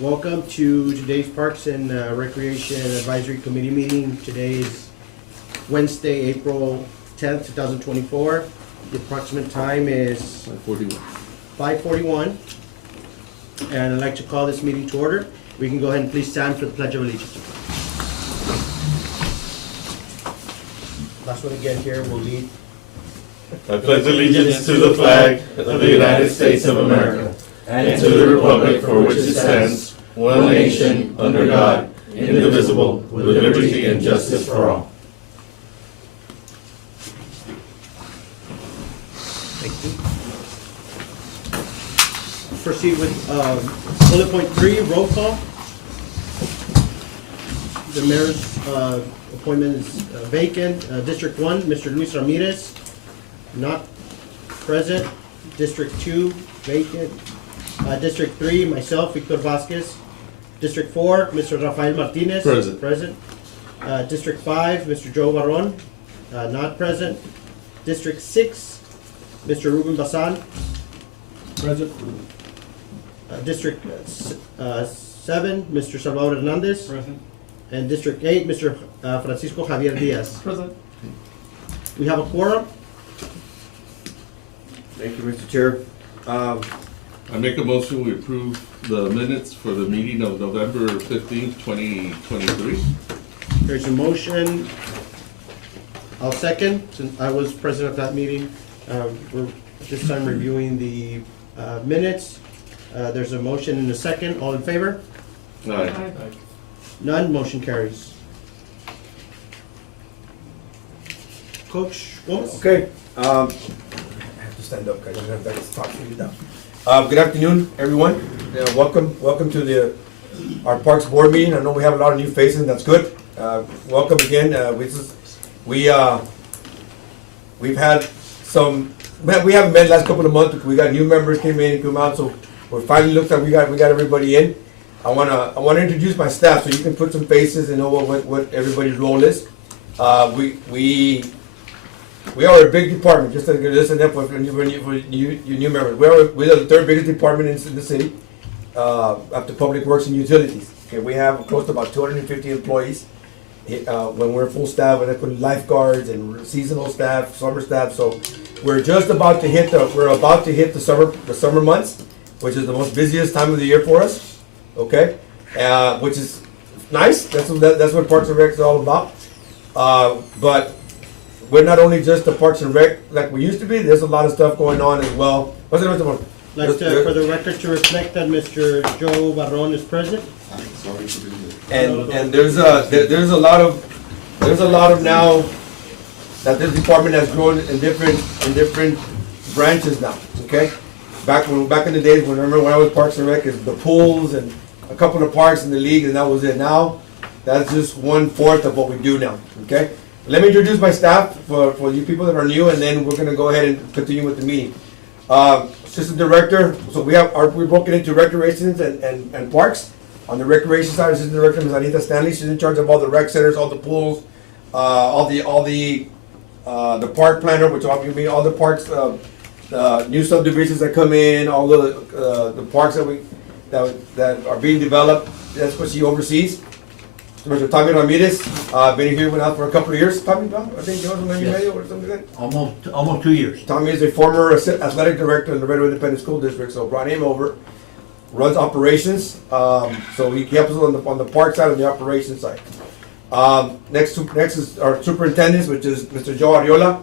Welcome to today's Parks and Recreation Advisory Committee meeting. Today is Wednesday, April 10th, 2024. The approximate time is 5:41. And I'd like to call this meeting to order. We can go ahead and please stand for the Pledge of Allegiance. Last one again here, we'll lead. I pledge allegiance to the flag of the United States of America and to the republic for which it stands, one nation, under God, indivisible, with liberty and justice for all. Thank you. Proceed with bullet point 3, roll call. The mayor's appointment is vacant. District 1, Mr. Luis Ramirez, not present. District 2, vacant. District 3, myself, Victor Vasquez. District 4, Mr. Rafael Martinez. Present. District 5, Mr. Joe Barron, not present. District 6, Mr. Ruben Basan. Present. District 7, Mr. Salvador Hernandez. Present. And District 8, Mr. Francisco Javier Diaz. Present. We have a quorum. Thank you, Mr. Chair. I make a motion we approve the minutes for the meeting of November 15th, 2023. There's a motion. I'll second, since I was present at that meeting. We're at this time reviewing the minutes. There's a motion and a second. All in favor? Aye. None, motion carries. Coach Gomez? Okay, I have to stand up because I don't have that to talk to you now. Good afternoon, everyone. Welcome to our Parks Board meeting. I know we have a lot of new faces, and that's good. Welcome again. We've had some. We haven't met the last couple of months because we got new members came in and come out, so we finally looked like we got everybody in. I wanna introduce my staff so you can put some faces and know what everybody's role is. We are a big department, just to listen up for you new members. We're the third biggest department in the city, after Public Works and Utilities. Okay, we have close to about 250 employees. When we're full staff, and I put lifeguards and seasonal staff, summer staff. So we're just about to hit the summer months, which is the most busiest time of the year for us. Okay, which is nice. That's what Parks and Rec is all about. But we're not only just the Parks and Rec like we used to be. There's a lot of stuff going on as well. What's the one? Like for the record to reflect that Mr. Joe Barron is present. And there's a lot of now that this department has grown in different branches now. Okay, back in the days when I was Parks and Rec, is the pools and a couple of parks in the league, and that was it. Now that's just 1/4 of what we do now. Okay. Let me introduce my staff for you people that are new, and then we're gonna go ahead and continue with the meeting. Assistant Director, so we're broken into recreations and parks. On the recreation side, Assistant Director Ms. Anita Stanley, she's in charge of all the rec centers, all the pools, all the park planner, which will mean all the parks, new subdivisions that come in, all the parks that are being developed. That's what she oversees. Mr. Tommy Ramirez, been here with us for a couple of years. Tommy, I think you know or something like that. Almost 2 years. Tommy is a former athletic director in the Laredo Independent School District, so brought him over. Runs operations, so he helps us on the park side and the operations side. Next is our superintendent, which is Mr. Joe Ariola.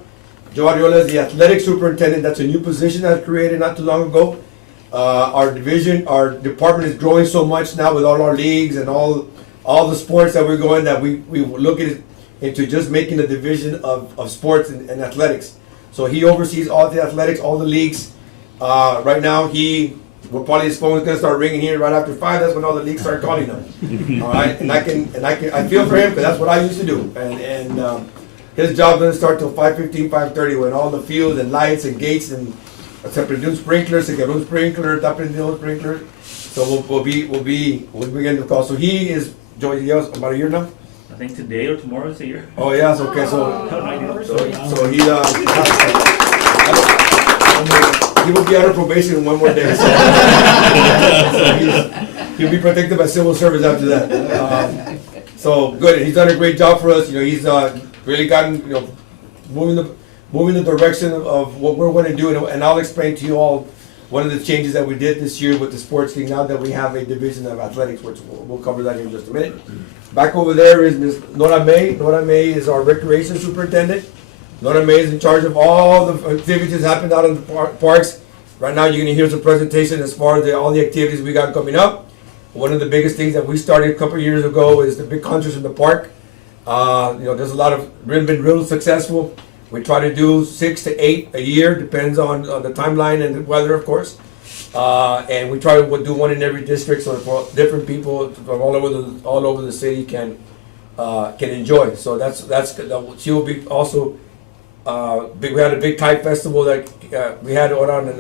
Joe Ariola is the athletic superintendent. That's a new position that was created not too long ago. Our department is growing so much now with all our leagues and all the sports that we're going, that we look at it into just making a division of sports and athletics. So he oversees all the athletics, all the leagues. Right now, his phone is gonna start ringing here right after 5. That's when all the leagues start calling him. All right, and I feel for him because that's what I used to do. And his job doesn't start till 5:15, 5:30, when all the fields and lights and gates and do sprinklers, un sprinkler, tapping the sprinkler. So we'll begin the call. So he is. Joey, about a year now? I think today or tomorrow is a year. Oh, yeah, so, okay, so he will be out of probation in one more day. So He'll be protected by civil service after that. So good, he's done a great job for us. You know, he's really gotten, you know, moving the direction of what we're going to do, and I'll explain to you all one of the changes that we did this year with the sports league. Now that we have a division of athletics, which we'll cover that in just a minute. Back over there is Ms. Nora May. Nora May is our recreation superintendent. Nora May is in charge of all the activities happening out in the parks. Right now, you're going to hear some presentation as far as all the activities we got coming up. One of the biggest things that we started a couple of years ago is the big concerts in the park. You know, there's a lot of been real successful. We try to do 6 to 8 a year, depends on the timeline and the weather, of course. And we try to do one in every district, so for different people from all over the city can enjoy. So she will be also. We had a big kite festival that we had on in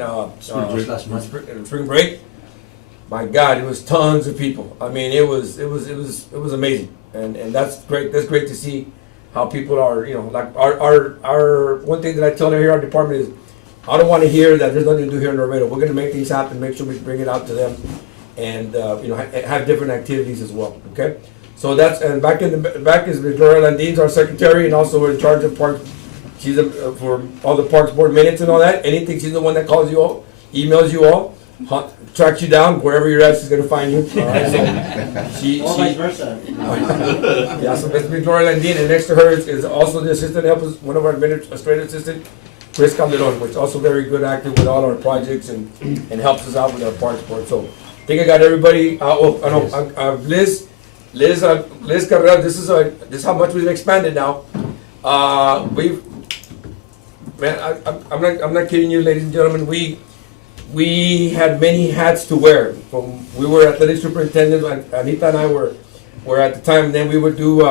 spring break. My God, it was tons of people. I mean, it was amazing, and that's great. That's great to see how people are. You know, like our one thing that I tell here our department is, I don't want to hear that there's nothing to do here in Laredo. We're going to make things happen. Make sure we bring it out to them, and you know, have different activities as well. Okay, so that's and back is Victoria Landines, our secretary, and also we're in charge of park. She's for all the parks board minutes and all that. Anything, she's the one that calls you all, emails you all, tracks you down wherever you're at. She's gonna find you. All right, so Or vice versa. yeah. So Ms. Victoria Landine, and next to her is also the assistant helper, one of our administrative assistant, Chris Calderon, which is also very good, active with all our projects and helps us out with our parks board. So I think I got everybody. Liz Carrera. This is how much we've expanded now. I'm not kidding you, ladies and gentlemen. We had many hats to wear. We were athletic superintendent. Anita and I were at the time. And then we would do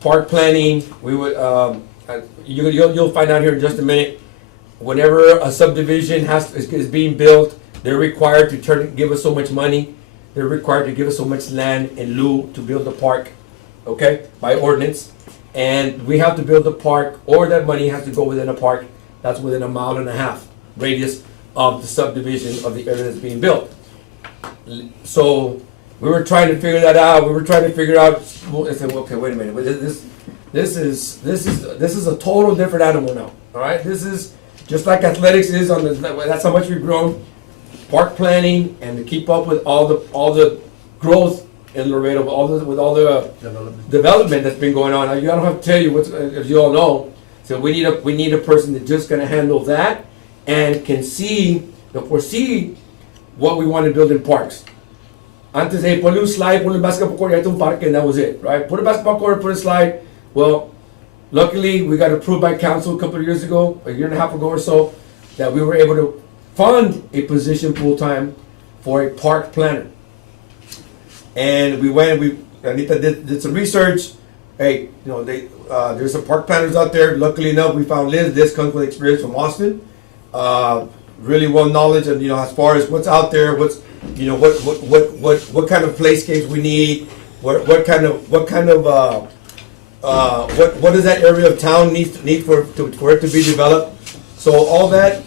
park planning. We would you'll find out here in just a minute. Whenever a subdivision is being built, they're required to give us so much money. They're required to give us so much land in lieu to build the park. Okay, by ordinance. And we have to build a park, or that money has to go within a park that's within 1.5 mile radius of the subdivision of the area that's being built. So we were trying to figure that out. I said, well, okay, wait a minute. This is a total different animal now. All right, this is just like athletics is that's how much we've grown. Park planning and to keep up with all the growth in Laredo, with all the development that's been going on. I don't have to tell you as you all know. So we need a person that's just going to handle that and can foresee what we want to build in parks. Antes, hey, put a slide, put a basketball court, hay un parque, and that was it, right? Put a basketball court, put a slide. Well, luckily we got approved by council a couple of years ago, a year and a half ago or so, that we were able to fund a position full time for a park planner. And Anita did some research. Hey, you know, there's some park planners out there. Luckily enough, we found Liz. Liz comes with experience from Austin. Really well knowledge, and you know, as far as what's out there, what kind of playscapes we need, what does that area of town need for it to be developed. So all that,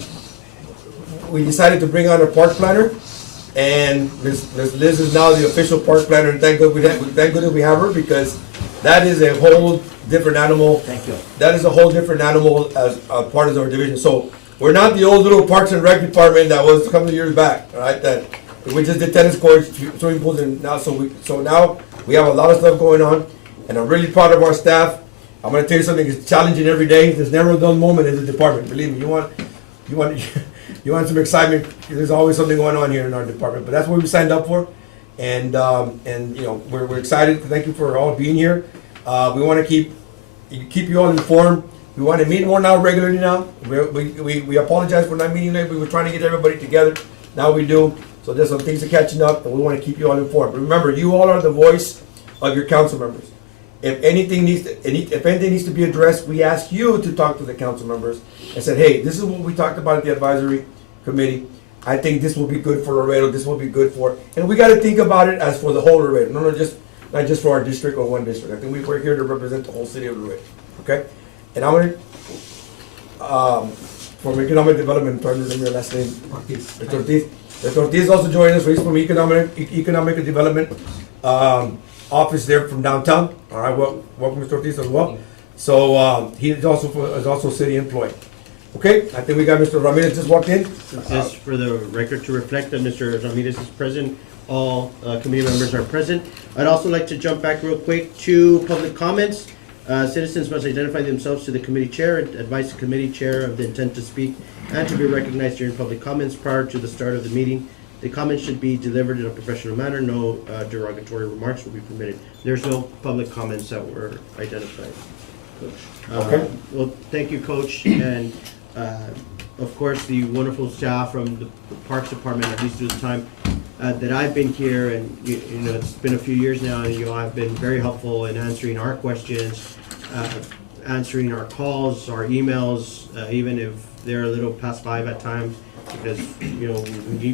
we decided to bring on a park planner. And Ms. Liz is now the official park planner, and thank goodness we have her, because that is a whole different animal. Thank you. That is a whole different animal as part of our division. So we're not the old little Parks and Rec department that was a couple of years back, right? That we just did tennis courts, swimming pools, and now now we have a lot of stuff going on, and I'm really proud of our staff. I'm going to tell you something that's challenging every day. There's never a dull moment in the department. Believe me, you want some excitement. There's always something going on here in our department, but that's what we signed up for, and you know, we're excited. Thank you for all being here. We want to keep you all informed. We want to meet more now regularly now. We apologize for not meeting late. We were trying to get everybody together. Now we do. So there's some things are catching up, and we want to keep you all informed. But remember, you all are the voice of your council members. If anything needs to be addressed, we ask you to talk to the council members and said, hey, this is what we talked about at the advisory committee. I think this will be good for Laredo. This will be good for, and we got to think about it as for the whole Laredo. Not just for our district or one district. I think we're here to represent the whole city of Laredo. Okay, and I'm gonna from economic development. Pardon me, your last name, Mr. Ortiz. Mr. Ortiz also joined us, he's from Economic Development Office there from downtown. All right, welcome Mr. Ortiz as well. So he is also city employee. Okay, I think we got Mr. Ramirez just walked in. Just for the record to reflect that Mr. Ramirez is present, all committee members are present. I'd also like to jump back real quick to public comments. Citizens must identify themselves to the committee chair, advise the committee chair of the intent to speak, and to be recognized during public comments prior to the start of the meeting. The comments should be delivered in a professional manner. No derogatory remarks will be permitted. There's no public comments that were identified, Coach. Okay. Well, thank you, Coach, and of course, the wonderful staff from the Parks Department, at least through the time that I've been here, and you know, it's been a few years now, and you all have been very helpful in answering our questions, answering our calls, our emails, even if they're a little past 5 at times, because you know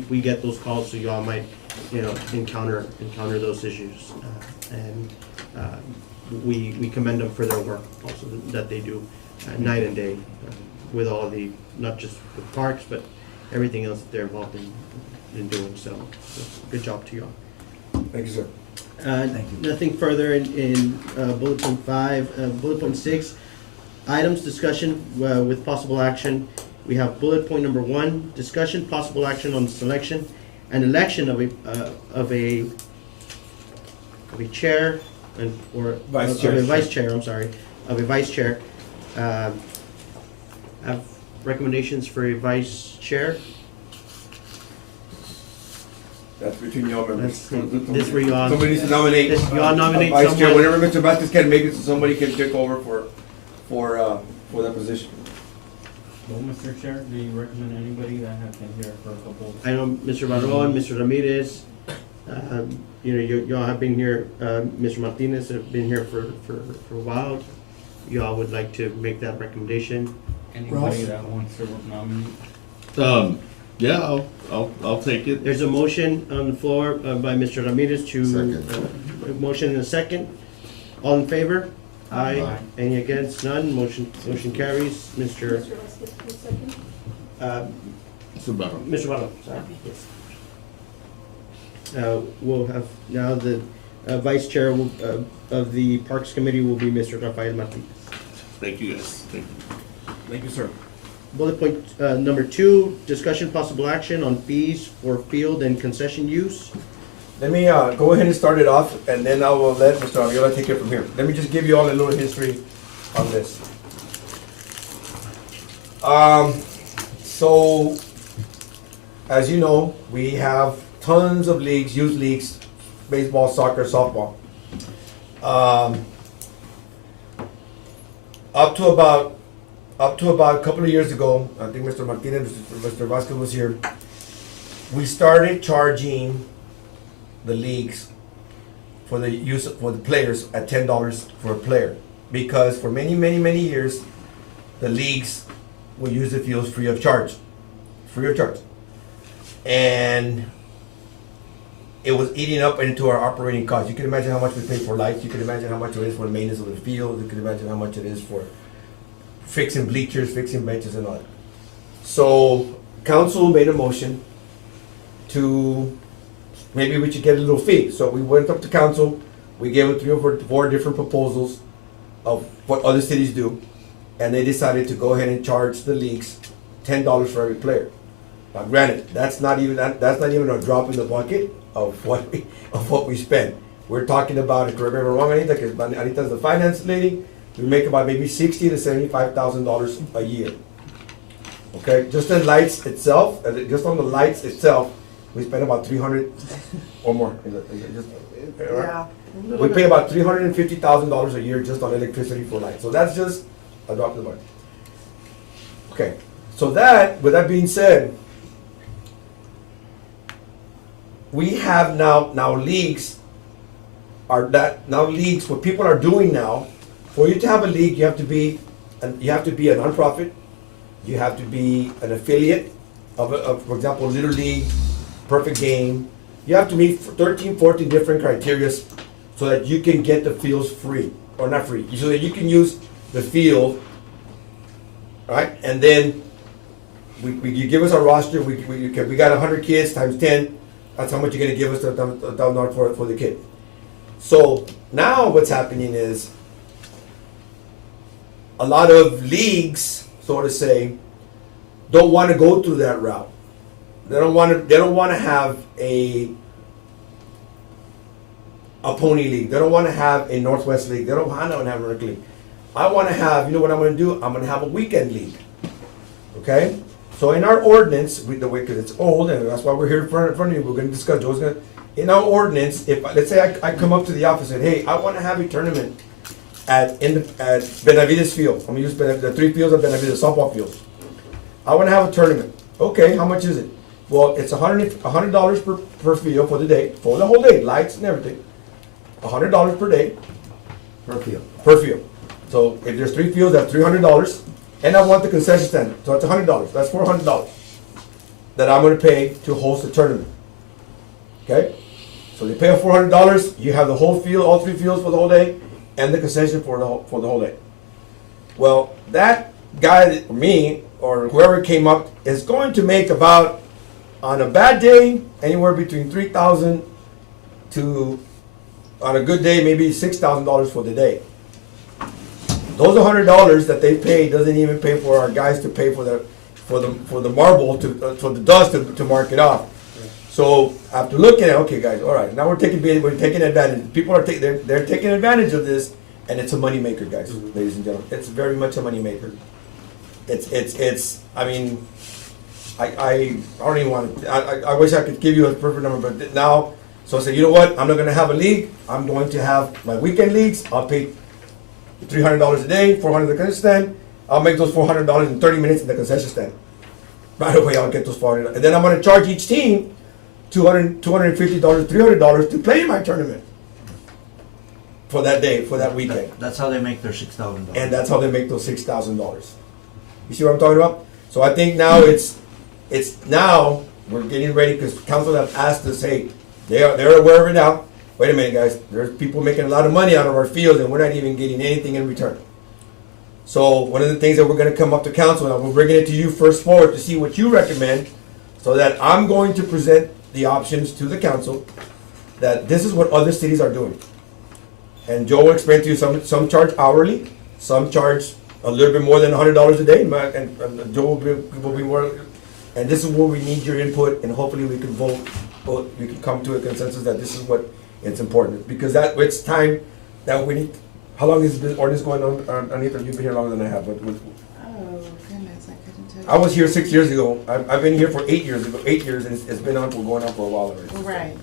we get those calls, so you all might encounter those issues, and we commend them for their work also that they do night and day with all the, not just the parks, but everything else that they're involved in doing. So good job to you all. Thank you, sir. Nothing further in bullet point 5. Bullet point 6, items discussion with possible action. We have bullet point number 1, discussion possible action on the selection and election of a chair or Vice of chair. a vice chair. I'm sorry, of a vice chair. Have recommendations for a vice chair. That's between y'all members. This where you all. Somebody needs to nominate. You all nominate a vice chair. someone. Whenever Mr. Vasquez can make it, so somebody can take over for that position. Well, Mr. Chair, do you recommend anybody that has been here for a couple? I know Mr. Barron, Mr. Ramirez, you all have been here, Mr. Martinez have been here for a while. You all would like to make that recommendation? Anybody that wants to nominate? Yeah, I'll take it. There's a motion on the floor by Mr. Ramirez to, Second. Motion and a second. All in favor? Aye. Aye. Any against? None. Motion carries. Mr. Mr. Barron, sorry. Yes. We'll have, now the vice chair of the Parks Committee will be Mr. Rafael Martinez. Thank you, guys. Thank you. Thank you, sir. Bullet point number 2, discussion possible action on fees for field and concession use. Let me go ahead and start it off, and then I will let Mr. Aviola take it from here. Let me just give you all a little history on this. So, as you know, we have tons of leagues, youth leagues, baseball, soccer, softball. Up to about a couple of years ago, I think Mr. Martinez, Mr. Vasquez was here, we started charging the leagues for the use for the players at $10 for a player, because for many years the leagues will use the fields free of charge, and it was eating up into our operating costs. You can imagine how much we pay for lights. You can imagine how much it is for the maintenance of the field. You can imagine how much it is for fixing bleachers, fixing benches, and all that. So council made a motion to maybe we should get a little fee. So we went up to council. We gave them 3 or 4 different proposals of what other cities do, and they decided to go ahead and charge the leagues $10 for every player. Now, granted, that's not even a drop in the bucket of what we spend. We're talking about, if correct me if I'm wrong, Anita, because Anita's the finance lady. We make about maybe $60,000 to $75,000 a year. Okay, just the lights itself, just on the lights itself, we spend about 300 or more. Is it just, Yeah. we pay about $350,000 a year just on electricity for lights. So that's just a drop in the bucket. Okay, so with that being said, we have now leagues what people are doing now. For you to have a league, you have to be a nonprofit. You have to be an affiliate of for example, Little League, Perfect Game. You have to meet 13, 14 different criteria so that you can get the fields free, or not free, so that you can use the field, right? And then you give us our roster, we got 100 kids times 10, that's how much you're gonna give us, $1,000 for the kid. So now what's happening is a lot of leagues, so to say, don't want to go through that route. They don't want to have a pony league. They don't want to have a Northwest league. They don't want to have a rec league. I want to have, you know what I'm going to do? I'm going to have a weekend league. Okay? So in our ordinance, because it's old, and that's why we're here in front of you, we're going to discuss. Joe's going to, in our ordinance, if let's say I come up to the office and say, hey, I want to have a tournament at Benavides Field. I'm going to use the 3 fields of Benavides softball fields. I want to have a tournament. Okay, how much is it? Well, it's $100 per field for the day, for the whole day, lights and everything. $100 per day. Per field. Per field. So if there's 3 fields, that's $300. And I want the concession stand, so it's $100. That's $400 that I'm going to pay to host the tournament. Okay? So they pay $400. You have the whole field, all 3 fields for the whole day, and the concession for the whole day. Well, that guy, me, or whoever came up, is going to make about, on a bad day, anywhere between $3,000 to, on a good day, maybe $6,000 for the day. Those $100 that they pay doesn't even pay for our guys to pay for the marble for the dust to mark it off. So after looking at, okay, guys, all right, now we're taking advantage. People are they're taking advantage of this, and it's a money maker, guys, ladies and gentlemen. It's very much a money maker. It's. I mean, I don't even want to. I wish I could give you a perfect number, but now, so I said, you know what? I'm not going to have a league. I'm going to have my weekend leagues. I'll pay $300 a day, $400 at the concession stand. I'll make those $400 in 30 minutes in the concession stand. Right away, I'll get those $400. And then I'm going to charge each team $250, $300 to play in my tournament for that day, for that weekend. That's how they make their $6,000. And that's how they make those $6,000. You see what I'm talking about? So I think now it's now we're getting ready because council have asked us, hey, they're aware of it now. Wait a minute, guys. There's people making a lot of money out of our fields, and we're not even getting anything in return. So one of the things that we're going to come up to council, and we're bringing it to you first forward to see what you recommend, so that I'm going to present the options to the council that this is what other cities are doing. And Joe will explain to you, some charge hourly, some charge a little bit more than $100 a day, and Joe will be more. And this is where we need your input, and hopefully we can vote. We can come to a consensus that this is what it's important, because it's time that we need. How long has this ordinance going on, Anita? You've been here longer than I have, but Oh, goodness, I couldn't tell you. I was here 6 years ago. I've been here for 8 years. 8 years, and it's been going on for a while already. Right.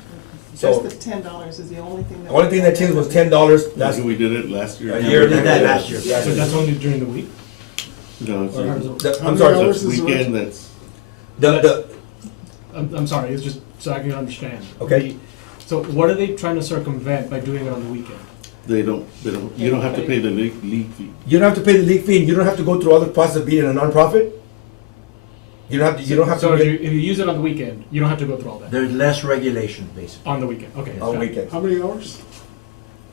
So- Just the $10 is the only thing that. The only thing that changed was $10. That's That's we did it last year. a year. We did that last year. Yeah. So that's only during the week? No, it's Or how does it- The- how I'm many sorry. hours the is the weekend. rest? That's I'm sorry, it's just so I can understand. Okay. So what are they trying to circumvent by doing it on the weekend? they don't. You don't have to pay the league fee. You don't have to pay the league fee, and you don't have to go through all the process of being a nonprofit. You don't have So to. if you use it on the weekend, you don't have to go through all that? There's less regulation, basically. On the weekend, okay. On got it. weekends. How many hours?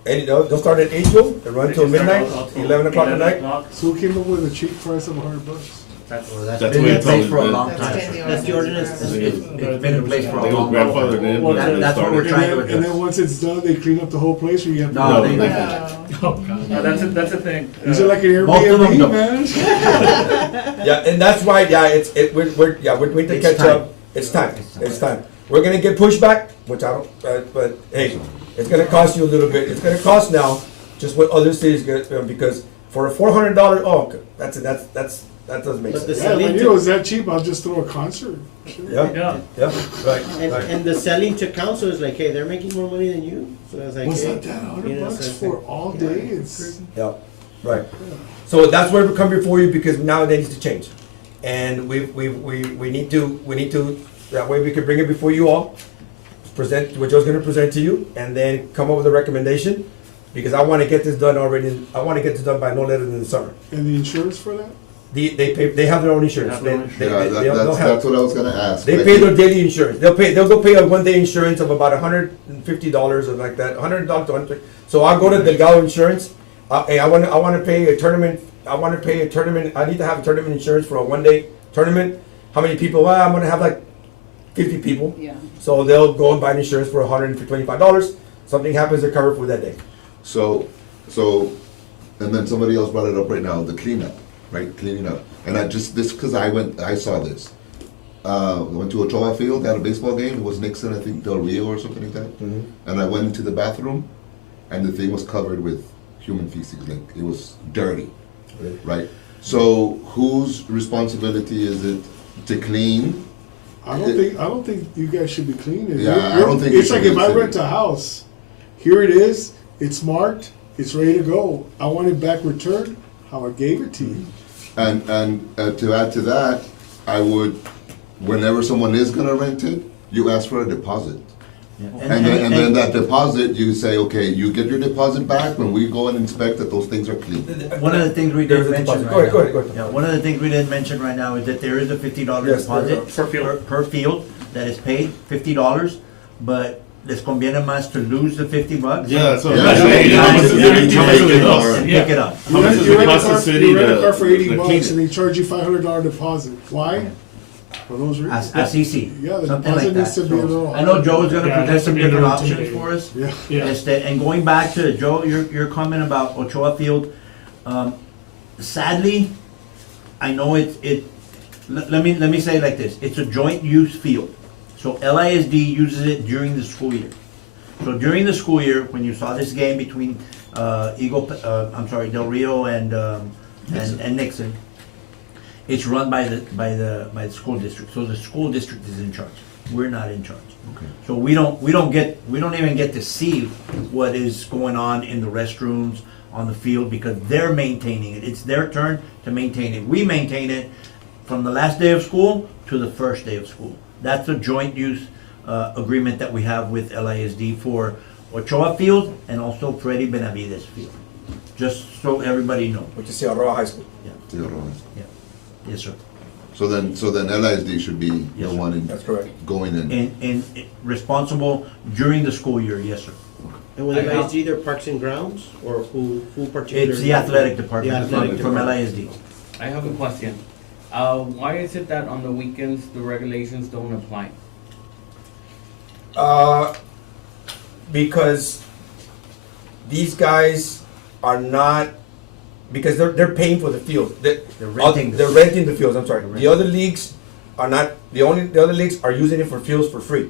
And they'll start at 8 till, they run till midnight, 11 o'clock at night. So who came up with a cheap price of $100? Well, that's That's been what in it's place always for a been. long That's time. been the That's the ordinance, ordinance. it's been in place for They a go long grandfather time. in. Well, when they that's what we're started. trying to And then address. once it's done, they clean up the whole place, or you have to? No, they- No. Oh, God. No, that's a thing. Is it like an Most of them Airbnb, don't. man? Yeah, and that's why, we're going to It's catch time. up. It's time. We're gonna get pushback, which I don't, but hey, it's gonna cost you a little bit. It's gonna cost now, just what other cities get, because for a $400, that doesn't make But the sense. Yeah, if I selling knew it to, was that cheap, I'll just throw a concert. Sure. Yeah, Yeah. right. and the selling to council is like, hey, they're making more money than you, so it's like, Was hey, that you know, $100 so it's for like- all day? It's Yeah, right. So that's why we come before you, because now it needs to change. And we need to, that way we can bring it before you all, present what Joe's gonna present to you, and then come up with a recommendation, because I wanna get this done already, I wanna get this done by no later than the summer. and the insurance for that? They have their own insurance. They have their own That's what I was gonna ask. They pay their daily insurance. They'll go pay a 1 day insurance of about $150 or like that, $100 to $150. So I'll go to Delgado Insurance. Hey, I want to pay a tournament. I need to have a tournament insurance for a 1 day tournament. how many people? Well, I'm gonna have like 50 people. Yeah. So they'll go and buy an insurance for $125. Something happens, they're covered for that day. So, and then somebody else brought it up right now, the cleanup, right, cleaning up. And I just, this, cause I saw this. Went to Ochoa Field, had a baseball game, it was Nixon, I think Del Rio or something like that. And I went into the bathroom, and the thing was covered with human feces, like, it was dirty, Really? right? So whose responsibility is it to clean? I don't think you guys should be cleaning. Yeah, I don't think it It's like should if be I city. rent a house, here it is, it's marked, it's ready to go. I want it back returned how I gave it to you. And to add to that, I would, whenever someone is gonna rent it, you ask for a deposit. And then that deposit, you say, okay, you get your deposit back when we go and inspect that those things are clean. One of the things we There's didn't a mention deposit. right now. Go ahead, go ahead. Yeah, one of the things we didn't mention right now is that there is a $50 Yes, deposit Per field. per field that is paid, $50, but les conviene más to lose the $50. Yeah, that's what Yeah. I'm saying. How much does Yeah. it Yeah. take it off? And pick it up. How much does it cost the city You rent a car for to 80 clean bucks it? and they charge you $500 deposit. Why? For those reasons. Así sí, Yeah, the something like deposit that. needs to be a little. I know Joe is gonna Yeah, it present has to some be a different little options intimidating. for us. Yeah. Yeah. And going back to Joe, your comment about Ochoa Field, sadly, I know let me say it like this, it's a joint use field. So LISD uses it during the school year. So during the school year, when you saw this game between Del Rio and Nixon, it's run by the school district. So the school district is in charge. We're not in charge. Okay. So we don't even get to see what is going on in the restrooms, on the field, because they're maintaining it. It's their turn to maintain it. We maintain it from the last day of school to the first day of school. That's a joint use agreement that we have with LISD for Ochoa Field and also Freddy Benavides Field. Just so everybody knows. Which is Aurora High School. Yeah, right. Yes, sir. So then LISD should be Yes, the sir. one That's correct. going in. And responsible during the school year, yes, sir. And when the guys do their parks and grounds, or who particularly? It's the athletic department The athletic from department. LISD. I have a question. Why is it that on the weekends the regulations don't apply? Because these guys are not, because they're paying for the field. They're renting the They're field. renting the fields, I'm sorry. They're The other leagues are not, the other leagues are using it for fields for free.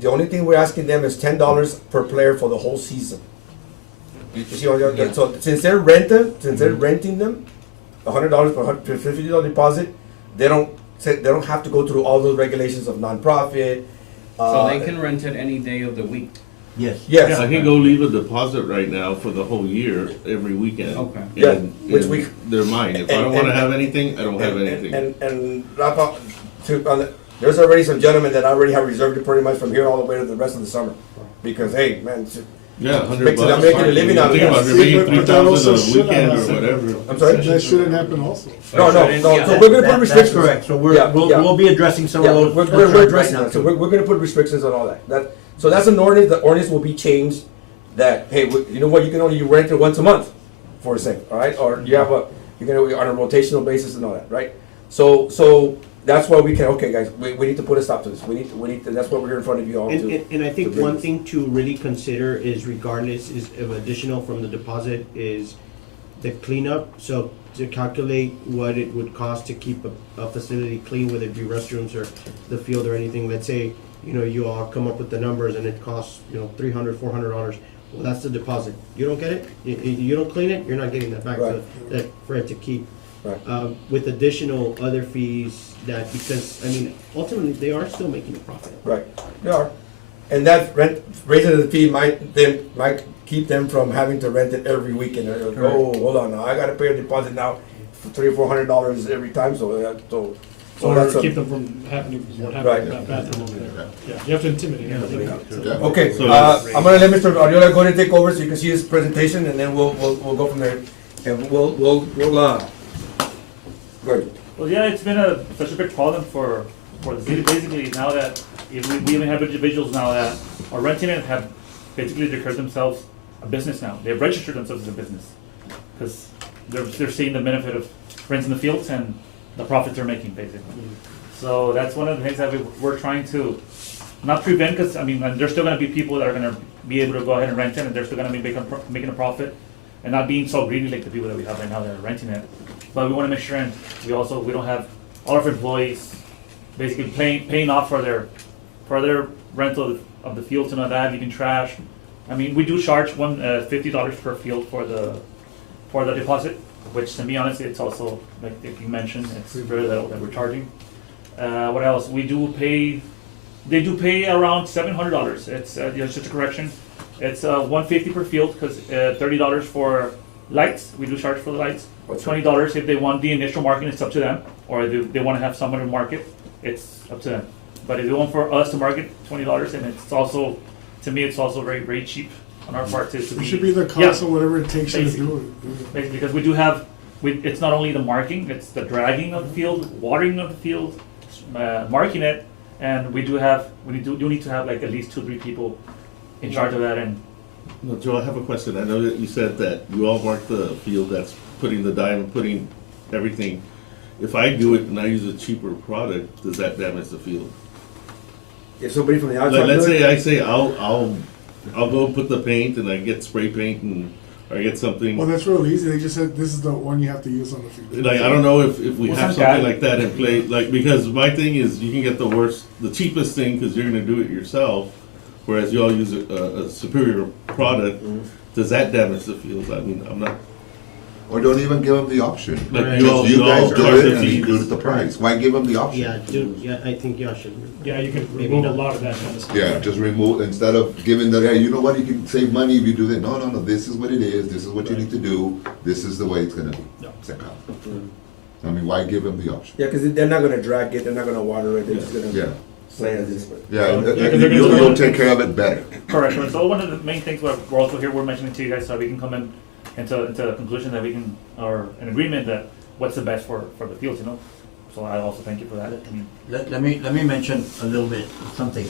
The only thing we're asking them is $10 per player for the whole season. You see what I'm Yeah. So since they're renting them, $100 per $50 deposit, they don't have to go through all those regulations of nonprofit. So they can rent it any day of the week. Yes. Yes. I can go leave a deposit right now for the whole year, every weekend. Okay. Yeah, And- which and we- They're mine. If I don't wanna have anything, I don't have anything. And Rafa, there's already some gentlemen that already have reserved it pretty much from here all the way to the rest of the summer. Because, hey, man, Yeah, $100 Makes it- I'm bucks. making a living out of Think it. about it, See, you're but making that also 3,000 a should weekend or happen. whatever. I'm sorry? That shouldn't happen also. No, Yeah. so we're gonna put restrictions. That's correct. So Yeah, yeah. we'll be addressing some Yeah, of we're, those we're, concerns we're right addressing now that, so too. we're gonna put restrictions on all that. So that's an ordinance, the ordinance will be changed, that, hey, you know what, you can only rent it once a month, for a second, all right? Or you have you're gonna, on a rotational basis and all that, right? So that's why we can, okay, guys, we need to put a stop to this, we need to, that's what we're here in front of you all to. And I think to bring one this. thing to really consider is, regardless is of additional from the deposit, is the cleanup. So to calculate what it would cost to keep a facility clean, whether it be restrooms or the field or anything. Let's say, you all come up with the numbers and it costs, $300, $400. Well, that's the deposit. You don't get it, you don't clean it, you're not getting that back. So Right. that for it to keep. Right. With additional other fees that, because, ultimately, they are still making a profit. Right, they are. And that raising the fee might keep them from having to rent it every weekend. Oh, hold on, now I gotta pay a deposit now for $300 or $400 every time, so Or that's keep them from having Right. that bathroom over there. Yeah, you have to intimidate them. Yeah. Okay, So I'm gonna let Mr. Ariola go ahead and take over so you can see his presentation, and then we'll go from there. And we'll go ahead. Well, yeah, it's been such a big problem for the city. Basically, now that we even have individuals now that are renting it have basically declared themselves a business now. They've registered themselves as a business because they're seeing the benefit of renting the fields and the profits they're making, basically. So that's one of the things that we're trying to, not prevent, because, I mean, and there's still gonna be people that are gonna be able to go ahead and rent it, and they're still gonna be making a profit, and not being so greedy like the people that we have right now that are renting it. But we wanna make sure, and we don't have all of our employees basically paying off for their rental of the fields and all that, leaving trash. I mean, we do charge $50 per field for the deposit, which, to be honest, it's also, like you mentioned, it's very little that we're charging. What else? They do pay around $700. It's just a correction. It's $150 per field, because $30 for lights. We do charge for the lights. $20 if they want the initial marking. It's up to them, or if they want to have someone to market. It's up to them. But if they want for us to market, $20, and it's also, to me, it's also very, very cheap on our part. It should be the cost of whatever it takes you to do it. Basically, because we do have, it's not only the marking, it's the dragging of the field, watering of the field, marking it, and we do need to have like at least 2-3 people in charge of that. And No, Joe, I have a question. I know that you said that you all mark the field that's putting the diamond, putting everything. If I do it and I use a cheaper product, does that damage the field? If somebody from the outside. Let's do it, say I say I'll go put the paint and I get spray paint and or I get something. Well, that's real easy. They just said this is the one you have to use on the field. Like I don't know if we Well, have some something guy- like that in play. Like because my thing is you can get the cheapest thing because you're gonna do it yourself, whereas you all use a superior product. Does that damage the fields? I mean, I'm not. Or don't even give them the option. Like Right. you all, You guys do charge it the and fee. include the price. Why give them the option? I think y'all should. Yeah, you can Maybe remove a not. lot of that kind of stuff. Yeah, just remove, instead of giving the, hey, you know what, you can save money if you do that. No, this is what it is, this is what you need to do, this is the way it's gonna be. No. Second. I mean, why give them the option? Yeah, because they're not gonna drag it, they're not gonna water it, they're just Yeah, gonna play as this. yeah, Yeah, 'cause they're you'll gonna- take care of it better. correct. So one of the main things we're also here, we're mentioning to you guys, so we can come into a conclusion that we can, or an agreement that what's the best for the fields, you know? So I also thank you for that. I mean, Let me mention a little bit something.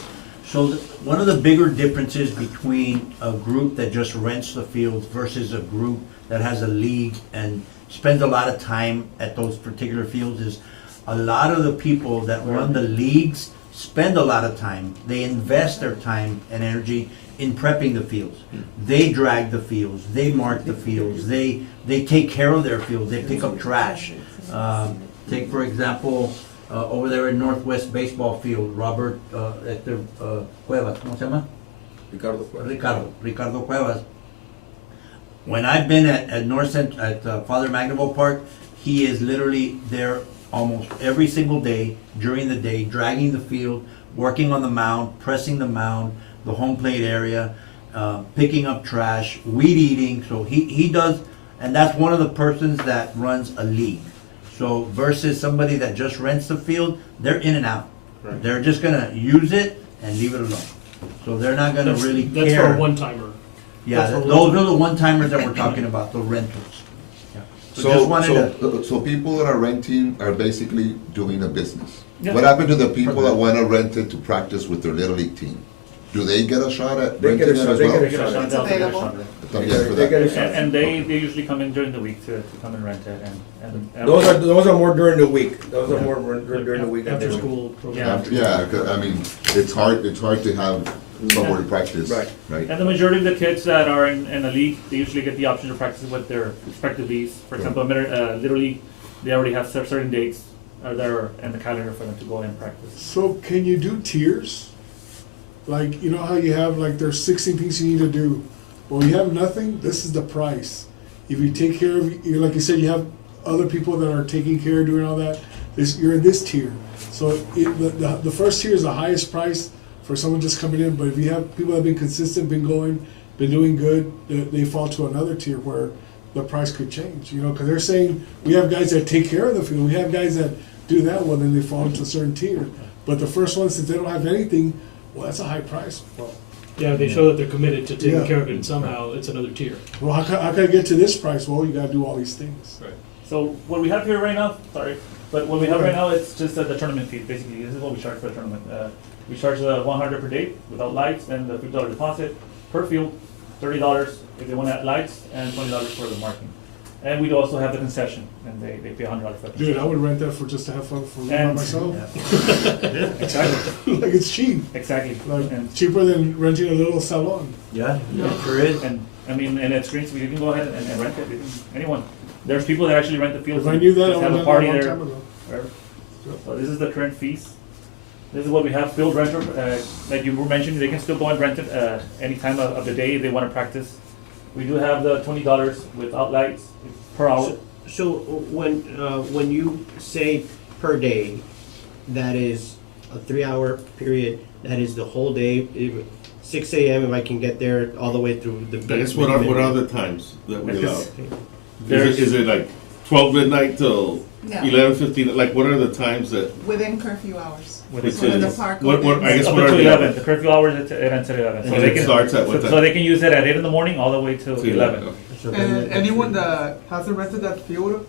So one of the bigger differences between a group that just rents the fields versus a group that has a league and spends a lot of time at those particular fields is a lot of the people that run the leagues spend a lot of time. They invest their time and energy in prepping the fields. They drag the fields, they mark the fields, they take care of their fields, they pick up trash. Take for example, over there in Northwest Baseball Field, Robert, Cuevas, ¿cómo se llama? Ricardo Cuevas. When I've been at Father Magnival Park, he is literally there almost every single day, during the day, dragging the field, working on the mound, pressing the mound, the home plate area, picking up trash, weed eating, so he does, and that's one of the persons that runs a league. So versus somebody that just rents the field, they're in and out. Right. They're just gonna use it and leave it alone. So they're not gonna really That's care. for a one-timer. Yeah, that's for those are the one-timers that we're talking about, the rentals. Yeah. just wanted to- So people that are renting are basically doing a business. Yeah. What happened to the people that wanna rent it to practice with their little league team? Do they get a shot at They get renting a it shot, as they well? get a shot. It's available. También for They get a that. shot. and they usually come in during the week to come and rent it and. Those are more during the week, those are more during the week. than After during- school program. Yeah. After- Yeah, 'cause, I mean, it's hard to have somewhere to practice, Right. right? And the majority of the kids that are in a league, they usually get the option to practice with their respective leagues. For example, Little League, they already have certain dates there in the calendar for them to go and practice. So can you do tiers? Like, you know how you have, like, there's 16 things you need to do. Well, you have nothing, this is the price. If you take care of, you like you said, you have other people that are taking care of doing all that, you're in this tier. So the first tier is the highest price for someone just coming in, but if you have people that have been consistent, been going, been doing good, they fall to another tier where the price could change, you know, because they're saying, we have guys that take care of the field, we have guys that do that, well, then they fall into a certain tier. But the first one, since they don't have anything, well, that's a high price. Yeah, they show that they're committed to taking Yeah. care of it, and somehow it's another tier. Well, how can I get to this price? Well, you gotta do all these things. So what we have here right now, sorry, but what we have right now, it's just the tournament fee, basically. This is what we charge for the tournament. We charge the 100 per day without lights, and the $50 deposit per field, $30 if they want to add lights, and $20 for the marking. And we also have the concession, and they pay $100 for the Dude, I concession. would rent that for just to have fun for by And- myself. Exactly, Like it's cheap, exactly. like And, cheaper than renting a little salon. Yeah, it sure is. and, I mean, and it's great, so you can go ahead and rent it, anyone. There's people that actually rent the field. If I knew that, I just would have have a done party that a long there. time ago. Wherever. So this is the current fees. This is what we have, field renter, like you were mentioning, they can still go and rent it, any time of the day if they wanna practice. We do have the $20 without lights per hour. So when you say per day, that is a 3 hour period, that is the whole day, 6 a.m. if I can get there all the way through the. I guess what are the times that we allow? There's- Is it like 12 midnight till Yeah. 11:15? Like, what are the times that? Within curfew hours. Within So when the curfew. park What- opens. I guess Up what are until the 11, hours? the curfew hours, it ends at 11. So And they it can, starts at what so time? they can use it at 8 in the morning all the way till Till 11. okay. So then And that's anyone the- that hasn't rented that field,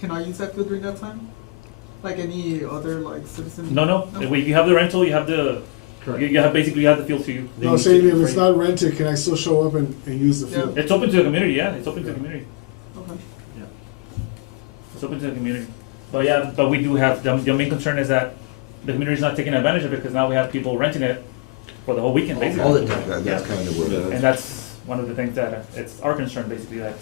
can I use that field during that time? Like any other like citizen? No, you have the rental, you have the, you have basically, you have the field to you. They No, I'm need saying to if it's break- not rented, can I still show up and use the field? It's open to the community, yeah, it's open to the community. Okay. It's open to the community. But yeah, but we do have, the main concern is that the community's not taking advantage of it because now we have people renting it for the whole weekend, basically. All the time. That's kind of where. Yeah. And that's one of the things that, it's our concern, basically, that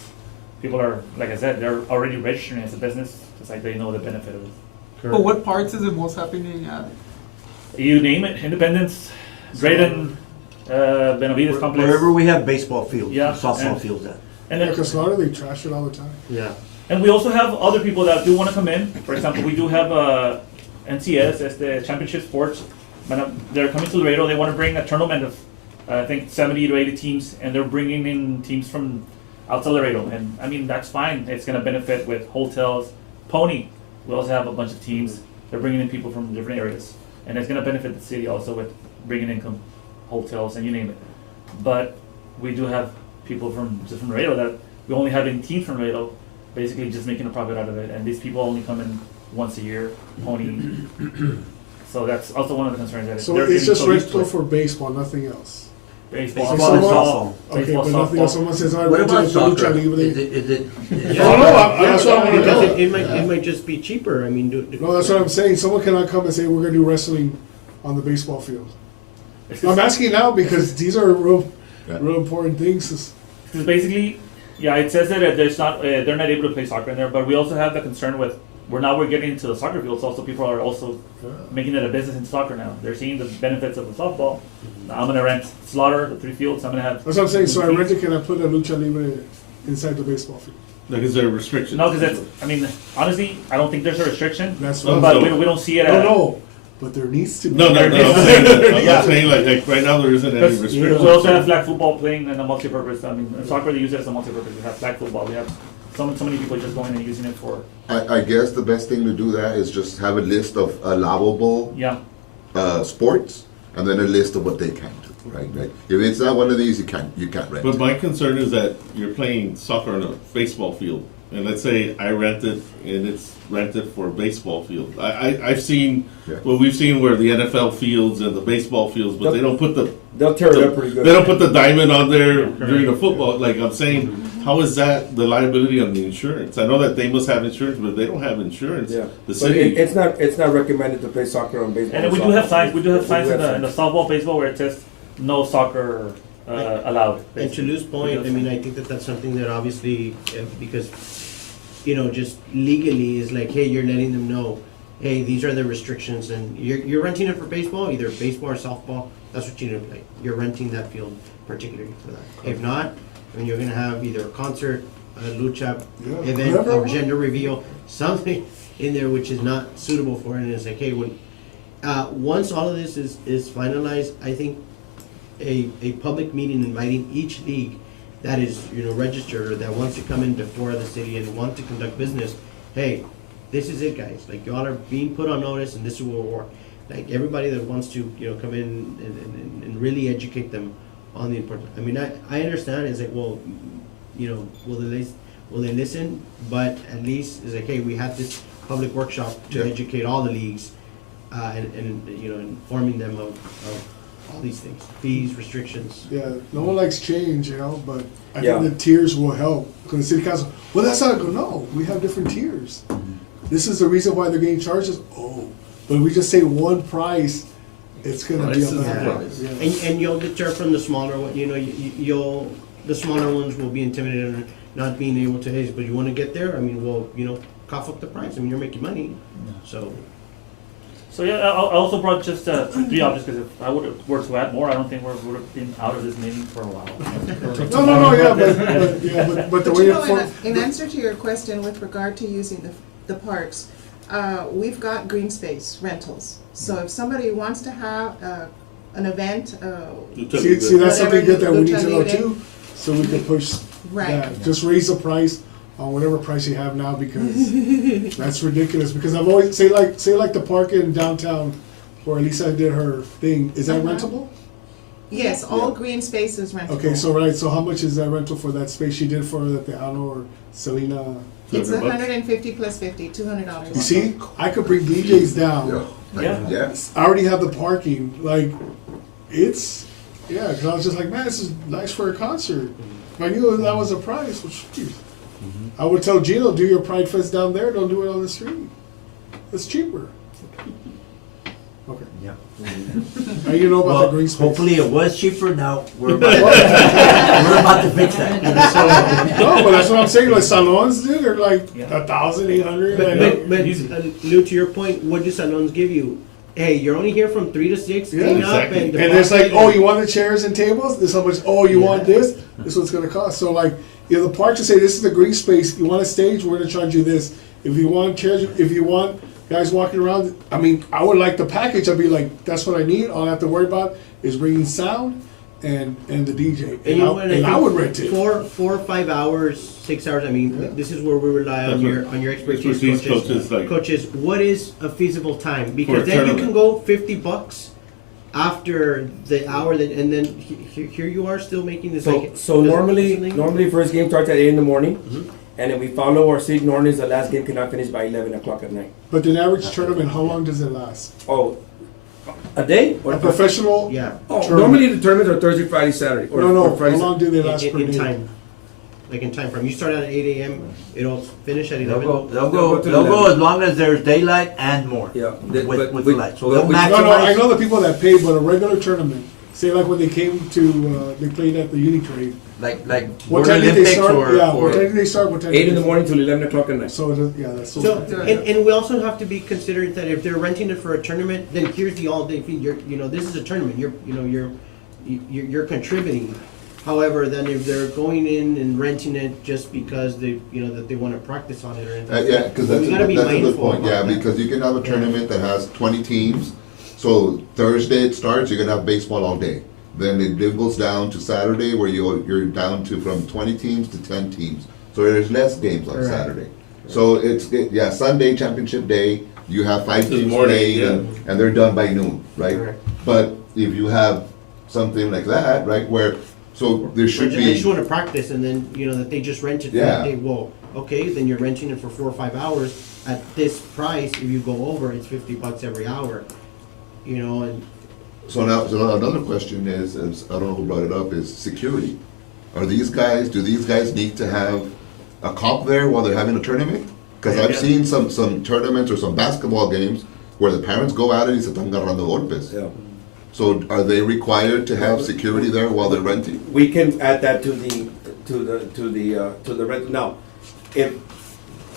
people are, like I said, they're already registering as a business, it's like they know the benefit of it. But what parts is it most happening at? You name it, Independence, Drayton, Benavides Complex. Wherever we have baseball fields, Yeah, softball and- fields at. And Yeah, then, cause Slaughter, they trash it all the time. Yeah. and we also have other people that do wanna come in, for example, we do have, NCS, as the Championship Sports, they're coming to Laredo, they wanna bring a tournament of, I think 70 to 80 teams, and they're bringing in teams from outside Laredo, and I mean, that's fine, it's gonna benefit with hotels, Pony, we also have a bunch of teams, they're bringing in people from different areas, and it's gonna benefit the city also with bringing in hotels and you name it. But we do have people from Laredo that, we only have 18 teams from Laredo, basically just making a profit out of it, and these people only come in once a year, Pony. So that's also one of the concerns that So they're it's getting just so used to rental it. for baseball, nothing else. Baseball, Baseball and softball, softball. Okay, baseball, but nothing else. softball. Someone says, I What rented about it for Lucha soccer? Libre. Is it? No, that's what I wanna Because know. it might just be cheaper, I mean, No, that's what I'm saying. Someone cannot come and say, we're gonna do wrestling on the baseball field. It's I'm just- asking now because these are real Yeah. important things. Because basically, yeah, it says that there's not, they're not able to play soccer in there, but we also have the concern with, we're getting into the soccer fields, also people are also making it a business in soccer now. They're seeing the benefits of the softball. I'm gonna rent Slaughter, the 3 fields, I'm gonna have. That's what I'm saying. So I teams. rented, can I put a Lucha Libre inside the baseball field? Like, is there a restriction? No, because it's, I mean, honestly, I don't think there's a restriction, That's Oh, what but so- we don't see it I as. don't know, but there needs to be. No, I'm saying like right now there isn't any Because restriction. we also have flag football playing in a multi-purpose, I mean, in soccer they use it as a multi-purpose, we have flag football, we have so many people just going and using it for, I guess the best thing to do that is just have a list of allowable yeah. sports, and then a list of what they can do, right? Like, if it's not one of these, you can't rent. But my concern is that you're playing soccer on a baseball field, and let's say I rent it and it's rented for a baseball field. I've seen, Yeah. well, we've seen where the NFL fields and the baseball fields, but they don't put the, They'll tear it up pretty good. they don't put the diamond on there during the football. Like I'm saying, how is that the liability on the insurance? I know that they must have insurance, but if they don't have insurance, Yeah, the but city. it's not recommended to play soccer on baseball. And then we do have signs, in the softball, baseball, where it says no soccer, allowed. And to Lou's point, I mean, I think that that's something that obviously, because, you know, just legally is like, hey, you're letting them know, hey, these are the restrictions, and you're renting it for baseball, either baseball or softball, that's what you need to play. You're renting that field particularly for that. If not, I mean, you're gonna have either a concert, a lucha Yeah, event, whatever. or gender reveal, something in there which is not suitable for it, and it's like, hey, when, once all of this is finalized, I think a public meeting inviting each league that is, you know, registered or that wants to come in before the city and want to conduct business, hey, this is it, guys. Like, y'all are being put on notice, and this is what we're, like, everybody that wants to, you know, come in and really educate them on the importance. I mean, I understand, it's like, well, you know, will they listen? But at least it's like, hey, we had this public workshop to Yeah. educate all the leagues, and you know, informing them of all these things, fees, restrictions. Yeah, no one likes change, you know, but I Yeah. think the tiers will help. Because the city council, well, that's not, no, we have different tiers. This is the reason why they're getting charges. Oh, but if we just say one price, it's gonna be a Price is bad the price. yeah. And you'll deter from the smaller one, you know, you'll, the smaller ones will be intimidated on not being able to, hey, but you wanna get there, I mean, well, you know, cough up the price, I mean, you're making money, so. So yeah, I also brought just 3 options, because if I were to add more, I don't think we would have been out of this meeting for a while. No, yeah, but the But way you it know, for, in answer to your question with regard to using the parks, we've got green space rentals. So if somebody wants to have an event, see, that's something good that we need to know Lucha Libre. too, so we can push Right. that. Just raise the price on whatever price you have now, because that's ridiculous. Because I've always, say like the park in downtown where Elisa did her thing, is that Uh-huh. rentable? Yes, all green space is rentable. Okay, so how much is that rental for that space she did for the Tejano or Selena? It's $200. 150 plus 50, $200. You see, I could bring DJs down. Yeah. Yes. I already have the parking, like, it's, yeah, cause I was just like, man, this is nice for a concert. If I knew that was a price, well, shoot. I would tell Gino, do your Pride Fest down there, don't do it on the street. It's cheaper. Okay. Yeah. Now you know about Well, the green space. hopefully it was cheaper, now we're about to fix that. No, but that's what I'm saying, like salons did, they're like Yeah. 1,800. But Lou, to your point, what do salons give you? Hey, you're only here from 3 to 6, Yeah. clean up Exactly. and. And it's like, deposit oh, and- you want the chairs and tables? This how much? Oh, you want this? This is what it's gonna cost. So like, if the park to say this is the green space, you want a stage, we're gonna charge you this. If you want chairs, if you want guys walking around, I mean, I would like the package. I'd be like, that's what I need. All I have to worry about is bringing sound and the DJ, And and, you know what, I would rent it. 4 or 5 hours, 6 hours, I mean, Yeah. this is where we rely on your expertise, Expertise, coaches. coaches, like- Coaches, what is a feasible time? Because a then you tournament. can go $50 after the hour, and then here you are still making this So, like. so normally, something? first game starts at 8 in the morning, Mhm. and if we follow our city ordinance, the last game cannot finish by 11 o'clock at night. But the average tournament, how long does it last? Oh, a day? Or A professional? Yeah, Oh, tournament. normally the tournaments are Thursday, Friday, Saturday. Or, No, no. or How Friday, long do they last per in day? time. Like in time frame, you start at 8 AM, it'll finish at They'll 11. go, They'll go to they'll go 11. as long as there's daylight and more. Yeah. With the lights. So they'll we- maximize. No, I know the people that pay, but a regular tournament. Say like when they came to, they played at the Unitrade. Like What World time did they Olympics start? or, Yeah, what or time did they start? What time? 8 did in the they morning till 11 o'clock at night. So yeah, that's so. So, Yeah. and we also have to be considerate that if they're renting it for a tournament, then here's the all-day fee. This is a tournament. You're contributing. However, then if they're going in and renting it just because that they want to practice on it or anything. Yeah, because that's, we gotta be that's a good mindful point, yeah, about that. because you can have a tournament that has 20 teams. So Thursday it starts, you're gonna have baseball all day. Then it goes down to Saturday where you're down to from 20 teams to 10 teams. So there's less games on Correct. Saturday. So yeah, Sunday championship day, you have 5 In the teams morning, playing yeah. and they're done by noon, right? Correct. But if you have something like that, right, where, so there should I just be, want to practice, and then that they just rent it for Yeah. that day. Well, okay, then you're renting it for 4 or 5 hours at this price. If you go over, it's $50 every hour. And so now another question is, I don't know who brought it up, is security. Do these guys need to have a cop there while they're having a tournament? Because I've seen some tournaments or some basketball games where the parents go out and se están agarrando golpes. Yeah. So are they required to have security there while they're renting? We can add that to the rent. Now,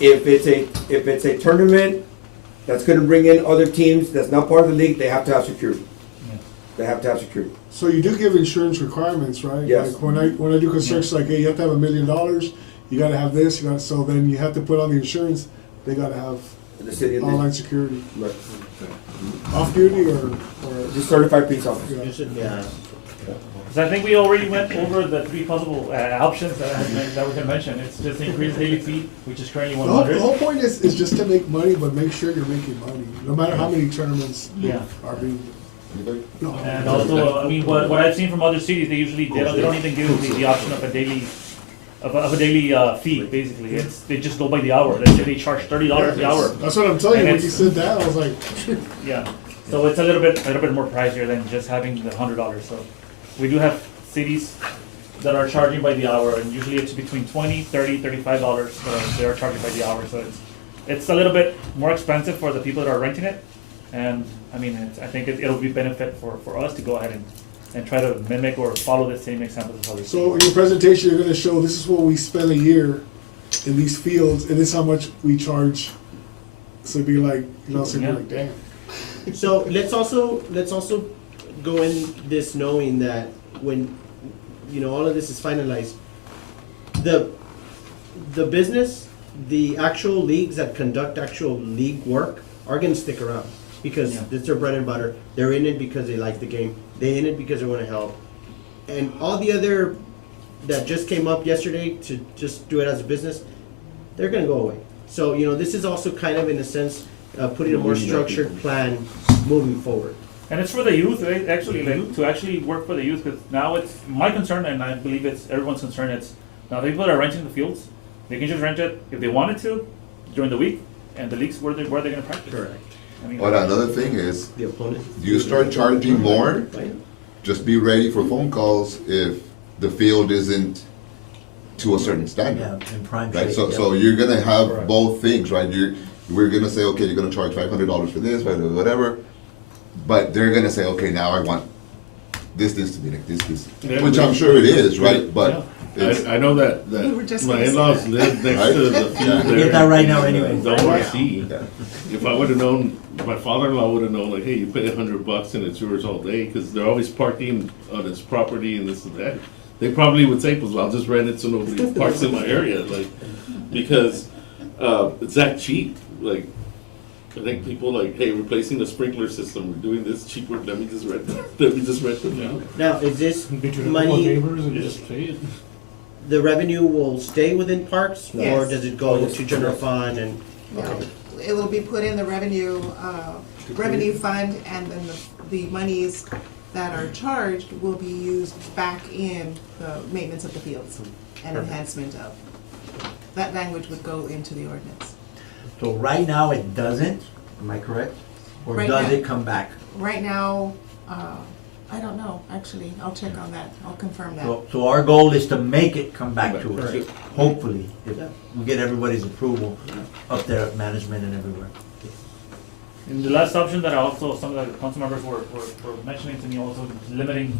if it's a tournament that's gonna bring in other teams that's not part of the league, they have to have security. They have to have security. So you do give insurance requirements, right? Yes. Like when I do construction, like, hey, you have to have $1 million. You got to have this. So then you have to put on the insurance. They got to have The city and online security, right. off duty or Just certified police officer. yeah. Because I think we already went over the 3 possible options that we can mention. It's just increase daily fee, which is currently the 100. whole point is just to make money, but make sure you're making money, no matter how many tournaments Yeah. are being. Anybody? No. And also, I mean, what I've seen from other cities, they don't even give the option of a daily fee. Basically, they just go by the hour. Let's say they charge $30 the hour. That's what I'm telling you. And When you it's- said that, I was like, Yeah. So it's a little bit more pricier than just having the $100. So we do have cities that are charging by the hour, and usually it's between $20, $30, $35 that they are charging by the hour. So it's a little bit more expensive for the people that are renting it, and I mean I think it'll be benefit for us to go ahead and try to mimic or follow the same examples as others. So in your presentation, you're gonna show this is what we spend a year in these fields, and this is how much we charge. So it'd be like, you know, so it'd be like, damn. So let's also go in this knowing that when, you know, all of this is finalized, the business, the actual leagues that conduct actual league work are gonna stick around, because it's their bread and butter. They're in it because they like the game. They're in it because they wanna help. And all the other that just came up yesterday to just do it as a business, they're gonna go away. So, you know, this is also kind of in a sense, putting a more structured plan moving forward. And it's for the youth, right? Actually, like, to actually work for the youth, because now it's my concern, and I believe it's everyone's concern. It's now the people that are renting the fields, they can just rent it if they wanted to during the week, and the leagues where they're going to practice. Correct. I mean, But another thing is, The opponent. you start charging more, just be ready for phone calls if the field isn't to a certain standard. Yeah, in prime Right, shape. so, yeah. so you're gonna have Correct. both things, right? We're gonna say, okay, you're gonna charge $500 for this, whatever, but they're gonna say, okay, now I want this to be like this, Yeah. which I'm sure it is, right? But it's, I know that We were just my gonna say in-laws that. live next Right? to the field Yeah. there. Get that right now anyway. Don't want to see. yeah. If I would have known, my father-in-law would have known, like, hey, you pay $100 and it's yours all day, because they're always parking on his property and this and that. They probably would say, well, I'll just rent it so nobody parks in my area, like, because it's that cheap. Like, I think people like, hey, replacing the sprinkler system, we're doing this cheaper. Let me just rent. Let me just rent the field. Now, is this Between a couple of money, neighbors and just pay it. the revenue will stay within parks, or Yes. does it go to general fund and? No, Okay. it will be put in the revenue fund, and then the monies that are charged will be used back in the maintenance of the fields and enhancement of. That language would go into the ordinance. So right now it doesn't, am I correct? Or Right does now- it come back? Right now, I don't know, actually, I'll check on that, I'll confirm that. So our goal is to make it come back to us, Correct. hopefully, if Yeah. we get everybody's approval up there at management and everywhere. and the last option that also some of the council members were mentioning to me also limiting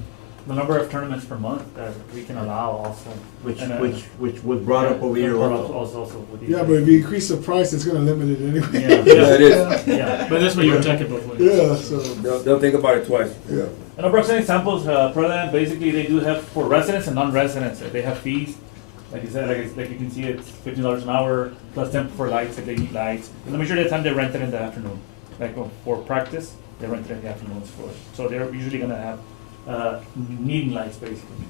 the number of tournaments per month that we can allow also. Which, And, which was brought up over here brought also. up with these Yeah, guys. but if you increase the price, it's gonna limit it anyway. Yeah, Yeah, it is. yeah. But that's what you were talking about. Yeah, so, They'll think about it twice. yeah. And I'll bring some examples, Proland, basically they do have for residents and non-residents, they have fees. Like you said, like you can see, it's $15 an hour plus 10 for lights if they need lights. And the majority of the time they rent it in the afternoon. Like for practice, they rent it in the afternoons for it. So they're usually gonna have needing lights basically.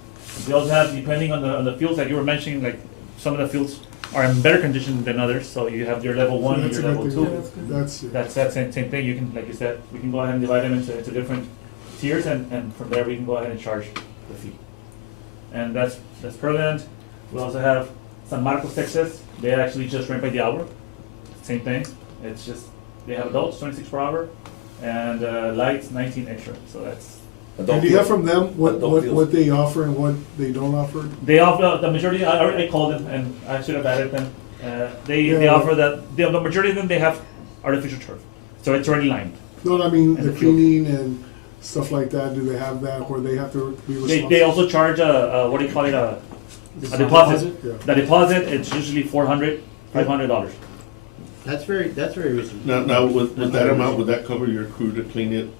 They also have, depending on the fields that you were mentioning, like some of the fields are in better condition than others. So you have your level 1 and That's your a level good 2. thing. That's, That's that same thing, you can, like you said, we can go ahead and divide them into different tiers, and from there we can go ahead and charge the fee. And that's Pearland. We also have San Marcos, Texas, they actually just rent by the hour, same thing, it's just, they have adults, 26 per hour, and lights, 19 extra, so that's, and do you have from them Adult fields. what they offer and what they don't offer? they offer, the majority, I called them, and I should have added them, they Yeah. offer that, the majority of them, they have artificial turf, so it's already lined. No, I mean, And the the field. cleaning and stuff like that, do they have that where they have to be responsible? They also charge what do you call it, a deposit. Yeah. The deposit, it's usually $500. That's very reasonable. Now with that amount, would that cover your crew to clean it?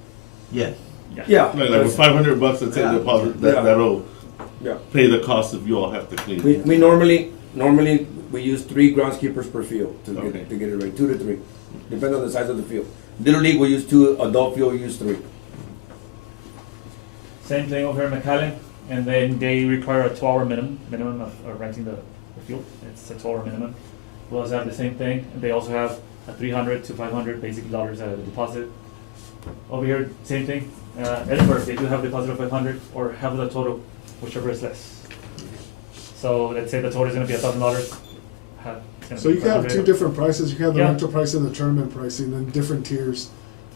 Yes. Yeah. Like with $500 that's in Yeah. deposit, Yeah. that'll Yeah. pay the cost if you all have to clean it. We normally we use 3 groundskeepers per field to Okay. get it right, 2 to 3, depending on the size of the field. Little league we use 2, adult field we use 3. Same thing over here in McAllen, and then they require a 12-hour minimum of renting the field. It's a 12-hour minimum. We also have the same thing, and they also have a $300 to $500 basically dollars deposit. Over here, same thing. Edinburgh, they do have a deposit of $500 or half of the total, whichever is less. So let's say the total is going to be $1,000. So you can have 2 different prices, you can have the Yeah. rental price and the tournament pricing, then different tiers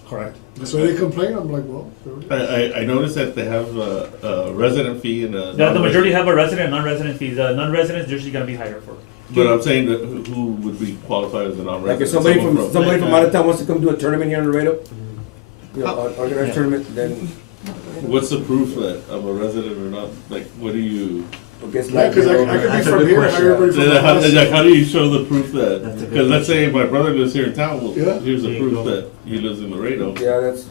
Correct. So they complain, I'm like, well, I noticed that they have a resident fee and a. The majority have a resident and non-resident fee. The non-residents usually gonna be higher for. But I'm saying that who would be qualified as a non-resident? Like if somebody Someone from out of town wants to come do a tournament here in Laredo, you know, organize Yeah. tournament, then What's the proof that I'm a resident or not? Like, what do you? I guess yeah, like. cause I could be That's a from good here, question. hire everybody from Then the like, how do you show the proof that? That's a good Because let's say my brother lives here in town. Well, Yeah. here's the There you proof go. that he lives in Laredo. Yeah, that's,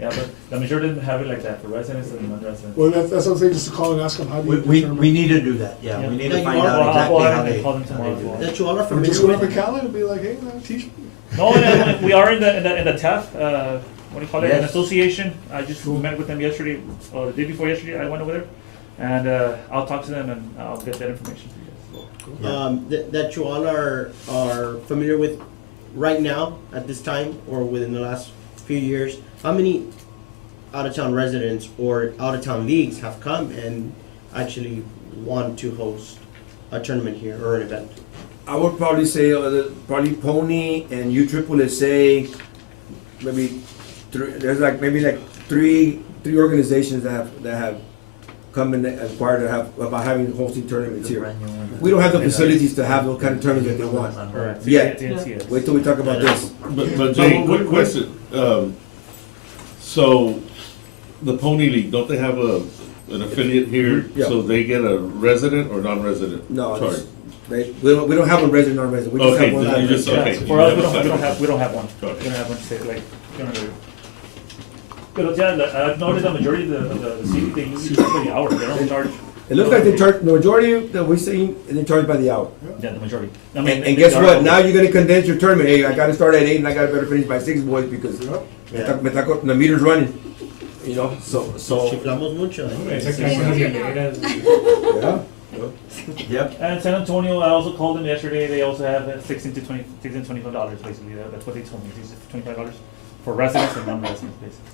Yeah, but the majority didn't have it like that for residents and non-residents. Well, that's what I'm saying, just to call and ask them, how do you We determine? need to do that, yeah, we need to Yeah, find you are- out Well, I'll exactly go how ahead and they, call them how tomorrow they as do well. that. That you all are Or familiar just go up with? to Cali and be like, hey, man, teach me. No, and we are in the TAF, what do you call it, an Yes. association. I just met with them yesterday, or the day before yesterday, I went over there. And I'll talk to them and I'll get that information for you guys. That you all are familiar with right now, at this time, or within the last few years, how many out-of-town residents or out-of-town leagues have come and actually want to host a tournament here or an event? I would probably say, probably Pony and U Triple SA, maybe there's like, maybe like three organizations that have come and inquired to have, about having hosting tournaments here. We don't have the facilities to have those kind of tournaments that they want. Correct. Yeah. Yes. Wait till we talk about this. But Jay, quick question. So the Pony League, don't they have an affiliate here? Yeah. So they get a resident or non-resident No, charge? we don't have a resident or resident, we just Okay, have one. then you just- Yeah, okay. for us, we don't have one. Got it. We don't have one to say, like, we don't have it. But yeah, I've noticed the majority of the city, they usually charge by the hour, they don't charge. It looks like they charge, the majority that we see, they charge by the hour. Yeah, the majority. I mean, And guess they are- what, now you're gonna condense your tournament, hey, I gotta start at 8 and I gotta better finish by 6, boys, because the meter's running, you know, so. Chiflamos mucho. Yeah. Yep. And San Antonio, I also called them yesterday, they also have $16 to $25 basically, that's what they told me, $16 to $25 for residents and non-residents basically.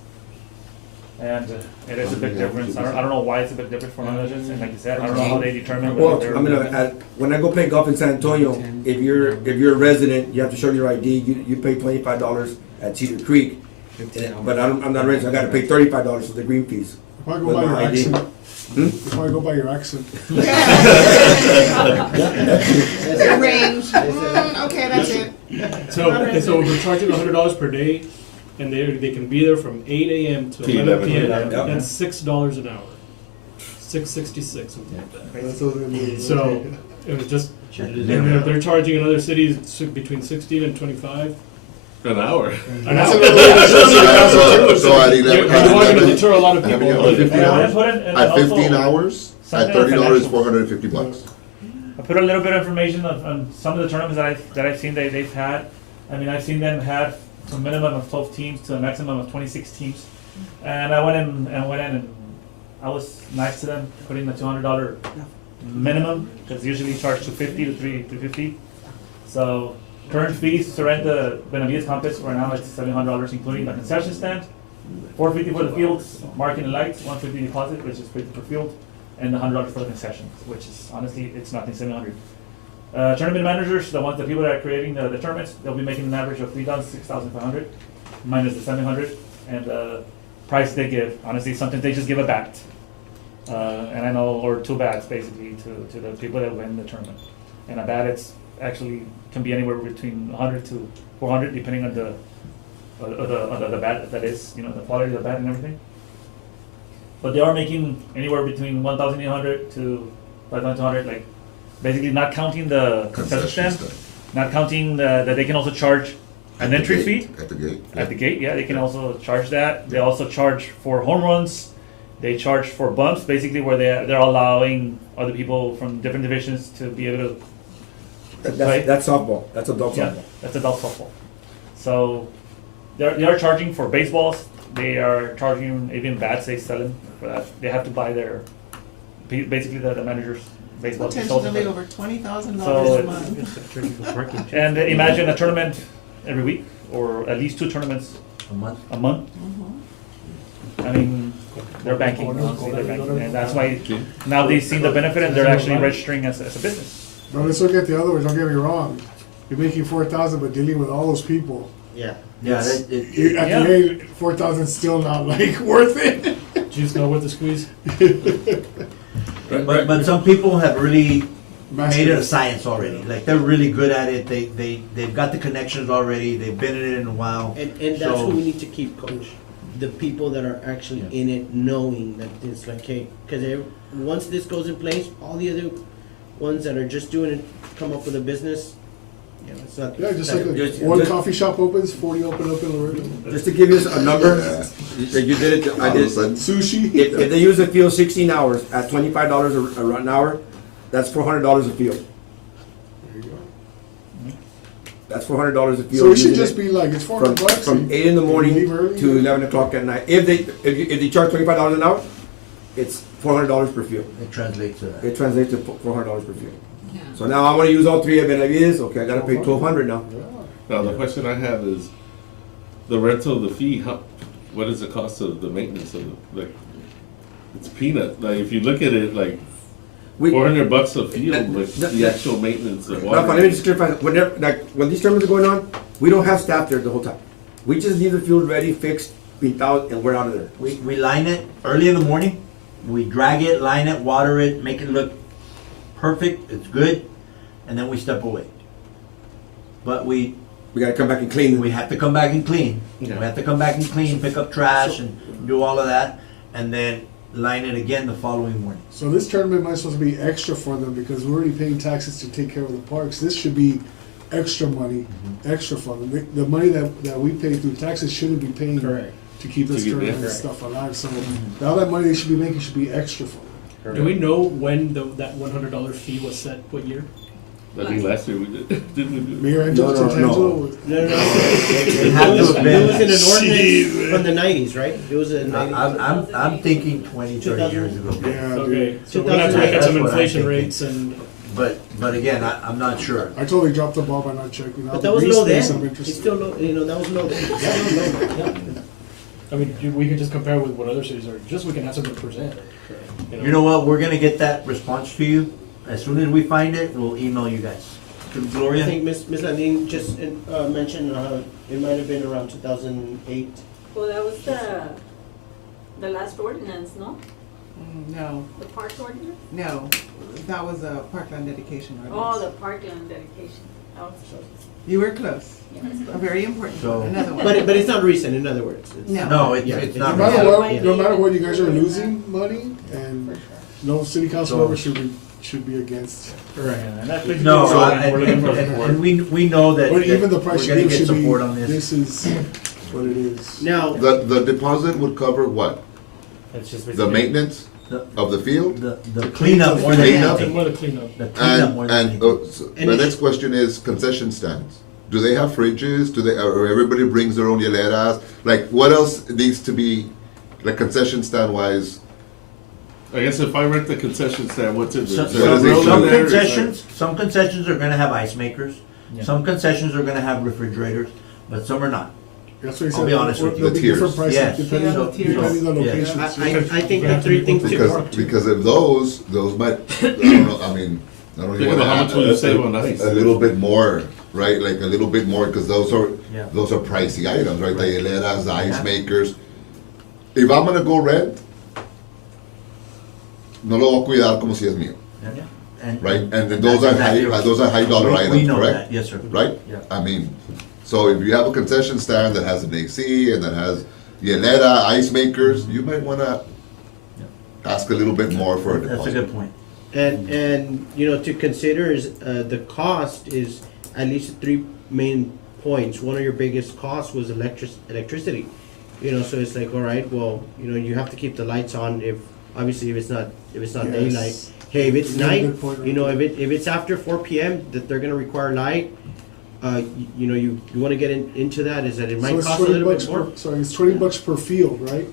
And it is a big difference, I don't know why it's a big difference for non-residents, and like you said, I don't know how they determine Well, whether I they're. mean, when I go play golf in San Antonio, if you're a resident, you have to show your ID, you pay $25 at Cedar Creek. But I'm not resident, I gotta pay $35 for the green fees. If I go With by your my ID. accent, if I go by your accent. The range, okay, that's it. So we're charging $100 per day, and they can be there from 8 a.m. to To 11 p.m. 11 p.m. That's $6 an hour, $6.66 something like that. That's what they mean. So it was just, and they're charging in other cities between 16 and 25 An hour. an hour. So at You're 11, not going to at deter a lot of people. 15 And I hours, put in, and at also 15 hours, at something $30, financial. $450. I put a little bit of information on some of the tournaments that I've seen they've had. I mean, I've seen them have a minimum of 12 teams to a maximum of 26 teams. And I went in and I was nice to them, putting the $200 minimum, because usually charge $250 to $350. So current fees to rent the Benavides complex right now it's $700, including the concession stand, $450 for the fields, marking and lights, $150 deposit, which is $50 per field, and $100 for the concessions, which is honestly it's nothing, $700. Tournament managers, the people that are creating the tournaments, they'll be making an average of $6,500 minus the $700, and the price they give, honestly, sometimes they just give a bat, and I know, or 2 bats basically to the people that win the tournament, and a bat it's actually can be anywhere between 100 to 400 depending on the bat that is, you know, the quality of the bat and everything. But they are making anywhere between 1,800 to 5,200, like basically not counting the concession stand, not counting that they can also charge an entry fee At the gate. at the gate. Yeah, they can also charge that. They also charge for home runs. They charge for bumps, basically where they're allowing other people from different divisions to be able to. That's softball, that's adult Yeah, softball. that's adult softball. So they are charging for baseballs. They are charging even bats. They sell them for that. They have to buy their basically the manager's baseball. Potentially over $20,000 So a month. And imagine a tournament every week, or at least 2 tournaments A month. a month. I mean, they're banking, honestly, they're banking, and that's why now they've seen the benefit and they're actually registering as a business. But let's look at the other ones, don't get me wrong. You're making 4,000, but dealing with all those people. Yeah. Yeah, It's- that, it, you- at Yeah. the end, 4,000 still not like worth it. Juice not worth the squeeze. but some people have really made it a Master. science already. Like they're really good at it. They've got the connections already. They've been in it in a while. And that's So- who we need to keep, coach. The people that are actually Yeah. in it, knowing that it's like, hey, because once this goes in place, all the other ones that are just doing it, come up with a business, you know, it's not. Yeah, just like Just- one just- coffee shop opens, 40 open up in Laredo. Just to give you a number, that you did it, All I of a did. sudden, Sushi. If they use the field 16 hours at $25 an hour, that's $400 a field. There you go. That's $400 a field. So it should using just it be like, it's from 400 bucks. from and 8 in the morning leave early. to 11 o'clock at night. If they charge $25 an hour, it's $400 per field. It translates to that. It translates to $400 per field. Yeah. So now I want to use all three of Benavides. Okay, I gotta pay $1,200 now. Yeah. Now, the question I have is, the rental, the fee, what is the cost of the maintenance of the, like, it's peanut, like, if you look at it, like, We, $400 a field, like, that- the actual maintenance of Rafa, let me water. just clarify. Whenever, like, when these tournaments are going on, we don't have staff there the whole time. We just leave the field ready, fixed, pintado, and we're out of there. We line it early in the morning. We drag it, line it, water it, make it look perfect. It's good, and then we step away. But we We gotta come back and clean. we have to come back and clean. We Yeah. have to come back and clean, pick up trash, and do all of that, and then line it again the following morning. So this tournament might supposed to be extra for them because we're already paying taxes to take care of the parks. This should be extra money, extra for them. The money that we pay through taxes shouldn't be paying Correct. to keep this To keep- tournament and yeah. stuff alive. So all that money they should be making should be extra for them. Do we know when that $100 fee was set? What year? I think last year we did, didn't we do it? Mayor Angelo No, no, Tangelo. No, no, It had to have been. it was in an Jeez, ordinance man. from the 90s, right? It was a I'm thinking 20, 30 years ago. Yeah, dude. Okay, so we're gonna have to look at That's some what I'm inflation thinking. rates and. But again, I'm not sure. I totally dropped the ball by not checking out. But that was low then. I'm It's interested. still low, you know, that was low then. It's still low. I mean, we can just compare with what other cities are. Just so we can have something to present. You know what? We're gonna get that response to you as soon as we find it. We'll email you guys. To I Gloria. think Ms. Landine just mentioned it might have been around 2008. Well, that was the last ordinance, no? No, The park ordinance? no, that was a parkland dedication Oh, ordinance. the parkland dedication. That was close. You were close, Yes. a very important So- one, another one. But it's not recent, in other words. It's- No. No, it's, Yeah, it's No not. matter Yeah. what, no matter what, you guys are losing money, and For sure. no city council So- member should be against. Correct. And that's basically No, what we're looking for and support. we know that, But that even the we're price you gonna give get should be, support on this. this is what it is. Now, the deposit would cover what? It's just The basically- maintenance The, of the field? the cleanup more than Cleanup? anything. More the cleanup. The cleanup more than anything. And The it next should- question is concession stands. Do they have fridges? Or everybody brings their own hieleras? Like, what else needs to be, like, concession stand wise? I guess if I rent the concession stand, what's in there? So- Is there a so grill in Some there? Is there- concessions are gonna have ice makers. Yeah. Some concessions are gonna have refrigerators, but some are not. That's what he I'll said. be honest with you. There'll be The different tiers. prices Yes. depending Yeah, on the tiers. depending on Yeah. location. I think the three things to Because if those might, I don't know, I mean, I don't Think even about how want much to will you add save on ice? a little bit more, right? Like a little bit more, because those Yeah. are pricey items, right? The hieleras, the ice Yeah. makers. If I'm gonna go rent, no lo voy a cuidar como si es mío, Yeah. And- right? And that's those are exactly right. those are high dollar We items, know correct? that, yes, sir. Right? Yeah. I mean, so if you have a concession stand that has an AC and that has hielera, ice makers, you might wanna ask a little bit more for a That's deposit. a good point. And you know, to consider is the cost is at least three main points. One of your biggest costs was electricity. You know, so it's like, all right, well, you know, you have to keep the lights on if obviously if it's not Yes. daylight. Hey, if it's That's a night, good point, you know, right. if it's after 4 p.m. that they're gonna require light, you know, you want to get into that is that it So might it's cost a 20 little bucks bit more. per, sorry, it's 20 bucks per field, right?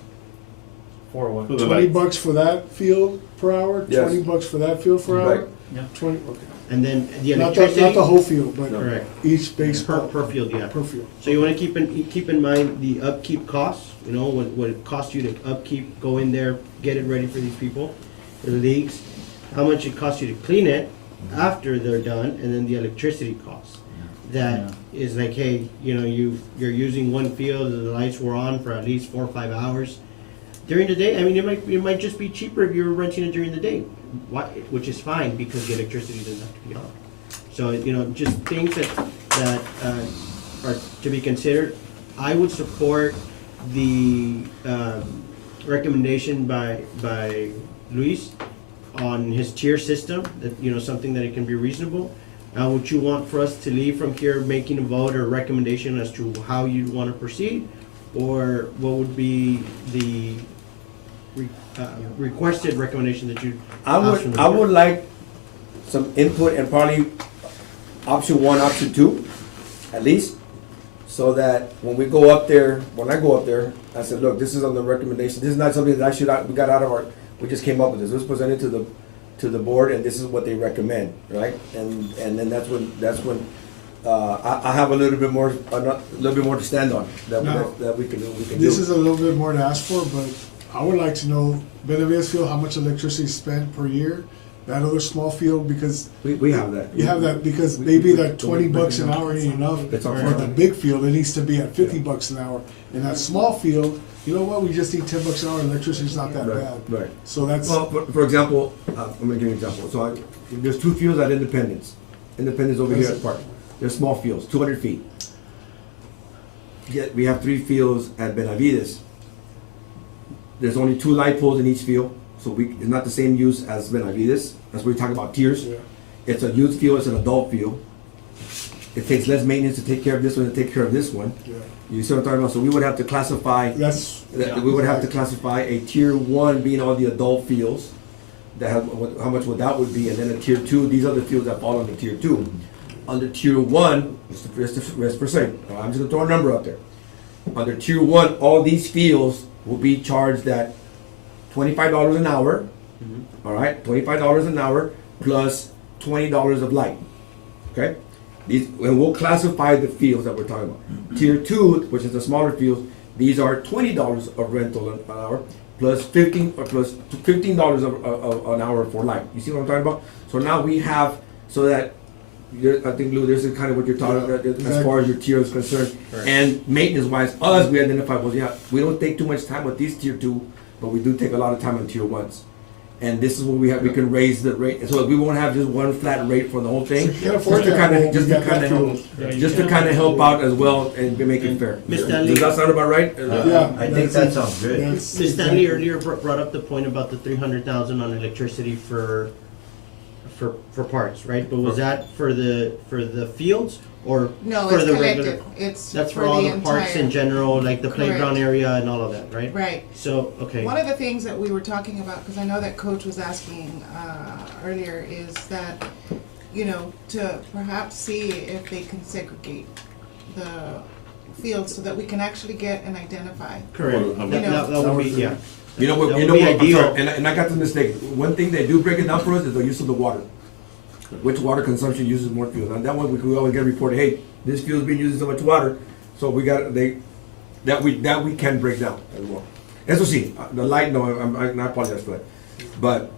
For what? For the 20 lights. bucks for that field per hour, Yes. 20 bucks for that field per Right. hour? Yeah. 20, okay. And then the Not electricity. the whole field, but Correct. each Per baseball. field, yeah. Per field. So you want to keep in mind the upkeep costs. You know what it costs you to upkeep, go in there, get it ready for these people, for the leagues. How much it costs you to clean it after they're done, and then the electricity costs. that is like, hey, you know, you're using one field and the lights were on for at least 4 or 5 hours. During the day, I mean, it might just be cheaper if you're renting it during the day, which is fine because the electricity doesn't have to be on. So, you know, just things that are to be considered. I would support the recommendation by Luis on his tier system, that, you know, something that it can be reasonable. Would you want for us to leave from here making a vote or recommendation as to how you want to proceed? Or what would be the requested recommendation that you ask from the I board? would like some input and probably option 1, option 2, at least, so that when we go up there, when I go up there, I said, look, this is on the recommendation. This is not something that we got out of our. We just came up with this. This was presented to the board, and this is what they recommend, right? And then that's when I have a little bit more to stand on that we can do. This is a little bit more to ask for, but I would like to know, Benavides Field, how much electricity is spent per year? That other small field, because we have that. you have that, because maybe that $20 an hour ain't enough. It's all For right. the big field, it needs to be at $50 an hour. In that small field, you know what, we just need $10 an hour, electricity's not that bad. Right. So that's, Well, for example, I'm gonna give you an example. So there's 2 fields at Independence. Independence over here at the park. They're small fields, 200 feet. Yet we have 3 fields at Benavides. There's only 2 light poles in each field, so it's not the same use as Benavides. That's what we're talking about tiers. yeah. It's a youth field, it's an adult field. It takes less maintenance to take care of this one than take care of this one. Yeah. You see what I'm talking about? So we would have to classify. We would have to classify a tier 1 being all the adult fields, that have, how much would that would be, and then a tier 2, these are the fields that fall under tier 2. Under tier 1, just for saying, I'm just gonna throw a number out there. Under tier 1, all these fields will be charged at $25 an hour, all right, $25 an hour plus $20 of light, okay? And we'll classify the fields that we're talking about. Tier 2, which is the smaller fields, these are $20 of rental an hour plus $15 of an hour for light. You see what I'm talking about? So now we have, so that, I think, Lou, this is kind of what you're talking about as far as your tier is concerned. Right. And maintenance wise, we identify, well, yeah, we don't take too much time with these tier 2, but we do take a lot of time on tier 1s. And this is what we have, we can raise the rate, so we won't have just one flat rate for the whole thing. So you can't afford that. Just to kind of help out as well and make it fair. Ms. Stanley? Does that sound about right? Yeah. I think that sounds good. Ms. Stanley earlier brought up the point about the 300,000 on electricity for parts, right? But was that for the fields or No, for it's the collective. regular? It's That's for all the parks in entire. general, like the Correct. playground area and all of that, right? Right. So, okay. One of the things that we were talking about, because I know that Coach was asking earlier, is that, you know, to perhaps see if they can segregate the fields so that we can actually get and identify. Correct. Well, That would be, yeah. You know what, That you would know be what, I'm ideal. sorry, and I got the mistake. One thing they do break it down for us is the use of the water. Which water consumption uses more fuel? And that one, we always get reported, hey, this fuel's been using so much water, so we got, that we can break down as well. Eso sí, the light, no, I apologize for that. But,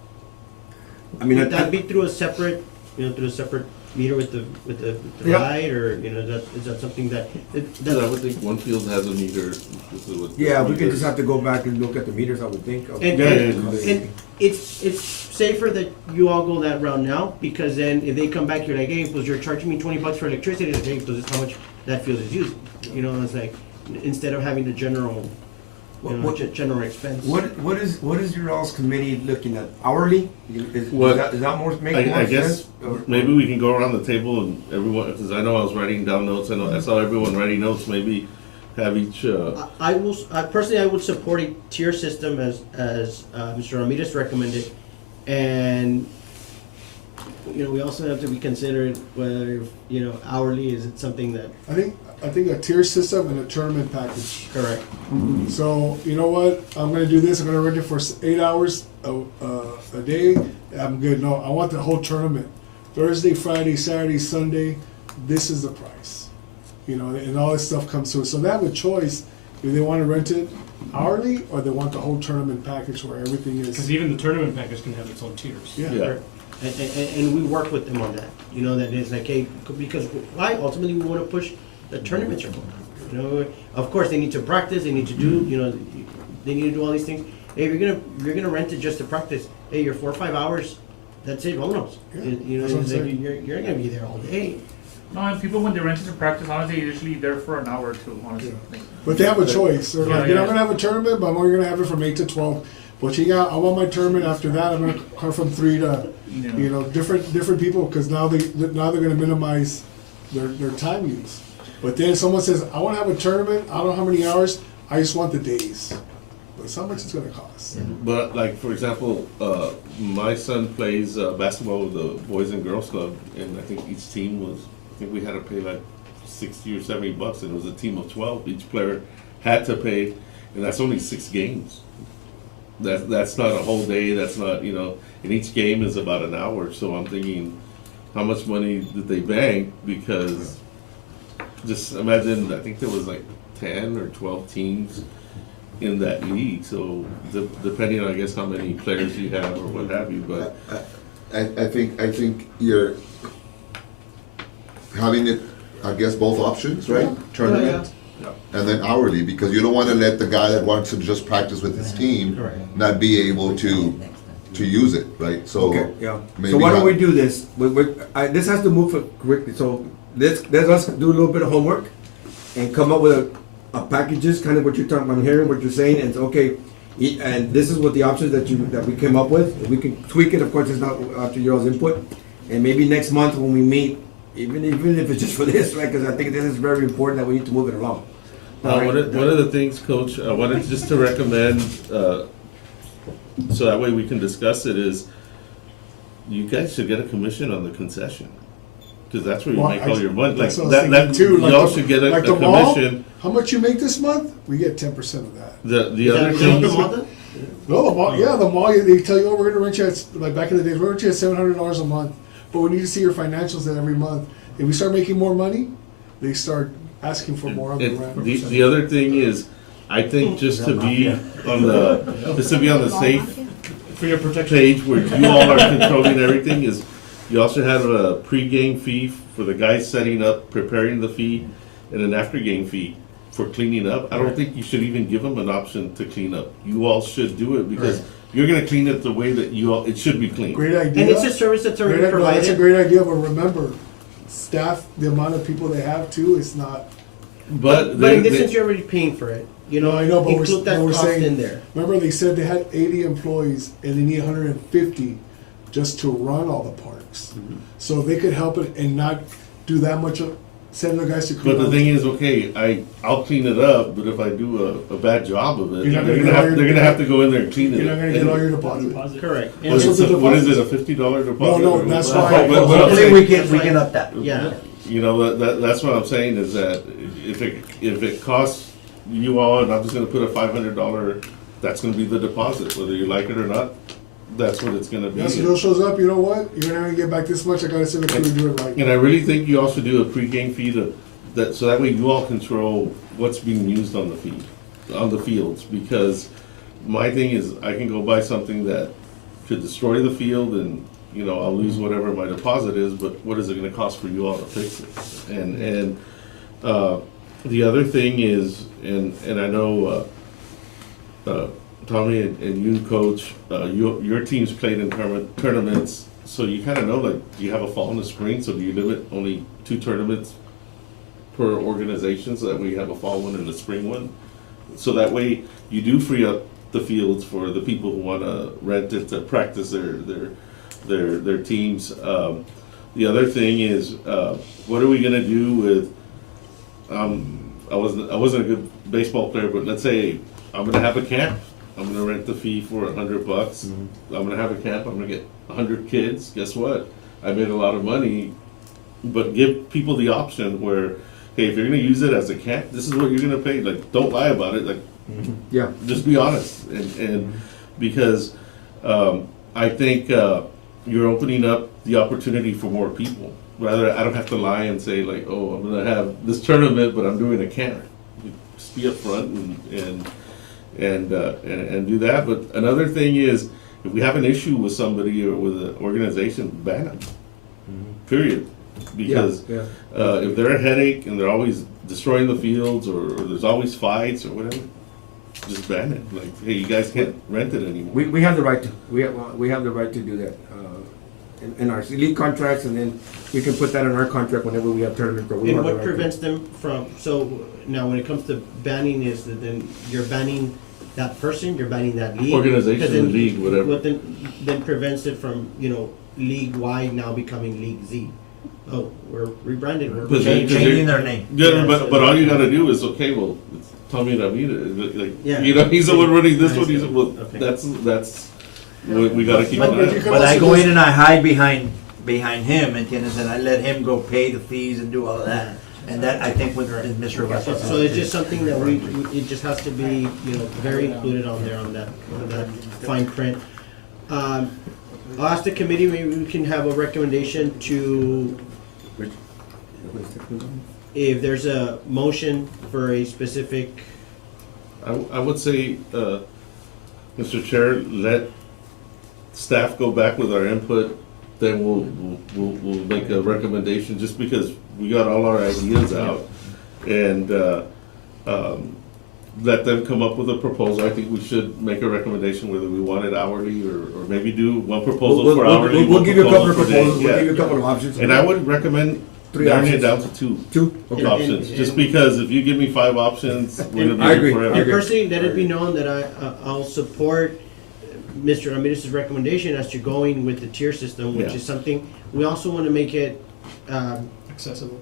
I mean, Would that be through a separate, through a separate meter with the Yeah. light, or, is that something that? I would think one field has a meter. yeah, we could just have to go back and look at the meters, I would think. And, Yeah, and it's safer that you all go that route now, because then if they come back, you're like, hey, pues you're charging me $20 for electricity, like, hey, pues it's how much that field is used. And it's like, instead of having the general, general expense. What is your all's committee looking at? Hourly? Is that more, make more I sense? guess Or- maybe we can go around the table and everyone, because I know I was writing down notes, I saw everyone writing notes, maybe have each, I would support a tier system as Mr. Ramirez recommended, and we also have to be considered whether hourly is it something that I think a tier system and a tournament package. correct. So, you know what, I'm gonna do this, I'm gonna rent it for 8 hours a day, I'm good. No, I want the whole tournament. Thursday, Friday, Saturday, Sunday, this is the price. And all this stuff comes through. So they have a choice if they wanna rent it hourly or they want the whole tournament package where everything Because is. even the tournament package can have its own tiers. Yeah. yeah. And we work with them on that, you know, that is like, hey, because why, ultimately, we wanna push the tournaments are going on, you know? Of course, they need to practice, they need to do, you know, they need to do all these things. Hey, if you're gonna rent it just to practice, hey, you're 4 or 5 hours, that's it, vámonos. Yeah, You know, that's what I'm it's like, saying. you're gonna be there all day. No, and people, when they rent it to practice, honestly, they're usually there for an hour or two, honestly. But they have a choice. They're like, Yeah, you know, yeah. I'm gonna have a tournament, but I'm only gonna have it from 8 to 12. But you got, I want my tournament after that. I'm gonna come from 3 to, Yeah. you know, different people, because now they're gonna minimize their time use. But then someone says, I want to have a tournament. I don't know how many hours. I just want the days. But it's how much it's gonna cost. But like, for example, my son plays basketball with the Boys and Girls Club, and I think each team was, I think we had to pay like 60 or 70 bucks, and it was a team of 12. Each player had to pay, and that's only 6 games. That's not a whole day, that's not, you know, and each game is about an hour, so I'm thinking, how much money did they bank? Because just imagine, I think there was like 10 or 12 teams in that league, so depending on, I guess, how many players you have or what have you, but I think you're having it, I guess, both options, right? Tournament and then hourly, because you don't wanna let the guy that wants to just practice with his team not be able to use it, right? So Okay, yeah. maybe So why don't not- we do this? This has to move quickly, so let us do a little bit of homework and come up with a packages, kind of what you're talking about, I'm hearing what you're saying, and it's okay. And this is what the options that we came up with. We can tweak it, of course, it's not after your all's input. And maybe next month when we meet, even if it's just for this, right? Because I think this is very important that we need to move it along. one of the things, Coach, I wanted just to recommend, so that way we can discuss it, is you guys should get a commission on the concession. Because that's where you Well, make all your money. Like that's what I was that, thinking too. Like y'all the- should get a like the mall, commission. how much you make this month? We get 10% of that. The other Is that thing, the model? No, the mall. Yeah, the mall. They tell you, oh, we're gonna rent you at, like back in the days, we're gonna rent you at $700 a month. But we need to see your financials then every month. If we start making more money, they start asking for more of the rent. the other thing is, I think just to be on the safe For your protection. page where you all are controlling everything, is you also have a pre-game fee for the guys setting up, preparing the feed, and an after-game fee for cleaning up. I don't think you should even give them an option to clean up. You all should do it, because you're gonna clean it the way that it should be cleaned. Great idea. And it's a service that's already Great idea. provided. That's a great idea, but remember, staff, the amount of people they have too, it's not. But in then, this sense, you're already paying for it, you know, No, I know, but include that we're cost saying, in there. Remember, they said they had 80 employees and they need 150 just to run all the parks. So they could help it and not do that much of sending the guys to clean. but the all thing is, okay, I'll clean it up, but if I do a bad job of it, You're not they're gonna gonna get all they're your- gonna have to go in there and clean it. You're not gonna get all your deposit. Correct. What That's is what the it, what is it, deposit a $50 deposit? No, or that's what? why. But I'm Hopefully saying- we can up that. Yeah. You know, that's what I'm saying, is that if it costs you all, and I'm just gonna put a $500, that's gonna be the deposit, whether you like it or not, that's what it's gonna be. Yeah, so Joe shows up, you know what? You're not gonna get back this much, I gotta send it to you and do it right. And I really think you also do a pre-game fee so that way you all control what's being used on the fields, because my thing is, I can go buy something that could destroy the field, and, you know, I'll lose whatever my deposit is, but what is it gonna cost for you all to fix it? And the other thing is, and I know, Tommy and you, Coach, your team's played in tournaments, so you kinda know, like, do you have a fall and a spring, so do you limit only 2 tournaments per organization, so that we have a fall one and a spring one? So that way, you do free up the fields for the people who wanna rent it to practice their teams. The other thing is, what are we gonna do with, I wasn't a good baseball player, but let's say I'm gonna have a camp. I'm gonna rent the fee for $100. I'm gonna have a camp. I'm gonna get 100 kids. Guess what? I made a lot of money. But give people the option where, hey, if you're gonna use it as a camp, this is what you're gonna pay. Like, don't lie about it. Like, Yeah. just be honest. And because I think you're opening up the opportunity for more people. Rather, I don't have to lie and say, like, oh, I'm gonna have this tournament, but I'm doing a camp. Just be upfront and do that. But another thing is, if we have an issue with somebody or with an organization, ban them. Period. Because Yeah, if they're a headache and they're always destroying the fields or there's always fights or whatever, just ban it. Like, hey, you guys can't rent it anymore. we have the right to, we have the right to do that, in our league contracts, and then we can put that in our contract whenever we have tournaments, but we And have the what right to. prevents them from, so now when it comes to banning is that then you're banning that person, you're banning that league. Organization, 'Cause then league, whatever. What then prevents it from, league-wide now becoming League Z? Oh, we're rebranded, we're Because Changing their name. Yeah, but all you gotta do is, okay, well, it's Tommy Ramita, like, Yeah. he's the one running this one, well, Okay. that's, we gotta keep an But eye you on. can But I also go just- in and I hide behind him, entiendes, and I let him go pay the fees and do all of that. And that, I think, with Mr. Vazquez. So it's just something that it just has to be, very included on there, on that fine print. I'll ask the committee, maybe we can have a recommendation to, if there's a motion for a specific, I would say, Mr. Chair, let staff go back with our input, then we'll make a recommendation, just because we got all our ideas out. And, let them come up with a proposal. I think we should make a recommendation whether we want it hourly or maybe do one proposal for hourly. We'll one give you a couple of for day. proposals, we'll Yeah. give you a couple of options. And I would recommend Three narrowing it options. down to Two? Okay. options, And- just because if you give me 5 options, we're gonna I be agree. here I and forever. personally, let it be known that I'll support Mr. Ramirez's recommendation as to going with the tier system, which Yeah. is something, we also want to make it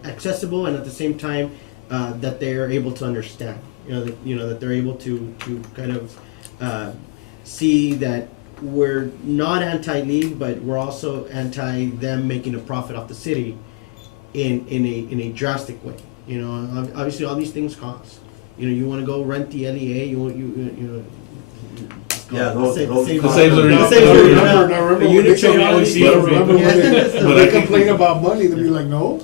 accessible and at the same time, that they are able to understand. That they're able to kind of see that we're not anti-league, but we're also anti them making a profit off the city in a drastic way. Obviously all these things cost. You want to go rent the LEA, Yeah, those The costs. saves are- Now, remember a when unit they trade, all always these remember when things. they, But when I they think- complain about money, they'll be like, no,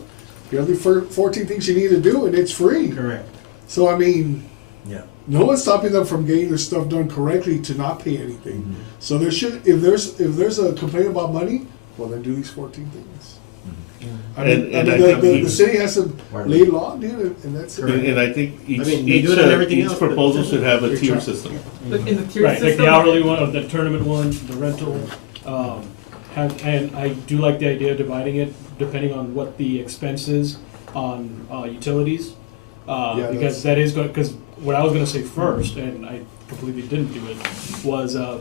you have the 14 things you need to do and it's free. Correct. So I mean, Yeah. no one's stopping them from getting their stuff done correctly to not pay anything. So there should, if there's a complaint about money, well then do these 14 things. I mean, And I think the we- city has to lay law, dude, and that's it. And I think each, they do it on everything else, but- proposal should have a You're tier trying- system. Like in the tier Right, like system. the hourly one, or the tournament one, the rental, and I do like the idea of dividing it depending on what the expense is on, utilities. Yeah, Because that is because what I was gonna say first, and I completely didn't do it, was, that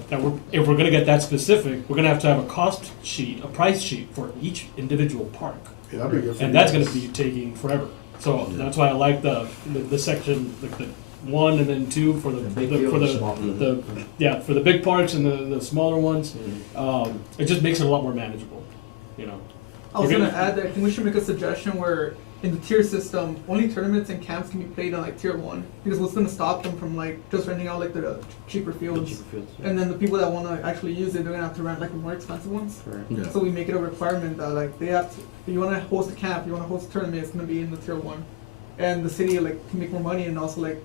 if we're gonna get that specific, we're gonna have to have a cost sheet, a price sheet for each individual park. Yeah, that'd be good for And you that's guys. gonna be taking forever. So that's why I like the section, like the 1 and then 2 for the, The big for field, the, the small field. for the big parks and the smaller ones. Mm-hmm. It just makes it a lot more manageable, I was You're gonna gonna- add that I think we should make a suggestion where in the tier system, only tournaments and camps can be played on like tier 1 because what's gonna stop them from like just renting out like the cheaper fields. And then the people that want to actually use it, they're gonna have to rent like the more expensive ones. Yeah. So we make it a requirement that like they have to, if you want to host a camp, you want to host a tournament, it's gonna be in the tier 1. And the city like can make more money and also like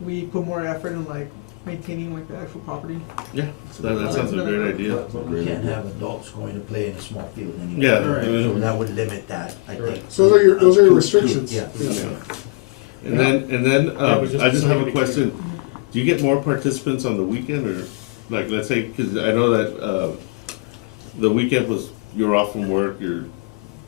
we put more effort in like maintaining like the actual property. Yeah, that sounds a great idea. But we can't have adults going to play in a small field anymore. Yeah. Right. So that would limit that, I think. So those are your restrictions. Yeah. Yeah. And then, Yeah, but just I just so have we a can- question. Do you get more participants on the weekend or, like, let's say, cause I know that, the weekend was, you're off from work,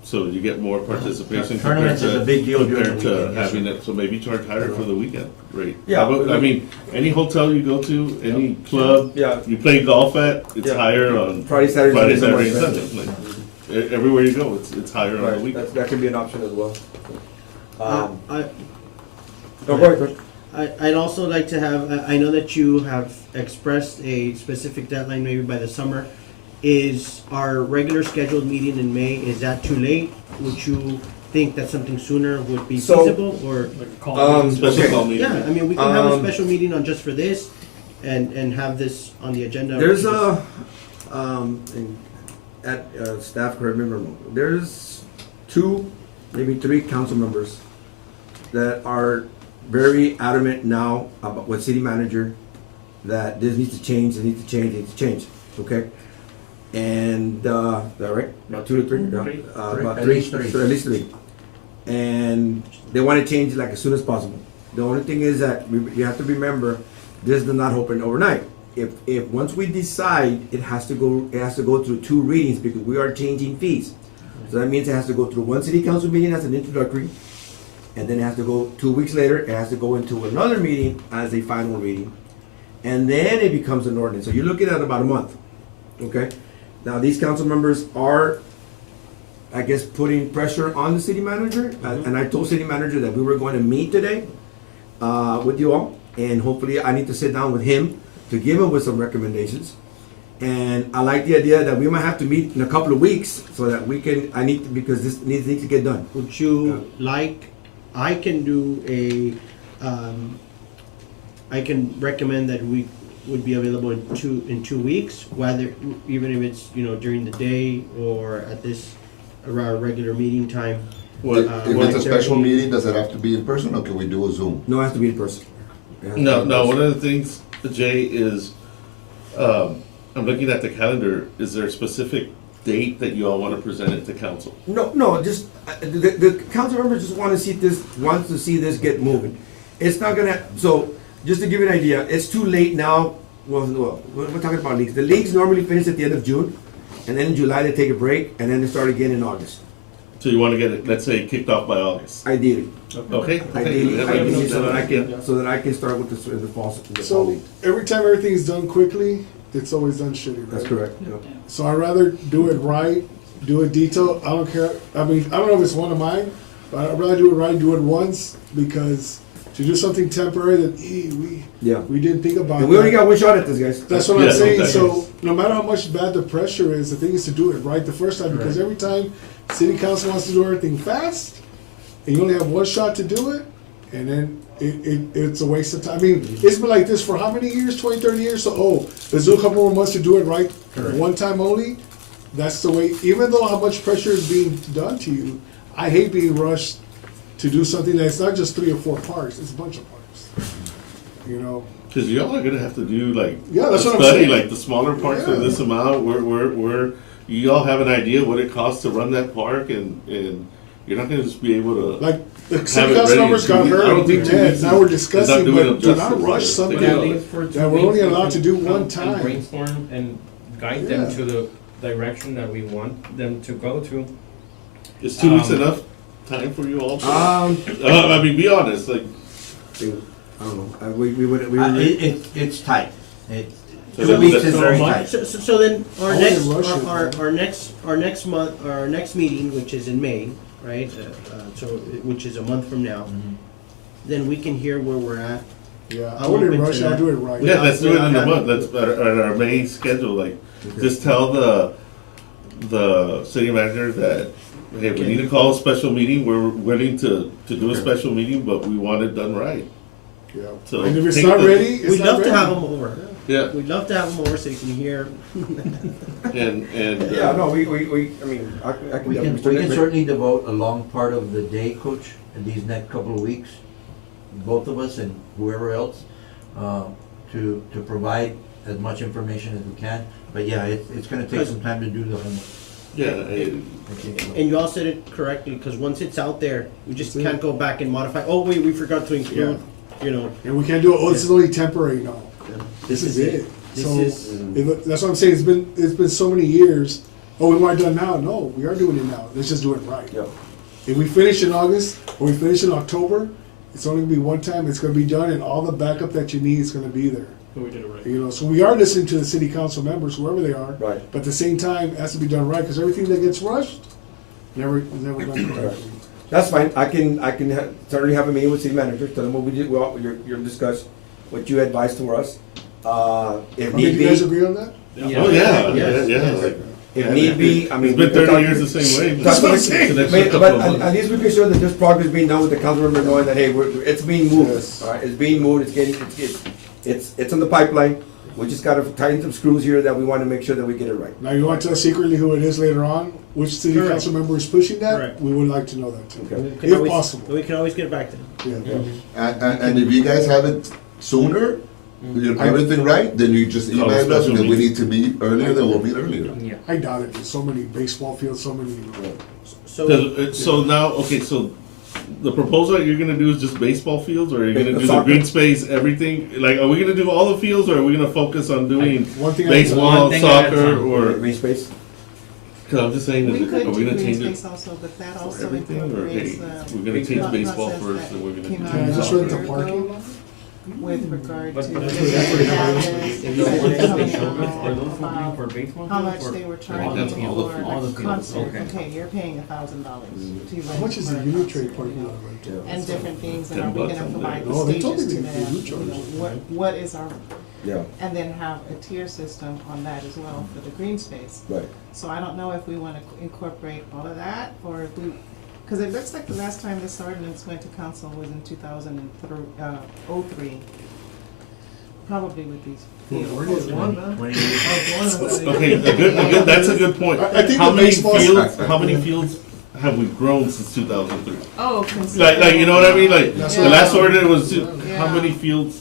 so you get more participation compared Tournaments is a to, big deal during the compared to weekend, yes, having sir. it, so maybe charge higher for the weekend rate. Yeah. I mean, any hotel you go to, any club, Yeah. you play golf at, it's Yeah. higher on Friday, Saturday, Friday, Sunday, Saturday, and Monday. Sunday. Like, everywhere you go, it's higher on the Right, weekend. that could be an option as well. I, Oh, go ahead, I'd also like to have, I know that you have expressed a specific deadline maybe by the summer. Is our regular scheduled meeting in May, is that too late? Would you think that something sooner would be So- feasible or? like a call. Special okay. call meeting. Yeah, I mean, we can have a Um, special meeting on just for this and have this on the agenda. There's at staff correct member, there's 2, maybe 3 council members that are very adamant now about with city manager that this needs to change, it needs to change, it needs to change. okay? And, is that right? About 2 to 3? Yeah. Three. About At 3, least 3. at least 3. And they wanna change it like as soon as possible. The only thing is that you have to remember, this does not open overnight. If once we decide, it has to go through 2 readings because we are changing fees. So that means it has to go through 1 city council meeting as an introductory, and then it has to go 2 weeks later, it has to go into another meeting as a final reading. And then it becomes an ordinance. So you're looking at about a month, okay? Now, these council members are, I guess, putting pressure on the city manager. And I told city manager that we were going to meet today with you all. And hopefully I need to sit down with him to give him with some recommendations. And I like the idea that we might have to meet in a couple of weeks so that we can, because this needs to get done. Would you like, I can do I can recommend that we would be available in 2 weeks, whether, even if it's, during the day or at this, around regular meeting time. If it's a special 9:30. meeting, does it have to be in person or can we do a Zoom? No, it has to be in person. It has to be No, in no, person. one of the things, Jay, is, I'm looking at the calendar, is there a specific date that you all wanna present it to council? No, just, the council members just wants to see this get moving. It's not gonna, so, just to give you an idea, it's too late now, well, we're talking about leagues. The leagues normally finish at the end of June, and then in July they take a break, and then they start again in August, So you wanna get it, let's say, kicked off by August? ideally. Okay? Ideally, so that I can start with the fall So league. every time everything's done quickly, it's always done shitty, right? That's correct. So I'd rather do it right, do it detailed. I don't care. I mean, I don't know if it's one of mine, but I'd rather do it right, do it once, because to do something temporary that Yeah. we didn't think about. And we only that. got one shot at this, guys. That's what I'm Yeah, saying. okay. So no matter how much bad the pressure is, the thing is to do it right the first time, because every time city council wants to do everything fast, and you only have one shot to do it, and then it's a waste of time. I mean, it's been like this for how many years? 20, 30 years? So, let's do a couple more months to do it right, one time only. That's the way, even though how much pressure is being done to you, I hate being rushed to do something that's not just 3 or 4 parks, it's a bunch of parks. You know? Cause y'all are gonna have to do like Yeah, a that's what I'm study, saying. like the smaller parks are Yeah. this amount, you all have an idea what it costs to run that park and you're not gonna just be able to. Like, the Have city it council ready in members 2 got weeks. I heard, don't think 2 yeah, weeks now we're is discussing, doing but them do not justice. rush But something But at least for 2 that we're weeks, only we allowed can to do come one and time. brainstorm and guide them Yeah. to the direction that we want them to go to. Is 2 weeks Um, enough time for you all? Um, I mean, be honest, like, I don't know. We would. It's tight. So 2 weeks that's is very so tight. So then, I wouldn't rush it, our next month, our next meeting, which is in May, right? Which is a month from now, then we can hear where we're at. Yeah, I I'm wouldn't open to rush it, I'll that. do it right. yeah, let's do it in a Yeah. month, let's, at our main schedule, like, just tell the city manager that, hey, we need to call a special meeting, we're willing to do a special meeting, but we want it done right. Yeah. So And if it's take not the- ready, it's We'd not love to ready. have them over. Yeah, We'd love to have them over so you can hear. and. Yeah, no, I mean, I can. We can certainly devote a long part of the day, Coach, in these next couple of weeks, both of us and whoever else, to provide as much information as we can. But yeah, it's gonna take some time to do the homework. Yeah, I think so. And you all said it correctly, because once it's out there, we just can't go back and modify. Oh, wait, we forgot to include, And we can't do it, oh, this is only temporary, no. This is it. This So, is- that's what I'm saying, it's been so many years, oh, we want it done now, no, we are doing it now, let's just do it right. Yep. If we finish in August, or we finish in October, it's only gonna be one time, it's gonna be done, and all the backup that you need is gonna be there. We did it right. You know, so we are listening to the city council members, whoever they are. Right. But at the same time, it has to be done right, because everything that gets rushed, never done correctly. That's fine. I can certainly have a meeting with city manager, tell them what we did, well, you're discuss what you advised to us. If Okay, need do you guys be, agree on that? oh, yeah, Yes, yeah, yes. like. if need be, I mean. It's been we can 30 talk- years the same way. That's what I'm It's an saying. extra But couple of at months. least we can show that this progress is being done with the council member knowing that, hey, it's being moved. Yes. All right, it's being moved, it's in the pipeline. We just gotta tighten some screws here that we wanna make sure that we get it right. Now, you want to tell secretly who it is later on, which city Correct. council member is pushing that? Correct. We would like to know that too. Okay. We can If always- possible. We can always get back to them. Yeah. And if you guys have it sooner, everything right, then you just email us, special and if we meeting. need to meet earlier, then we'll meet earlier. Yeah. I doubt it. There's so many baseball fields, so many. So, So now, okay, so the proposal that you're gonna do is just baseball fields, or are you gonna do the Soccer. green space, everything? Like, are we gonna do all the fields, or are we gonna focus on doing One thing I- baseball, One thing at a soccer, time. or? Green space. Cause I'm just saying, We is it- could are we do gonna green change it space also, but that for also everything, or hey, incorporates, we're gonna change thought baseball process first, that and we're gonna came do. out Can I a just year rent the ago parking? With regard But to. that's the what balance, Is the those ones that they coming showed us, out are those ones about for baseball? how fields much or- they were that's charging all the for fields. All the a fields, concert. okay. Okay, you're paying $1,000 to rent How much is for the a unit concert, trade parking you know, lot rent? and different things, and are we $10 gonna on provide there. the No, they told stages me to they them? do You know, charge. what is our, Yeah, and then have a tier system on that as well for the green space. right. So I don't know if we wanna incorporate all of that, or if we, cause it looks like the last time this ordinance went to council was in 2003. Probably with these fields. Okay, that's a good point. I think How the many baseball- fields, how many fields have we grown since 2003? Oh, Like, you know what I mean? Like, That's the what- last order was, how Yeah. many fields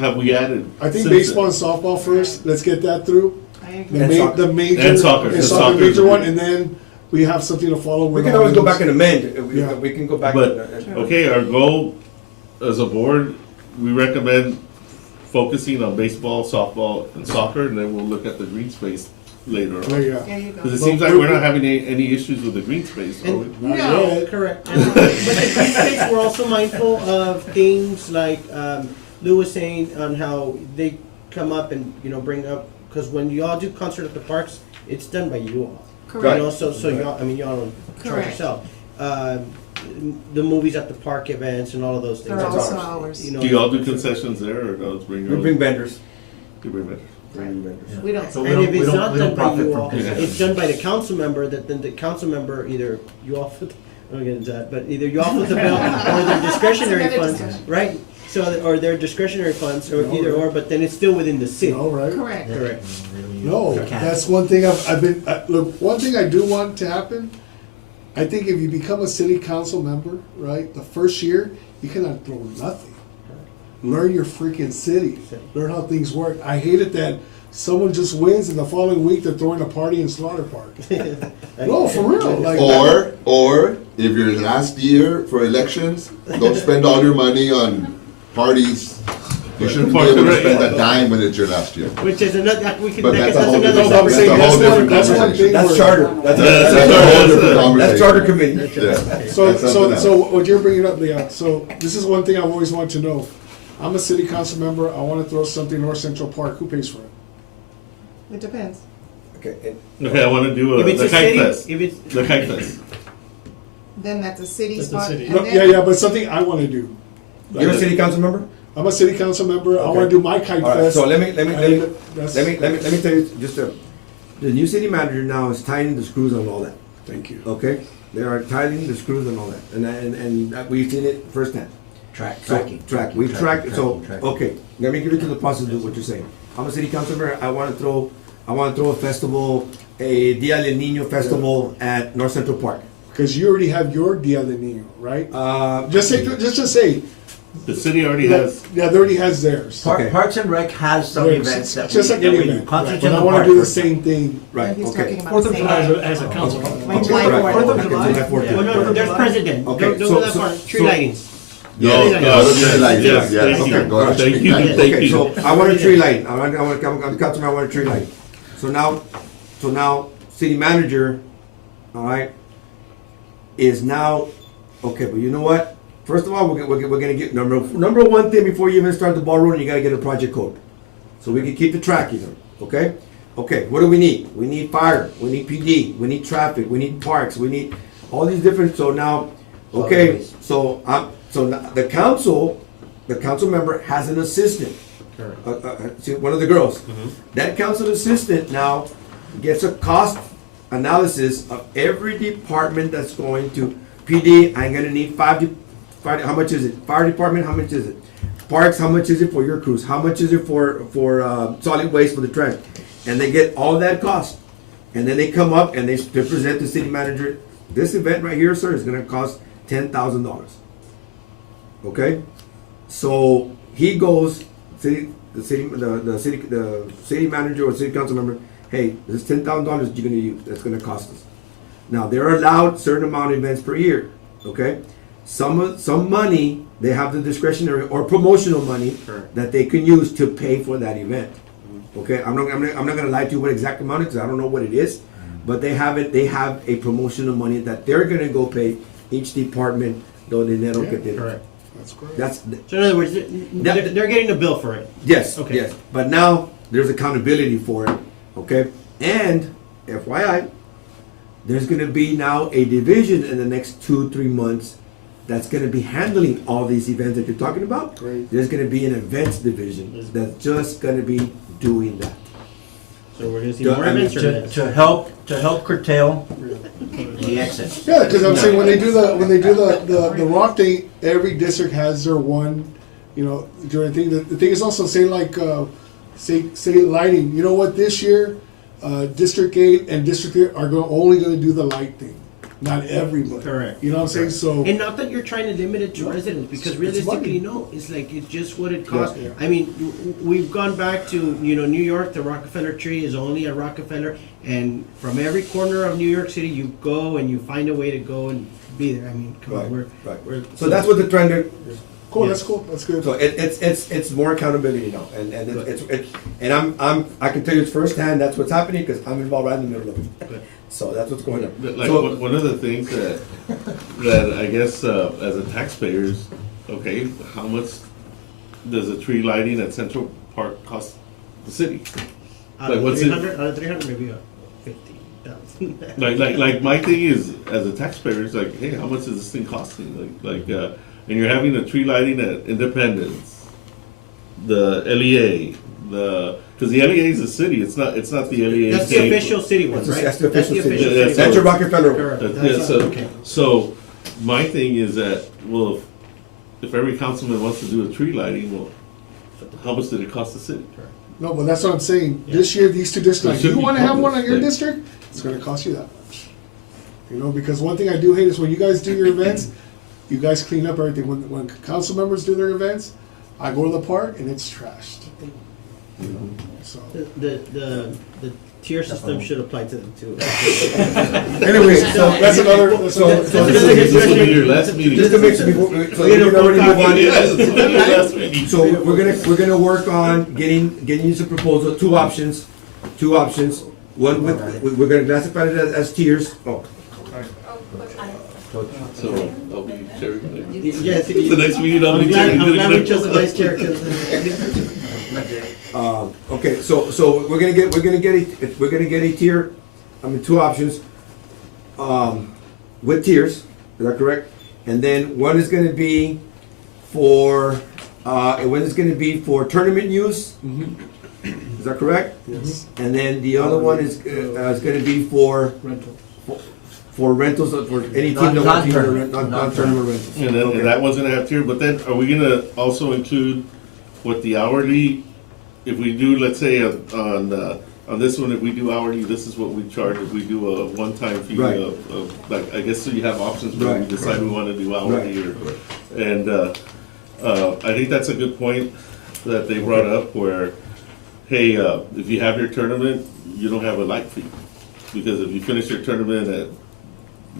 have we added? I think since baseball then? and softball first. Let's get that through. I The, agree. And soccer. the major And soccer. and The soccer soccer is major a one, big- and then we have something to follow We with. can all always go these. back and amend. Yeah. We can go back. But- Okay, our goal as a board, we recommend focusing on baseball, softball, and soccer, and then we'll look at the green space later Oh, on. yeah. There you Because it go. seems like we're not having any issues with the green space, are we? Not no, yet. correct. But the green space, we're also mindful of things like, Lou was saying on how they come up and, you know, bring up, because when you all do concert at the parks, it's done by you all. You Correct. know, so y'all, I mean, y'all don't charge Correct. yourself. The movies at the park events and all of those things. They're that's also ours. ours. You know, Do y'all do concessions there, or does bring We your bring own? vendors. You bring vendors? We don't. So we And don't- if we it's don't- not we done don't by profit you from all, concessions. it's done by the council member, that then the council member, either you all foot, I'm gonna get into that, but either you all foot the bill or their discretionary That's another funds, discussion. right? So, or their discretionary funds, or either or, but then it's still within the city. No, right? Correct. Correct. No, that's one thing I've been, look, one thing I do want to happen, I think if you become a city council member, right, the first year, you cannot throw nothing. Learn your freaking city, learn how things work. I hate it that someone just wins and the following week they're throwing a party in Slaughter Park. No, for real, like. Or if your last year for elections, don't spend all your money on parties. You shouldn't be able to spend a dime when it's your last year. Which is another, we can, But that's that's a whole another different- No, I'm separate. saying That's a whole that's one, different that's one conversation. thing That's where- charter. That's a a whole whole different different That's charter committee. Yeah. So, That's so, something so else. what you're bringing up, Leon, so this is one thing I've always wanted to know. I'm a city council member, I wanna throw something in North Central Park, who pays for it? It depends. Okay, and Okay, I wanna do If it's the a kite city, fest. if it's, The kite fest. Then that's a city That's a spot. city. and No, then- yeah, yeah, but something I wanna do. you're a city council member? I'm a city council member, I wanna Okay. do my kite All right, fest. so let me That's- tell you just the new city manager now is tightening the screws on all that. Thank you. Okay, they are tightening the screws and all that, and we've seen it firsthand. Tracking. We track. So tracking. okay, let me give you to the process of what you're saying. I'm a city council member. I want to throw a festival, a Dia del Niño festival at North Central Park. Cause you already have your Dia de Niño, right? Just Just say, The city already has, yeah, they already has theirs. Okay. Parks and Rec has some Theirs. events that Just like we any do. event. Concerts But in I the wanna park, do the for same thing. right. He's Okay. talking about Fourth the of same July day. as a council. Like Okay, July right. 4th. Okay, July 4th. oh, no, there's president. Okay, Don't so- go that so- far. Tree so- lightings. no, Yeah, no, yeah, like, yes, yes, thank okay, you. go ahead. Thank you, thank Okay, you. so I want a tree light. I'm councilman. I want a tree light. So now, city manager, all right, is now okay. But you know what? First of all, we're gonna get number one thing before you even start the ball rolling. You gotta get a project code, so we can keep the track either. Okay. Okay. What do we need? We need fire. We need PD. We need traffic. We need parks. We need all these different. So now, okay. So now the council member has an assistant. See, one of the girls. That council assistant now gets a cost analysis of every department that's going to PD. I'm gonna need five. How much is it? Fire department. How much is it? Parks. How much is it for your crews? How much is it for solid waste for the trash? And they get all that cost, and then they come up and they present the city manager. This event right here, sir, is gonna cost $10,000. Okay, so he goes. the city manager or city council member, hey, this is $10,000 you're gonna use, that's gonna cost us. Now, they're allowed certain amount of events per year, okay? Some money, they have the discretionary or promotional money that they can use to pay for that event. Okay, I'm not gonna lie to you what exact amount it is, I don't know what it is, but they have a promotional money that they're gonna go pay each department, though dinero que tiene. Correct. That's correct. That's, So in other words, they're getting a bill for it. yes, Okay. yes, but now there's accountability for it, okay? And FYI, there's gonna be now a division in the next 2-3 months that's gonna be handling all these events that you're talking about. Great. There's gonna be an events division that's just gonna be doing that. So we're gonna see Yeah, more I mean, events or less? To help curtail the excess. Yeah, because I'm saying when they do the rock day, every district has their one, during the thing. The thing is also say like say lighting. You know what? This year, District 8 and District 8 are only going to do the light thing. Not everybody. Correct. You know what I'm saying? So And not that you're trying to limit it to residents, because It's realistically, money. no, it's like, it's just what it costs. Yeah. I mean, we've gone back to, New York, the Rockefeller tree is only at Rockefeller, and from every corner of New York City, you go and you find a way to go and be there. I mean, come on, we're. So that's what they're trying to, cool. Yeah. That's cool. That's good. so it's more accountability now, and I can tell you it's firsthand, that's what's happening, because I'm involved right in the middle of it. Good. So that's what's going on. Like, So- one of the things that I guess, as a taxpayers, okay, how much does a tree lighting at Central Park cost the city? Out Like, of what's it- 300, maybe 50,000. Like my thing is, as a taxpayer, it's like, hey, how much is this thing costing? And you're having a tree lighting at Independence, the LEA, because the LEA is a city, it's not the LEA. That's the official city one, right? That's the official city. Yeah, That's so- your Rockefeller one. Correct. Yeah, That's okay. so my thing is that, well, if every councilman wants to do a tree lighting, well, how much did it cost the city? No, but that's what I'm saying. This year, these two It districts, should you be want to have one public, on your like- district, it's going to cost you that much. Because one thing I do hate is when you guys do your events, you guys clean up everything. When council members do their events, I go to the park and it's trashed. So The tier system should apply to them too. Anyway, so that's another, so This will be your last meeting. just to make sure, so we can already move on. Yes, this will be your last meeting. So we're gonna work on getting you some proposal, two options. One we're gonna classify it as tiers. Oh, So I'll be chairing. Yes. The next meeting, I'll be chairing. I'm glad we chose the vice chair, 'cause, okay, so we're gonna get a tier, two options, with tiers, is that correct? And then one is gonna be for, tournament use, is that correct? yes, And then the other one is gonna be for Rental. rentals, for any team that wants to Non-tournament. non-tournament rentals. And then, Okay. and that one's gonna have tier, but then are we gonna also include what the hourly, if we do, let's say, on this one, if we do hourly, this is what we charge, if we do a one-time fee Right. of, like, I guess, so you have options where we Right. decide we wanna do hourly Right. or, and, I think that's a good point that they brought up where, hey, if you have your tournament, you don't have a light fee. Because if you finish your tournament at,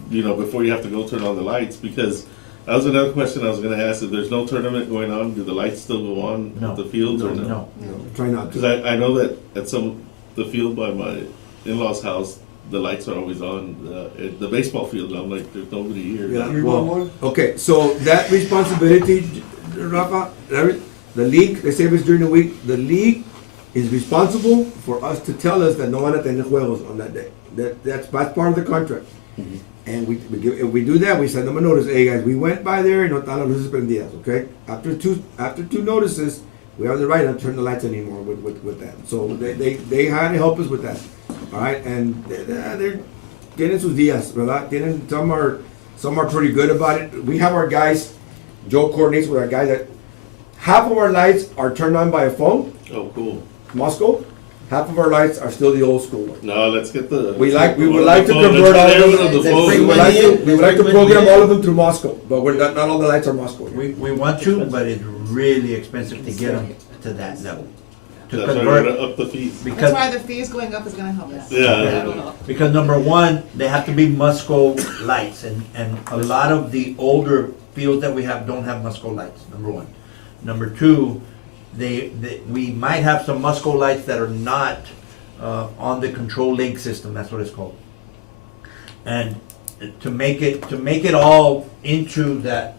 before you have to go turn on the lights, because that was another question I was gonna ask, if there's no tournament going on, do the lights still go on No. at the fields or no? No. Try not Because to. I know that at the field by my in-laws' house, the lights are always on, at the baseball field, and I'm like, there's nobody here. Yeah, Three, well, one, one. okay, so that responsibility, Rafa, the league, they say if it's during the week, the league is responsible for us to tell us that no van a tener juegos on that day. That's part of the contract. And if we do that, we send them a notice, hey guys, we went by there, no están las luces prendidas, okay? After two notices, we have the right not to turn the lights anymore with that. So they had to help us with that, all right? And they're tienen sus días, ¿verdad? Some are pretty good about it. We have our guys, Joe coordinates with our guys that half of our lights are turned on by a phone, Oh, cool. Moscow. Half of our lights are still the old school one. No, let's get the. We would on like the to phone. convert all Let's of get them. on the Let's phone. bring We would money like to, in. we would like to program all of them through Moscow, but not all the lights are Moscow. We want to, but it's really expensive to get them to that level. to That's why we're convert, gonna up the fees. That's because, why the fees going up is gonna help us. Yeah. because number one, they have to be Musco lights, and a lot of the older fields that we have don't have Musco lights, number one. Number two, we might have some Musco lights that are not, on the control link system, that's what it's called. And to make it all into that,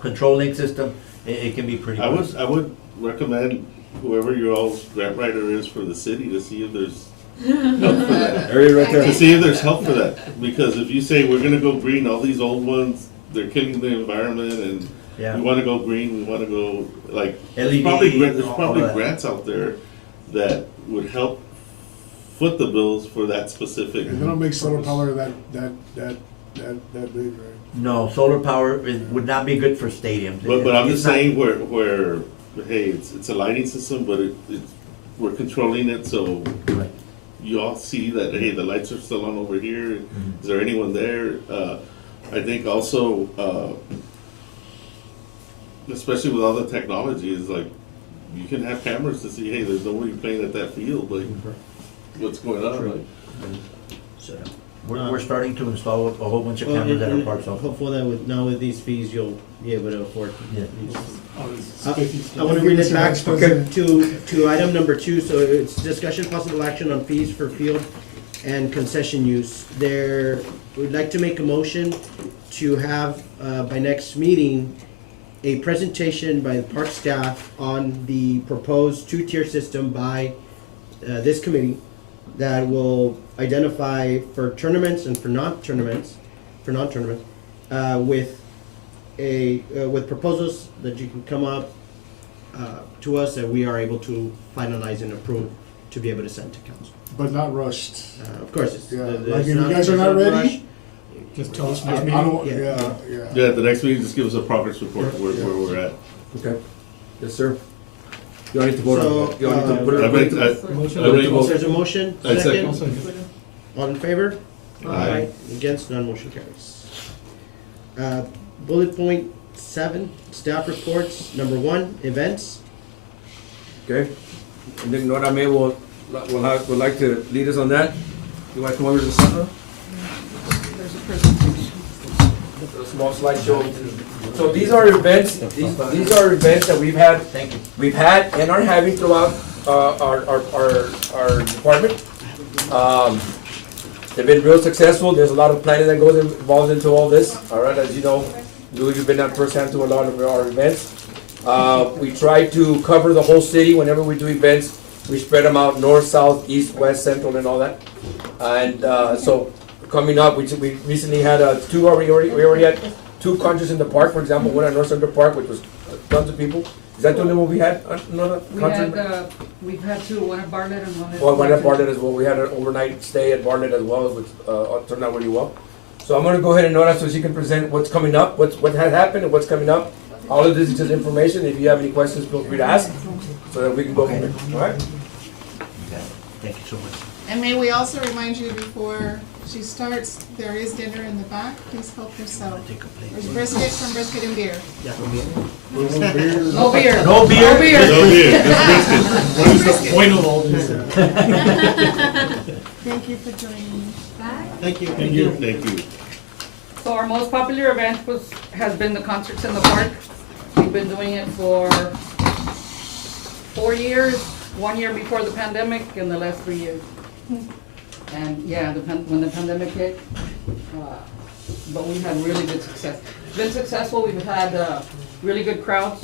control link system, it can be pretty costly. I would recommend whoever your all's grant writer is for the city to see if there's help for that. Area right To there. see if there's help for that, because if you say we're gonna go green, all these old ones, they're killing the environment, and Yeah. we wanna go green, we wanna go, like, LED, there's all probably that. grants out there that would help foot the bills for that specific. And they don't make solar power that big, right? No, solar power would not be good for stadiums. But I'm It's just not- saying where, hey, it's a lighting system, but we're controlling it, so Right. you all see that, hey, the lights are still on over here, is there anyone there? I think also, especially with all the technology, is like, you can have cameras to see, hey, there's nobody playing at that field, like, what's going on, like. So, We're starting to install a whole bunch of well, cameras at our and parks also. hopeful that now with these fees, you'll be able to afford Yeah. these. Oh, it's I 50. want to bring this back Mr. President. to item number 2, so it's discussion possible action on fees for field and concession use. We'd like to make a motion to have, by next meeting, a presentation by the park staff on the proposed 2-tier system by this committee that will identify for tournaments and for non-tournaments, with proposals that you can come up to us that we are able to finalize and approve to be able to send to council. But not rushed. Of course, it's. Yeah, there's like if you not- guys are there's not no ready, rush. Just tell us I next don't, meeting. yeah. Yeah, the next meeting, just give us a progress report where we're at. Okay. Yes, sir. You don't need to vote on that. You don't need to put it I on. make, There's a motion, I second. second, all in favor? Aye. Against, none, motion carries. Bullet point 7, staff reports, number 1, events. Okay. And then Nora May would like to lead us on that. You want to come over to the center? There's a presentation. A small slideshow. So these are events, these are events that we've had. Thank you. We've had and are having throughout our department. They've been real successful. There's a lot of planning that goes involved into all this. All right, as you know, you've been at firsthand to a lot of our events. We try to cover the whole city whenever we do events. We spread them out north, south, east, west, central, and all that. And so coming up, we recently had we already had 2 concerts in the park. For example, one at North Central Park, which was tons of people. Is that the only one we had? Another concert? We've had 2, one at Bartlett and one at. Well, one at Bartlett as well. We had an overnight stay at Bartlett as well, which turned out really well. So I'm going to go ahead and Nora so she can present what's coming up, what has happened and what's coming up. All of this is just information. If you have any questions, feel free to ask so that we can go from there. All right? Thank you so much. And may we also remind you before she starts, there is dinner in the back. Please help yourself. Take a plate. There's brisket, some brisket and beer. Yeah, from here. No beer. No beer? No beer. No beer, just biscuits. What is the point of all this? Thank you for joining me. Thank you. Thank you. Thank you. So our most popular event has been the concerts in the park. We've been doing it for 4 years, 1 year before the pandemic, and the last 3 years. And yeah, when the pandemic hit, but we've had really good success. It's been successful. We've had really good crowds.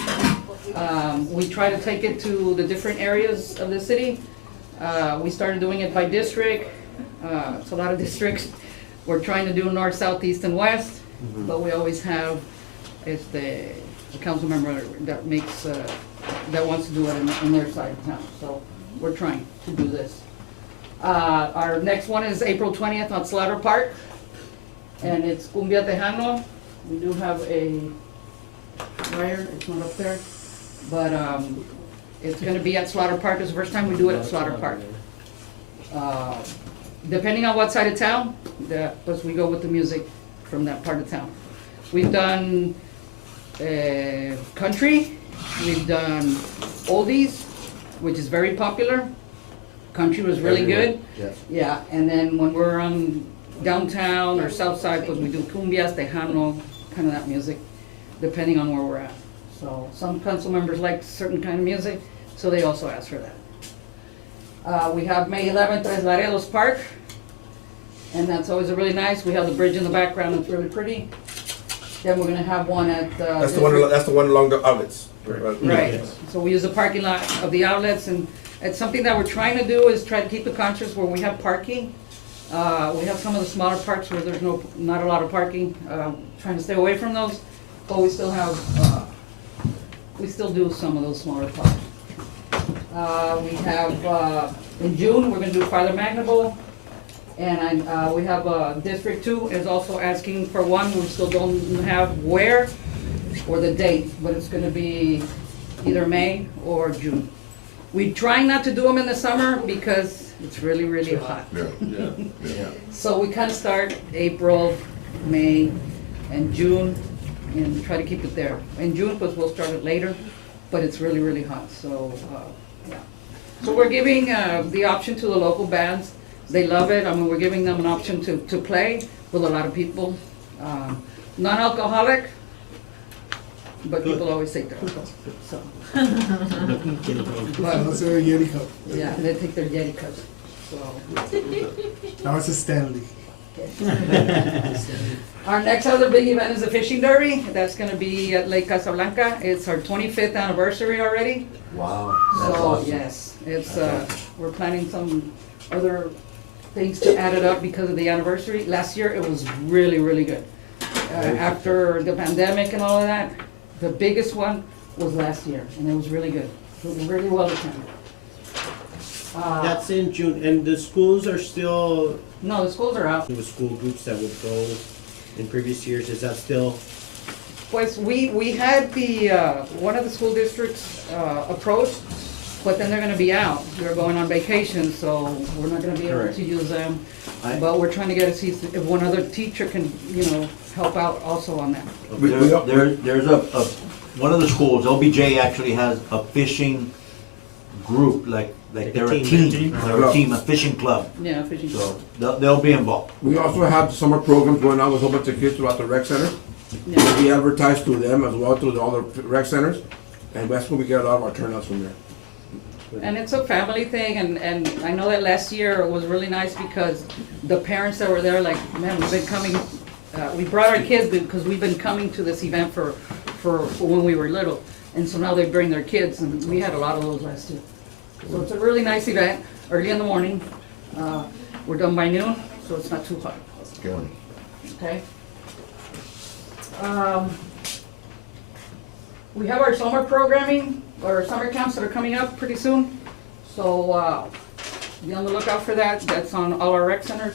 We try to take it to the different areas of the city. We started doing it by district. It's a lot of districts. We're trying to do north, south, east, and west, but we always have the council member that makes that wants to do it in their side of town. So we're trying to do this. Our next one is April 20th on Slaughter Park, and it's Cumbia Tejano. We do have a flyer, it's not up there, but it's gonna be at Slaughter Park. It's the first time we do it at Slaughter Park. Depending on what side of town, plus we go with the music from that part of town. We've done country, we've done oldies, which is very popular. Country was really good. Yes. Yeah, and then when we're on downtown or south side, because we do cumbias, tejano, kind of that music, depending on where we're at. So some council members like certain kind of music, so they also ask for that. We have May 11th, Tres Laredos Park, and that's always really nice. We have the bridge in the background, it's really pretty. Then we're gonna have one at. That's the one along the outlets. Right, Yes. so we use the parking lot of the outlets, and it's something that we're trying to do is try to keep the conscious where we have parking. We have some of the smaller parks where there's not a lot of parking, trying to stay away from those, but we still have, we still do some of those smaller parks. We have, in June, we're gonna do Father Magnable, and we have, District 2 is also asking for one, we still don't have where or the date, but it's gonna be either May or June. We try not to do them in the summer because it's really, really hot. Yeah. So we kind of start April, May, and June, and try to keep it there. In June, because we'll start it later, but it's really, really hot, so, yeah. So we're giving the option to the local bands. They love it. I mean, we're giving them an option to play with a lot of people. Non-alcoholic, but people always take their alcohol, so. That's a Yeti cup. Yeah, they take their Yeti cups, so. Now it's a Stanley. Our next other big event is the fishing derby. That's gonna be at Lake Casablanca. It's our 25th anniversary already. Wow. So, yes, it's, we're planning some other things to add it up because of the anniversary. Last year, it was really, really good. After the pandemic and all of that, the biggest one was last year, and it was really good. It was really well attended. That's in June, and the schools are still, No, the schools are out. the school groups that would go in previous years, is that still? Pues we had the, one of the school districts approached, but then they're gonna be out. They're going on vacation, so we're not gonna be able Correct. to use them. But we're trying to get to see if one other teacher can, help out also on that. There's one of the schools, LBJ actually has a fishing group, like they're a team, a fishing club. Yeah, fishing. So they'll be involved. We also have summer programs going on with a whole bunch of kids throughout the rec center. Yeah. We advertise through them as well through all the rec centers, and that's when we get a lot of our turnouts from there. And it's a family thing, and I know that last year was really nice because the parents that were there, like, man, we've been coming, we brought our kids because we've been coming to this event for when we were little. And so now they bring their kids, and we had a lot of those last year. So it's a really nice event, early in the morning. We're done by noon, so it's not too hot, okay? We have our summer programming, or summer camps that are coming up pretty soon. So, be on the lookout for that. That's on all our rec centers.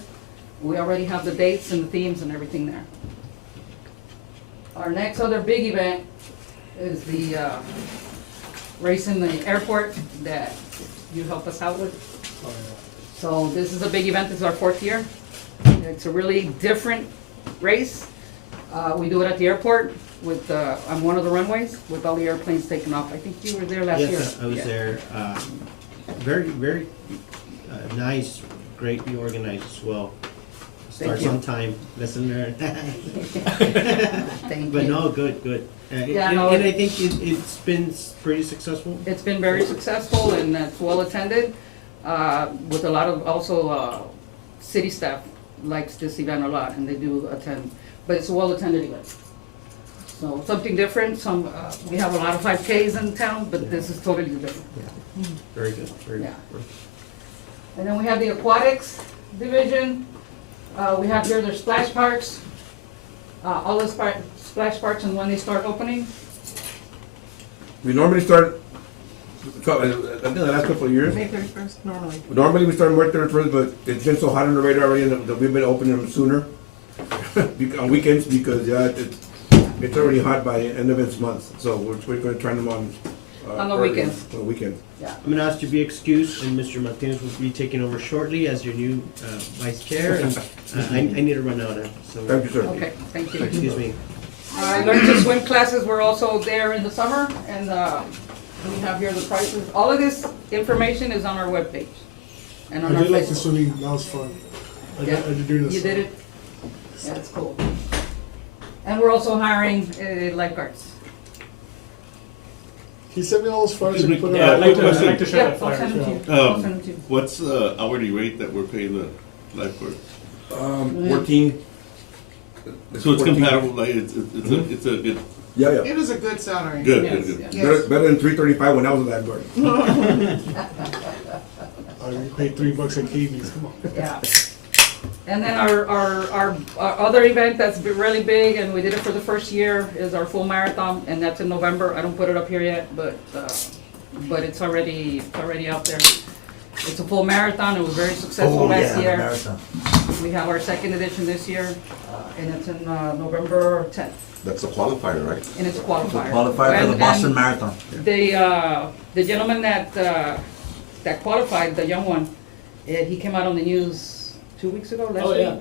We already have the dates and the themes and everything there. Our next other big event is the race in the airport that you help us out with. So this is a big event. This is our 4th year. It's a really different race. We do it at the airport with, on one of the runways with all the airplanes taking off. I think you were there last year. Yes, I was there. Very, very nice, greatly organized as well. Starts you. on time, lesson learned. Thank But you. no, good. Yeah, And no, I think it's been pretty successful. It's been very successful and it's well attended, with a lot of also, city staff likes this event a lot and they do attend, but it's a well attended event. So something different, we have a lot of 5Ks in town, but this is totally different. Very good, very Yeah. good. And then we have the aquatics division. We have here their splash parks. All the splash parks and when they start opening. We normally start, I think the last couple of years. May 31st, normally. Normally we start March 31st, but it's been so hot on the radar already that we've been opening them sooner on weekends because it's already hot by the end of this month. So we're going to turn them on. On the early, weekends. On the weekends. Yeah. I'm gonna ask you to be excused, and Mr. Martinez will be taking over shortly as your new vice chair. And I need to run out now, so. Thank you, sir. Okay, thank you. Excuse me. Learn to swim classes were also there in the summer, and We have here the prices. All of this information is on our webpage and on I our did like the Facebook. swimming, that was fun. I Yeah, did do this. you did it? Yeah, it's cool. And we're also hiring lifeguards. He sent me all those flyers and put it Yeah, out. I'd like to share Yeah, that I'll flyer. send them to you. yeah. I'll send them to you. What's the hourly rate that we're paying the lifeguard? Working. So it's compatible, like, it's a good, Yeah, yeah. It is a good salary. good, Yes, good, good. Yes. Better than 335 when I was a lifeguard. You paid $3 at KB's, come on. Yeah. And then our other event that's really big, and we did it for the first year, is our full marathon, and that's in November. I don't put it up here yet, but it's already out there. It's a full marathon. It was very successful Oh, last yeah, the year. marathon. We have our second edition this year, and it's in November 10th, That's a qualifier, right? and it's a qualifier. Qualified for the And- Boston and Marathon. the gentleman that qualified, the young one, he came out on the news 2 weeks ago, last Oh, week. yeah.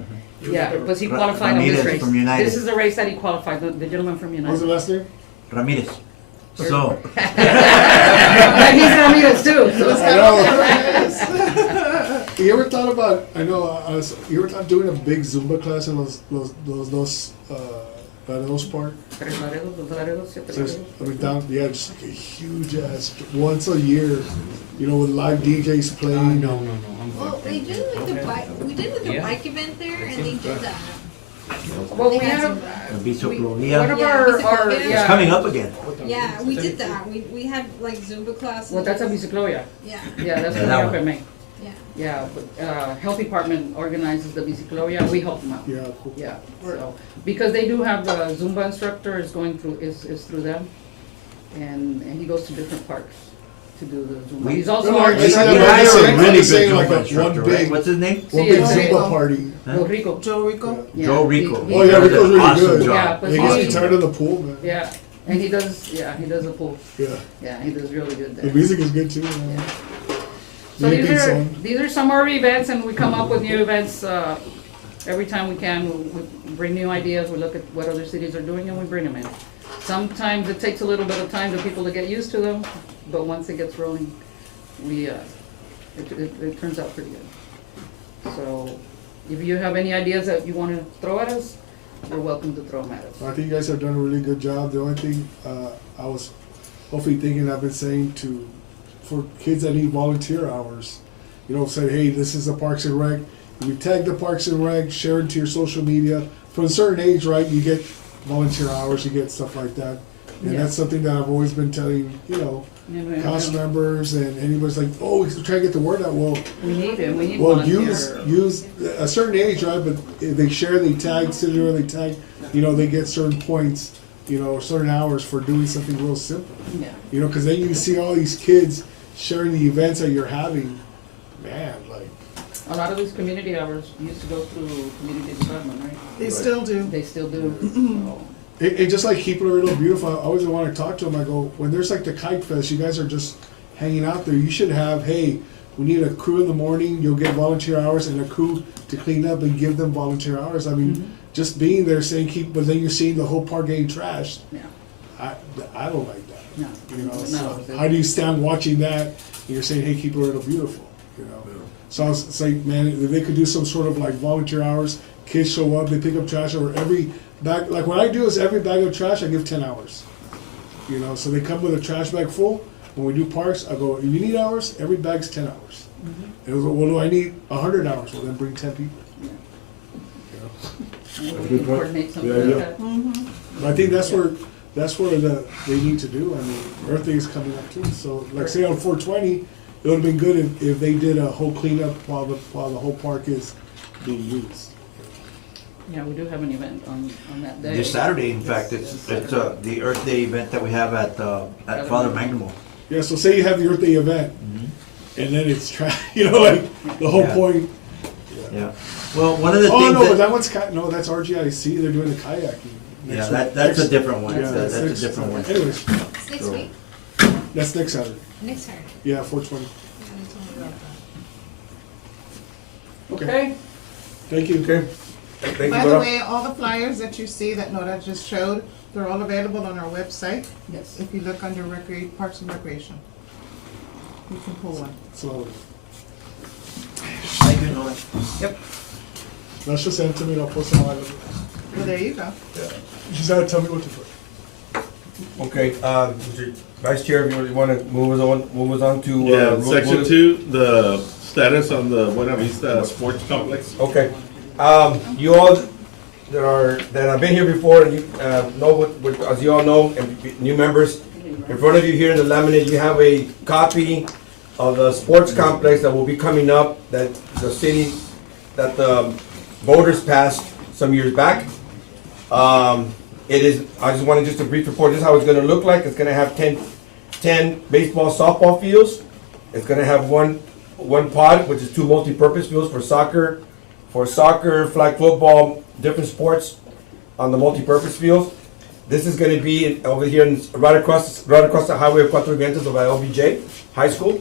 Yeah, because he qualified on this Ramirez race. from United. This is the race that he qualified, the gentleman from What was the United. last name? Ramirez. So, And he's Ramirez too, so. I know. You ever thought about, you ever thought of doing a big Zumba class in those park? Tres Laredos, Dos Laredos, Siete Just, Laredos. just like a huge ass, once a year, with live DJs playing. No. Well, they did like the bike. We did like a Yeah. bike event there, and they did that. Well, we They had have, the Bicho We- one Provia. of Yeah, our, Biciclovia. It's yeah. coming up again. Yeah, we did that. We had like Zumba classes. Well, that's a biciclovia. Yeah, Yeah, that's Yeah, coming that up one. in May. yeah. Yeah, but, health department organizes the biciclovia, we help them out. Yeah, cool. Yeah, so, because they do have the Zumba instructor is going through, is through them. And he goes to different parks to do the Zumba. We- He's also No, our, I said We I'm hire saying- a I'm really saying good like Zumba a instructor, one right? big- What's his name? One Sí, big it's Zumba Rico. party. Joe Rico. Joe Rico? Yeah, Joe he- Rico. he Oh, yeah, does Rico's it. really Awesome good. job. Yeah, but He gets he- me tired in the pool, man. Yeah, and he does the pool. Yeah. Yeah, he does really good The there. music is good too, man. So Really big song. these are some of our events, and we come up with new events, every time we can. We bring new ideas, we look at what other cities are doing, and we bring them in. Sometimes it takes a little bit of time for people to get used to them, but once it gets rolling, it turns out pretty good. So, if you have any ideas that you wanna throw at us, you're welcome to throw them at us. I think you guys have done a really good job. The only thing I was hopefully thinking, I've been saying for kids that need volunteer hours, say, hey, this is the Parks and Rec. You tag the Parks and Rec, share it to your social media. For a certain age, right, you get volunteer hours, you get stuff like that. And Yeah. that's something that I've always been telling, Yeah, council members and anybody's like, oh, we should try to get the word out. Well, we need it, we need Well, volunteer. use a certain age, right? But if they share, they tag, they tag. They get certain points, certain hours for doing something real simple. Yeah. Because then you see all these kids sharing the events that you're having. Man, like A lot of these community hours used to go through community development, right? They still do. They still do. So, it just like keeping it real beautiful. I always want to talk to them. I go, when there's like the kite fest, you guys are just hanging out there. You should have, hey, we need a crew in the morning. You'll get volunteer hours and a crew to clean up and give them volunteer hours. I mean, just being there saying but then you're seeing the whole park getting trashed. Yeah, I don't like that. no. So No. how do you stand watching that? And you're saying, hey, keep it real beautiful. So it's like, man, if they could do some sort of like volunteer hours, kids show up, they pick up trash, or every bag. Like what I do is every bag of trash, I give 10 hours. So they come with a trash bag full. When we do parks, I go, if you need hours, every bag's 10 hours. And I go, well, do I need 100 hours? Well, then bring 10 people. We can coordinate something like that. But I think that's where they need to do. I mean, Earth Day is coming up too. So, like, say on 420, it would have been good if they did a whole cleanup while the whole park is being used. Yeah, we do have an event on that day. This Saturday, in fact, it's the Earth Day event that we have at Father Magnimo. Yeah. So say you have the Earth Day event, and then it's like the whole Yeah. point. Yeah. Well, one of the Oh things no, but that one's that's RGIC. They're doing the kayaking. yeah, that's a different one. Yeah, That's a next- different one. Anyways, It's next week. that's next Saturday. Next Saturday. Yeah, 420. Yeah, they told me about that. Okay. Okay, Thank you. Okay. Thank you, By the Nora. way, all the flyers that you see that Nora just showed, they're all available on our website. Yes. If you look under Parks and Recreation, you can pull one. So, Thank you, Nora. let's just send it to me and I'll post it on my level. Well, there you go. You just gotta tell me what to put. Okay, Mr. Vice Chair, if you want to move us on to. Yeah, rule- section rule- 2, the status on the Buena Vista Sports Complex. Okay, you all that have been here before, and you, know what, as you all know, and new members, in front of you here in the laminate, you have a copy of the sports complex that will be coming up, that the city, that the voters passed some years back. It is, I just wanted just a brief report, this is how it's gonna look like. It's gonna have 10 baseball, softball fields. It's gonna have one pod, which is 2 multi-purpose fields for soccer, flag football, different sports on the multi-purpose fields. This is gonna be over here, right across the highway of Cuatro Vientos of LBJ High School.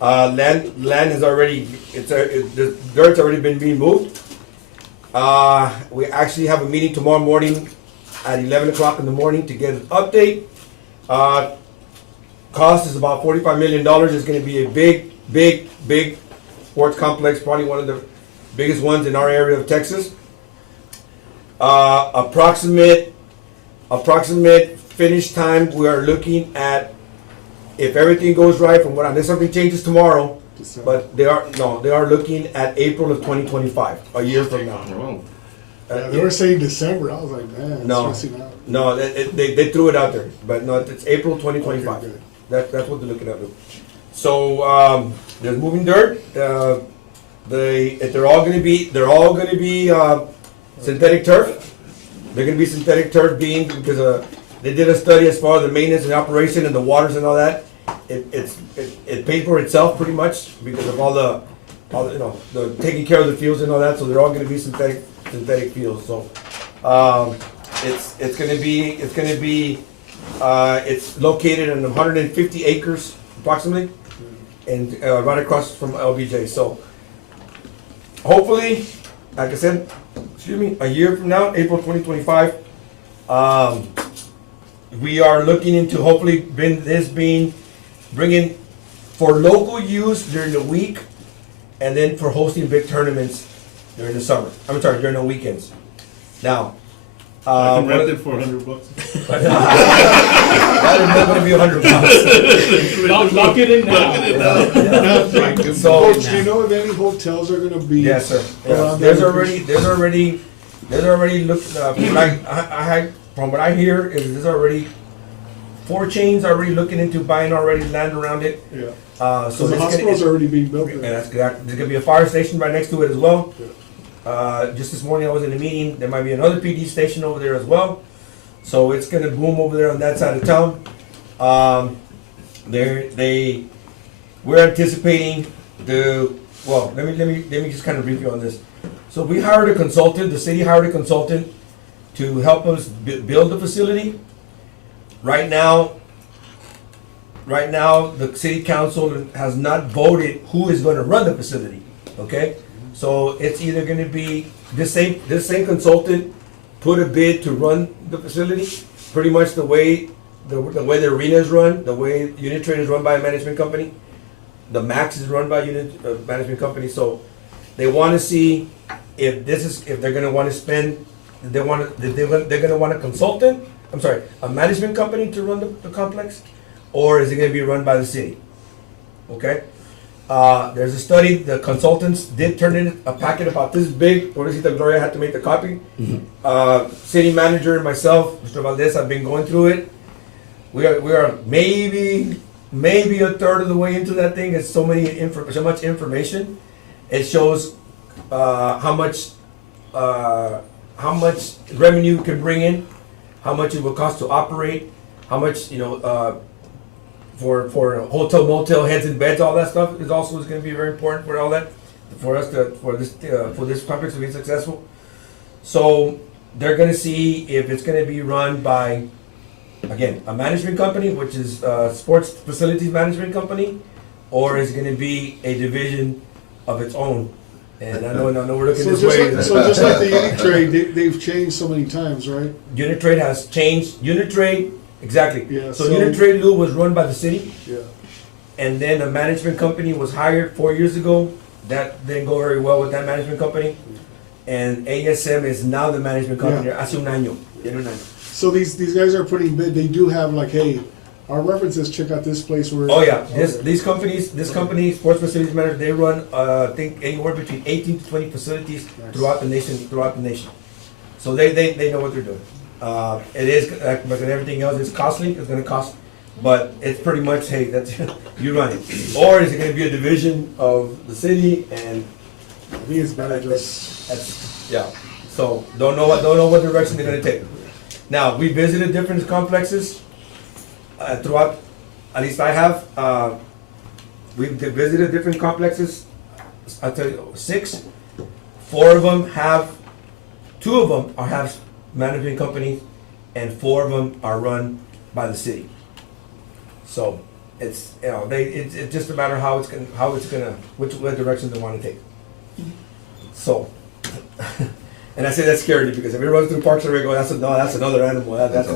Land has already, the dirt's already been being moved. We actually have a meeting tomorrow morning at 11 o'clock in the morning to get an update. Cost is about $45 million. It's gonna be a big sports complex, probably one of the biggest ones in our area of Texas. Approximate finish time, we are looking at, if everything goes right from what, unless something changes tomorrow, but they are looking at April of 2025, a year from now. Oh. They were saying December, I was like, man, No. it's stressing out. No, they threw it out there, but no, it's April 2025. Okay, good. That's what they're looking at. So, there's moving dirt. They're all gonna be synthetic turf. They're gonna be synthetic turf being, because they did a study as far as the maintenance and operation and the waters and all that. It paid for itself pretty much because of all the the taking care of the fields and all that. So they're all gonna be synthetic fields. So, it's located on 150 acres approximately, and right across from LBJ. So hopefully, like I said, a year from now, April 2025, we are looking into hopefully bringing for local use during the week, and then for hosting big tournaments during the summer. During the weekends. Now, I can one rent of it for $100. that is not gonna be $100. Lock it in now. So, Coach, do you know if any hotels are gonna be? yes, sir. Yeah. around There's there? already looked, from what I hear is there's already 4 chains already looking into buying already land around it. Yeah. So So the this hospital's already being built and there. that's correct. There's gonna be a fire station right next to it as well. Yeah. Just this morning I was in a meeting, there might be another PD station over there as well. So it's gonna boom over there on that side of town. We're anticipating let me just kind of brief you on this. So we hired a consultant, the city hired a consultant to help us build the facility. Right now, the city council has not voted who is gonna run the facility, okay? So it's either gonna be, this same consultant put a bid to run the facility, pretty much the way the arena is run, the way Unit Trade is run by a management company, the Max is run by a management company, so they wanna see if they're gonna wanna spend, they're gonna want a consultant, a management company to run the complex, or is it gonna be run by the city? Okay? There's a study, the consultants did turn in a packet about this big, Pobrecita Gloria had to make the copy. City manager and myself, Mr. Valdez, have been going through it. We are maybe a third of the way into that thing. It's so much information. It shows how much revenue you can bring in, how much it will cost to operate, how much for hotel, motel, heads and beds, all that stuff is going to be very important for all that, for this complex to be successful. So they're going to see if it's going to be run by, again, a management company, which is sports facilities management company, or is it going to be a division of its own, And I know we're looking So this just way. like, so just like the unit trade, they've changed so many times, right? Unit Trade has changed. Unit Trade, exactly. Yeah, So so- Unit Trade, Lou, was run by the city, Yeah. and then a management company was hired 4 years ago. That didn't go very well with that management company. And ASM is now the management company, Yeah. hace un año. Tiene un año. So these guys are putting bid, they do have like, hey, our references, check out this place where. Oh yeah, Okay. this company, Sports Facilities Manager, they run, I think anywhere between 18 to 20 facilities Nice. throughout the nation. So they know what they're doing. It is, like everything else, it's costly, it's gonna cost, but it's pretty much, hey, that's, you run it. Or is it gonna be a division of the city and I think it's better just. that's, yeah. So, don't know what direction they're gonna take. Now, we visited different complexes throughout, at least I have, we've visited different complexes, I'll tell you, 6. 4 of them have, 2 of them have management companies, and 4 of them are run by the city. So, it's, you know, it's just a matter of what direction they wanna take. So, and I say that's scary because if it runs through Parks and Rec, that's another animal. That's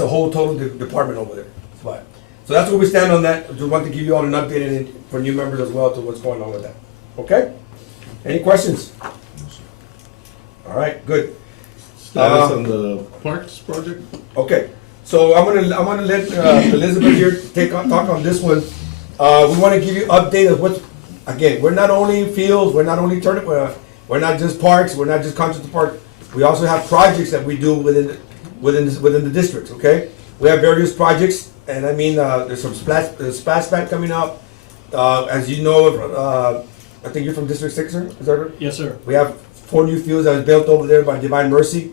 a whole total department over there. But, so that's where we stand on that. Just want to give you all an update and for new members as well to what's going on with that. Okay? Any questions? All right, good. Status on the parks project? Okay, so I'm gonna let Elizabeth here talk on this one. We want to give you update of what's, again, we're not only fields, we're not only tournament, we're not just parks, we're not just concert park. We also have projects that we do within the districts. Okay, we have various projects, and I mean there's some splash pad coming up. As you know, I think you're from District 6, sir. Is that right? Yes, sir. We have 4 new fields that was built over there by Divine Mercy.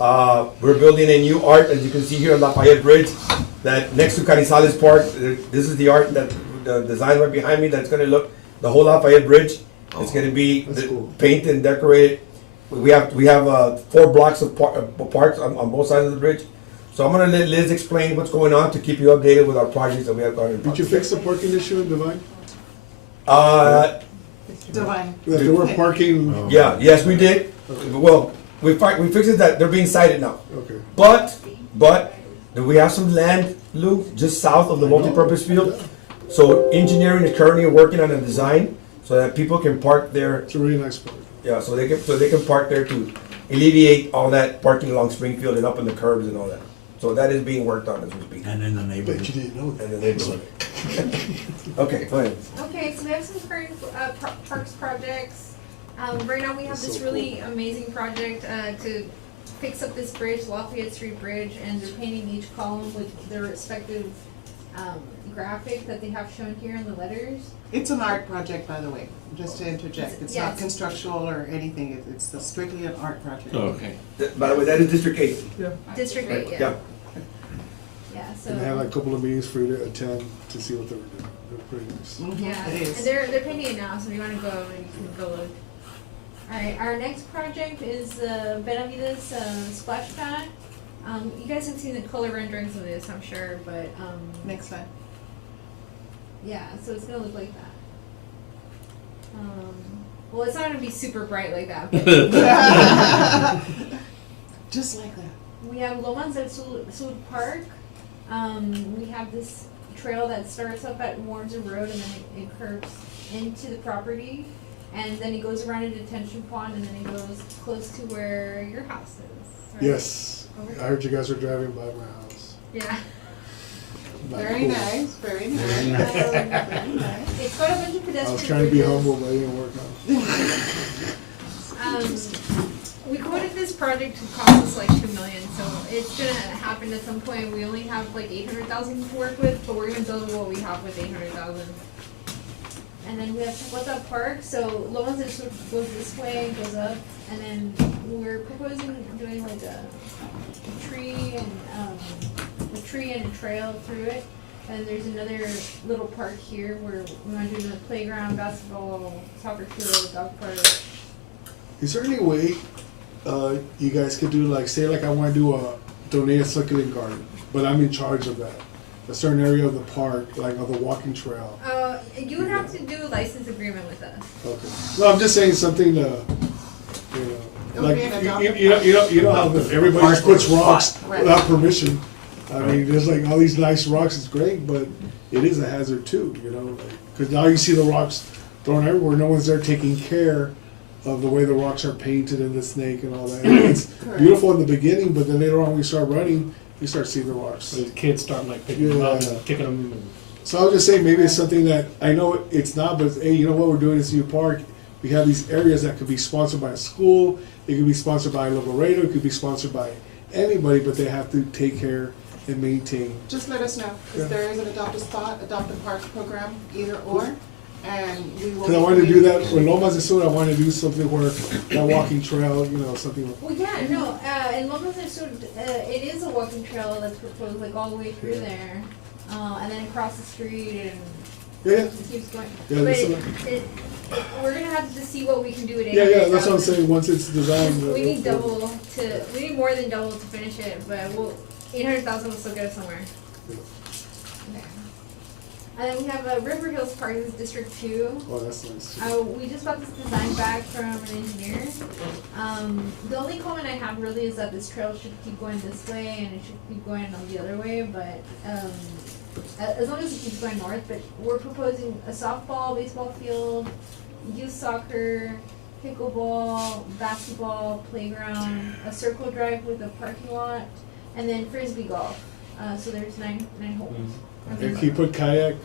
We're building a new art, as you can see here on Lafayette Bridge, that next to Canizales Park. This is the art that the design right behind me. That's going to look the whole Lafayette Bridge. It's going to be cool. painted and decorated. We have 4 blocks of parks on both sides of the bridge. So I'm going to let Liz explain what's going on to keep you updated with our projects that we have going. Did you fix the parking issue in Divine? Divine. That they were parking. Yeah, yes, we did. Well, we fixed it that they're being cited now. Okay. But we have some land, Lou, just south of the multipurpose field. So engineering is currently working on a design so that people can park there. It's a really nice park. Yeah, so they can park there to alleviate all that parking along Springfield and up in the curbs and all that. So that is being worked on as we speak. And in the Bet neighborhood. you didn't know that. And the neighborhood. Okay, go ahead. Okay, so we have some current parks projects. Right now we have That's this so really amazing project to fix up this bridge, Lafayette Street Bridge, and they're painting each column with their respective graphic that they have shown here in the letters. It's an art project, by the way, just to interject. It's not Yes. constructual or anything. It's strictly an art project. Okay. By the way, that is District 8. District 8, Yeah. Yeah, so. And they had like a couple of meetings for you to attend to see what they were doing. They're pretty nice. Mhm, Yeah, it is. and they're painting it now, so if you wanna go, you can go look. Alright, our next project is Benavides splash pad. You guys have seen the color renderings of this, I'm sure, but Next slide. yeah, so it's gonna look like that. Well, it's not gonna be super bright like that, but Just like that. we have Lomas del Sur Park. We have this trail that starts up at Warrenton Road and then it curves into the property. And then it goes around a detention pond and then it goes close to where your house is. Right? Yes. I heard you guys were driving by my house. Yeah. Very nice, very nice. Very nice. It's got a bunch of pedestrian I was trying to be bridges. humble, but it didn't work out. We quoted this project to cost us like $2 million, so it's gonna happen at some point. We only have like $800,000 to work with, but we're gonna build what we have with $800,000. And then we have Chapota Park, so Lomas del Sur goes this way, goes up, and then we're proposing doing like a tree and a trail through it. And there's another little park here where we want to do the playground, basketball, soccer field, dog park. Is there any way you guys could do like, say like I want to donate a succulent garden, but I'm in charge of that. A certain area of the park, like of the walking trail. You would have to do a license agreement with us. Okay. No, I'm just saying something, you know, It'll like, be an adopted you know how everybody just puts rocks Right. without permission. I mean, there's like all these nice rocks, it's great, but it is a hazard too, you know, like, cause now you see the rocks thrown everywhere, no one's there taking care of the way the rocks are painted and the snake and all that. And it's beautiful in the beginning, but then later on when you start running, you start seeing the rocks. So the kids start like picking them up Yeah. and kicking them. And So I was just saying, maybe it's something that, I know it's not, but hey, you know what we're doing in CU Park? We have these areas that could be sponsored by a school, it could be sponsored by a local radio, it could be sponsored by anybody, but they have to take care and maintain. Just let us know, Yeah. because there is an adopt a spot, adopt a park program, either or, and we will. Because I wanted to do that, for Lomas de Sur, I wanted to do something where that walking trail, you know, something. Well, yeah, no, in Lomas del Sur, it is a walking trail that's proposed like all the way through there, and then across the street and Yeah, it keeps going. Yeah, But that's we're gonna have to just see what we can do with it. yeah, that's what I'm saying, once it's designed. We need we need more than double to finish it, but 800,000 will still get us somewhere. Okay. And then we have River Hills Park, this is District 2. Oh, that's nice. too. We just got this design back from an engineer. The only comment I have really is that this trail should keep going this way and it should keep going on the other way, but as long as it keeps going north. But we're proposing a softball, baseball field, youth soccer, pickleball, basketball, playground, a circle drive with a parking lot, and then frisbee golf. So there's nine holes. And can you put kayak,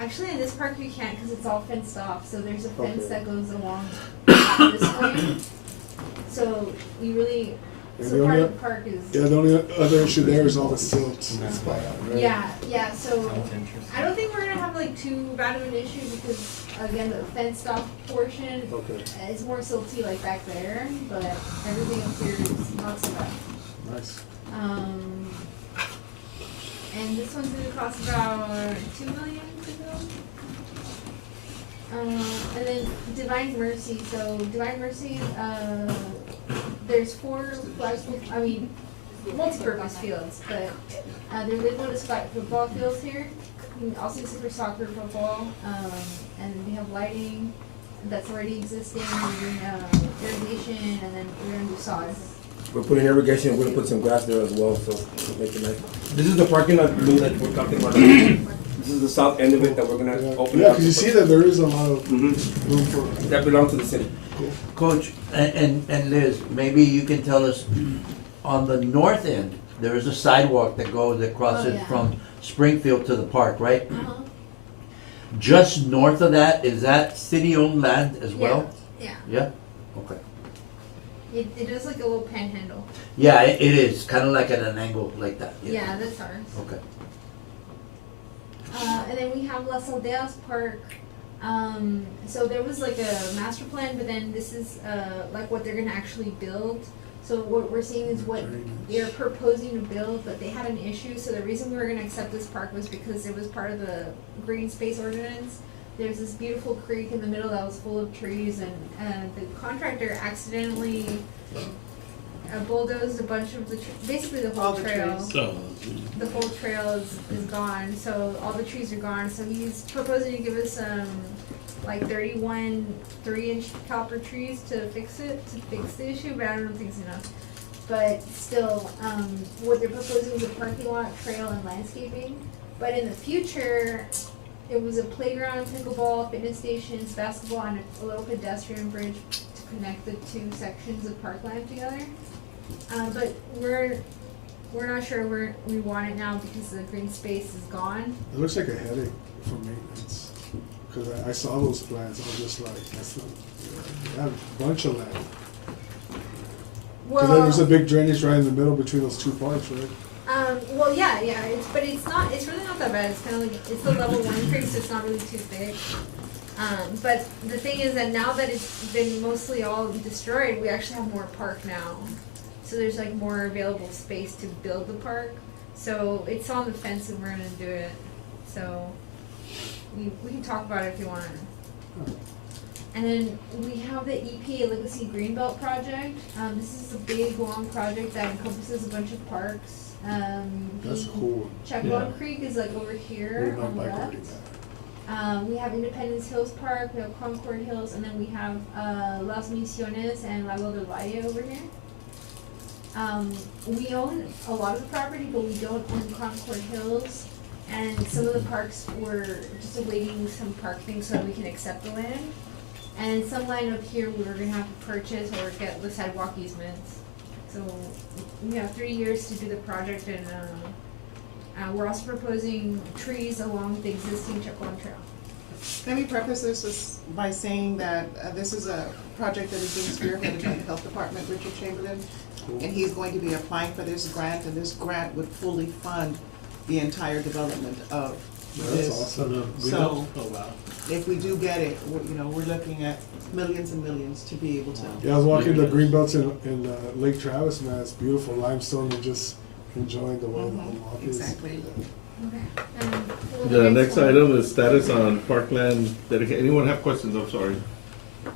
Actually, in this park you can't because it's all fenced off. So there's a fence Okay. that goes along this way. So you really, And so the part only- of the park is. yeah, the only other issue there is all the silt. Yeah, so I don't think we're gonna have like too bad of an issue because again, the fenced off portion Okay, is more silty like back there, but everything up here is not so bad. nice. And this one's gonna cost about 2 million to build. And then Divine Mercy, so Divine Mercy, there's 4 multi-purpose fields, but they're labeled as football fields here. You can also use it for soccer, football, and we have lighting that's already existing, we're doing irrigation, and then we're gonna do sod. We're putting irrigation, we're gonna put some grass there as well, so to make it nice. This is the parking lot blue that we're talking about. This is the south end of it that we're gonna open Yeah, up. because you see that there is a lot of Mhm. room for. That belongs to the city. Coach, and Liz, maybe you can tell us, on the north end, there is a sidewalk that goes across Oh, it yeah. from Springfield to the park, right? Uh-huh. Just north of that, is that city-owned land as well? Yeah, Yeah? Okay. it does like a little panhandle. Yeah, it is, kind of like at an angle like that. Yeah, that's ours. Okay. And then we have Las Aldeas Park. So there was like a master plan, but then this is like what they're gonna actually build. So what we're seeing is what they're proposing to build, but they had an issue. So the reason we were gonna accept this park was because it was part of the green space ordinance. There's this beautiful creek in the middle that was full of trees, and the contractor accidentally bulldozed a bunch of the basically the whole All the trail. trees. so, The whole trail is gone, so all the trees are gone. So he's proposing to give us like 31 3-inch caliper trees to fix the issue, but I don't think it's enough. But still, what they're proposing is a parking lot, trail, and landscaping. But in the future, it was a playground, pickleball, fitness stations, basketball, and a little pedestrian bridge to connect the 2 sections of parkland together. But we're not sure we want it now because the green space is gone. It looks like a headache for maintenance, because I saw those plans, I was just like, that's not, they have a bunch of land. Because then there's a big drainage right in the middle between those 2 parks, right? Well, yeah, it's really not that bad. It's kind of like, it's the level 1 creek, so it's not really too thick. But the thing is that now that it's been mostly all destroyed, we actually have more park now. So there's like more available space to build the park. So it's on the fence and we're gonna do it. So we can talk about it if you want. And then we have the EPA Legacy Greenbelt project. This is a big, long project that encompasses a bunch of parks. That's the cool. Chacon Creek is like over here Wouldn't on the mind left. migrating that. We have Independence Hills Park, we have Concord Hills, and then we have Las Misiones and Lago del Valle over here. We own a lot of the property, but we don't own Concord Hills. And some of the parks were just awaiting some park things so that we can accept the land. And some land up here we were gonna have to purchase or get the sidewalk easements. So we have 3 years to do the project, and we're also proposing trees along the existing Chacon Trail. Let me preface this by saying that this is a project that is being spearheaded by the Health Department, Richard Chamberlain, and he's going to be applying for this grant, and this grant would fully fund the entire development of this. That's awesome. So, Oh, wow. if we do get it, we're looking at millions and millions to be able to. Yeah, I was walking the green belts in Lake Travis, man. It's beautiful limestone and just enjoying the way the walk is. Exactly. Okay. The next item is status on parkland dedication. Anyone have questions? I'm sorry.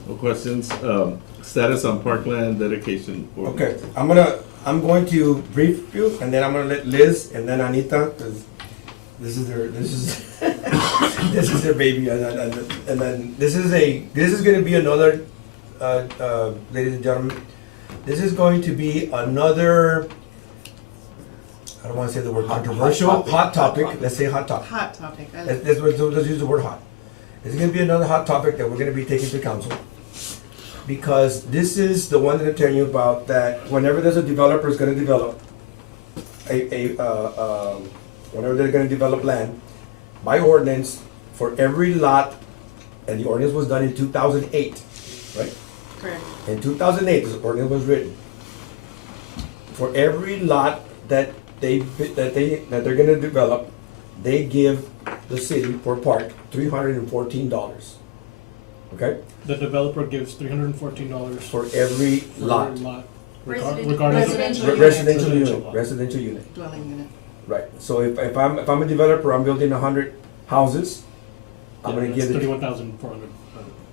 No questions. Status on parkland dedication. Okay, I'm going to brief you, and then I'm gonna let Liz and then Anita, because this is this is their baby, and then this is gonna be another, ladies and gentlemen, this is going to be another, I don't wanna say the word controversial, hot topic, let's say hot topic. Hot topic. Let's use the word hot. It's gonna be another hot topic that we're gonna be taking to council. Because this is the one that I'm telling you about, that whenever there's a developer is gonna develop whenever they're gonna develop land, by ordinance, for every lot, and the ordinance was done in 2008, right? Correct. In 2008, this ordinance was written. For every lot that they're gonna develop, they give the city for park $314. Okay? The developer gives $314 For every for lot. every lot. Residential. Regardless of. Residential unit. Dwelling unit. Right, so if I'm a developer, I'm building 100 houses, I'm gonna give it 31,400.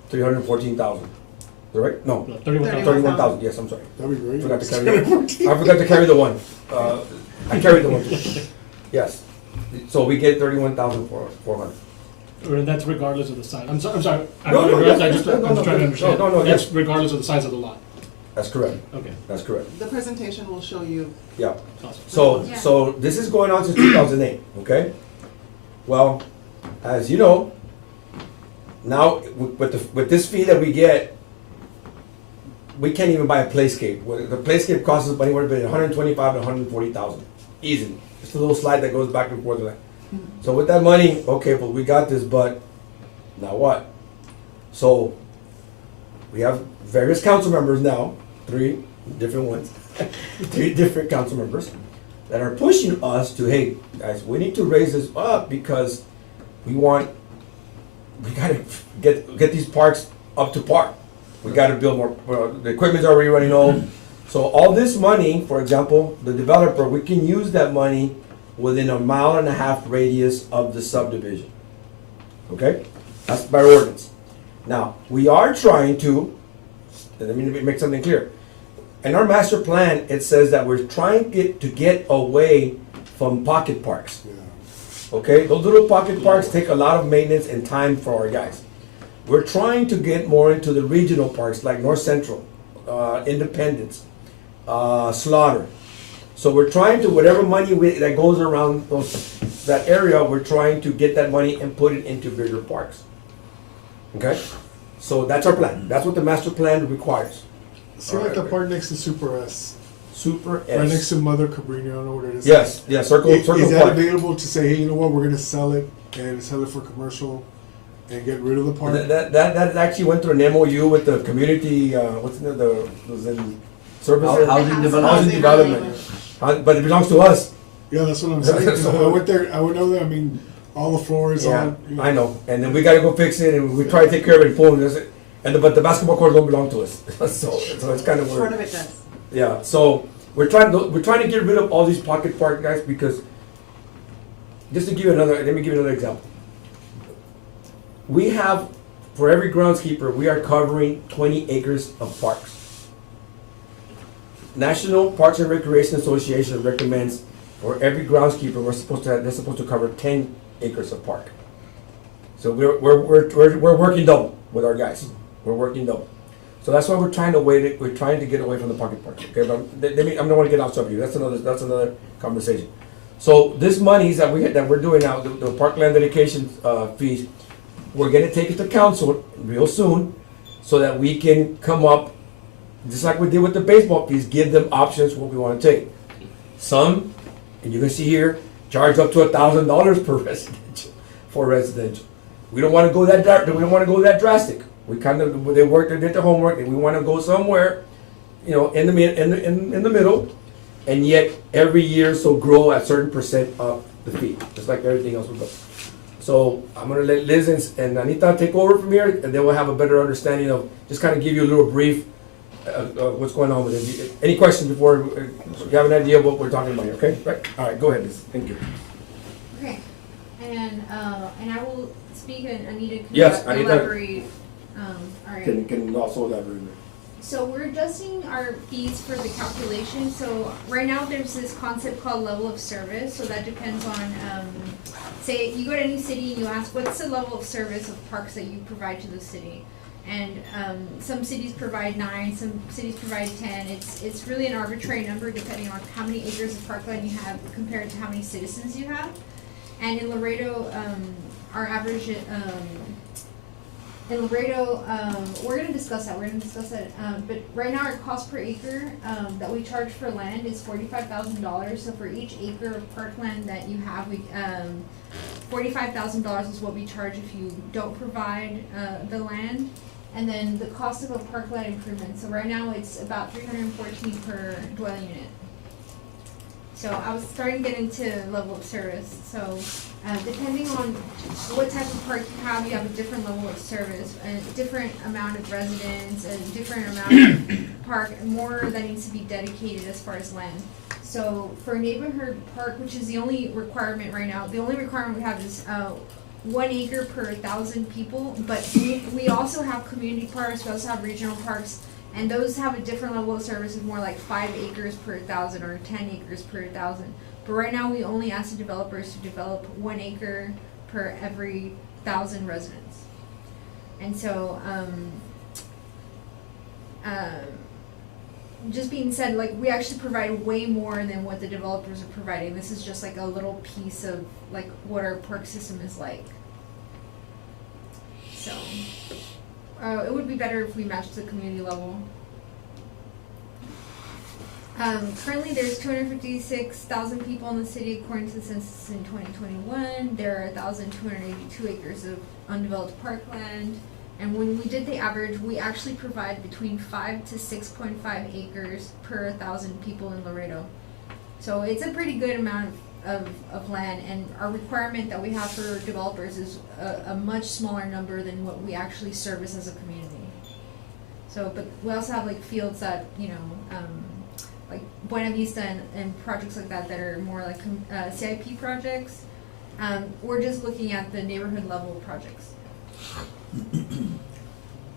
314,000. Right? No, No, 31,000. 31,000, yes, I'm sorry. That'd be great. Forgot to carry I forgot to carry the one. I carried the one too. Yes, so we get 31,400. And that's regardless of the size. I'm sorry. I'm No, no, just yes, trying to understand. no, That's yes. regardless of the size of the lot. That's correct, Okay. that's correct, The presentation will show you. yeah. Awesome. So this is going on since 2008, okay? Well, as you know, now with this fee that we get, we can't even buy a playscape. The playscape costs us anywhere between 125 to 140,000, easily. It's a little slide that goes back and forth. So with that money, okay, but we got this, but now what? So we have various council members now, 3 different ones, 3 different council members that are pushing us to, hey, guys, we need to raise this up because we gotta get these parks up to par. We gotta build more, the equipment's already running old. So all this money, for example, the developer, we can use that money within a 1.5 mile radius of the subdivision. Okay? That's by ordinance. Now, we are trying to, let me make something clear. In our master plan, it says that we're trying to get away from pocket parks. Yeah. Okay? Those little pocket parks take a lot of maintenance and time for our guys. We're trying to get more into the regional parks like North Central, Independence, Slaughter. So we're trying to, whatever money that goes around that area, we're trying to get that money and put it into bigger parks. Okay? So that's our plan. That's what the master plan requires. See like the park next to Super S. Super S. Right next to Mother Cabrini, I don't know what it is. Yes, yeah, Circle Is that Park. available to say, hey, you know what, we're gonna sell it and sell it for commercial and get rid of the park? That actually went through an MOU with the community, what's the was in services? Housing development. Housing development. But it belongs to us. Yeah, that's what I'm saying. So I went there, I went over there, I mean, all the floors, Yeah, all, you know. I know. And then we gotta go fix it and we try to take care of it and boom, but the basketball court don't belong to us. so it's kind of weird. Part of it does. Yeah, so we're trying to get rid of all these pocket park guys because let me give you another example. We have, for every groundskeeper, we are covering 20 acres of parks. National Parks and Recreation Association recommends for every groundskeeper they're supposed to cover 10 acres of park. So we're working double with our guys. We're working double. So that's why we're trying to get away from the pocket parks. Okay, but I don't want to get off subject. That's another conversation. So this monies that we're doing now, the parkland dedication fees, we're gonna take it to council real soon, so that we can come up, just like we did with the baseball fees, give them options what we want to take. Some, and you can see here, charge up to $1,000 per residential for residential. We don't want to go that drastic. We they did the homework, and we want to go somewhere, in the middle, and yet every year so grow a certain percent of the fee, just like everything else will go. So I'm gonna let Liz and Anita take over from here, and then we'll have a better understanding of, just kind of give you a little brief what's going on with it. Any questions before you have an idea of what we're talking about here? Okay, right? All right, go ahead, Liz. Thank you. Okay, and I will speak, and Anita can Anita elaborate. All right. Can also elaborate. So we're adjusting our fees for the calculation. So right now there's this concept called level of service. So that depends on, say you go to any city and you ask, what's the level of service of parks that you provide to the city? And some cities provide 9, some cities provide 10. It's really an arbitrary number depending on how many acres of parkland you have compared to how many citizens you have. And in Laredo, our average, in Laredo, we're gonna discuss that, but right now our cost per acre, that we charge for land is $45,000, so for each acre of parkland that you have, $45,000 is what we charge if you don't provide, the land, and then the cost of a parkland improvement, so right now it's about $314 per dwelling unit. So I was starting to get into level of service, so depending on what type of park you have a different level of service, a different amount of residents, a different amount of park, more that needs to be dedicated as far as land. So for a neighborhood park, which is the only requirement right now, the only requirement we have is 1 acre per 1,000 people, but we also have community parks, we also have regional parks, and those have a different level of service, more like 5 acres per 1,000 or 10 acres per 1,000. But right now, we only ask the developers to develop 1 acre per every 1,000 residents. And so, just being said, like, we actually provide way more than what the developers are providing. This is just like a little piece of like what our park system is like. So, it would be better if we matched the community level. Currently, there's 256,000 people in the city according to the census in 2021. There are 1,282 acres of undeveloped parkland. And when we did the average, we actually provide between 5 to 6.5 acres per 1,000 people in Laredo. So it's a pretty good amount of land, and our requirement that we have for developers is a much smaller number than what we actually service as a community. So, but we also have like fields that, like Buena Vista and projects like that are more like CIP projects. We're just looking at the neighborhood level projects.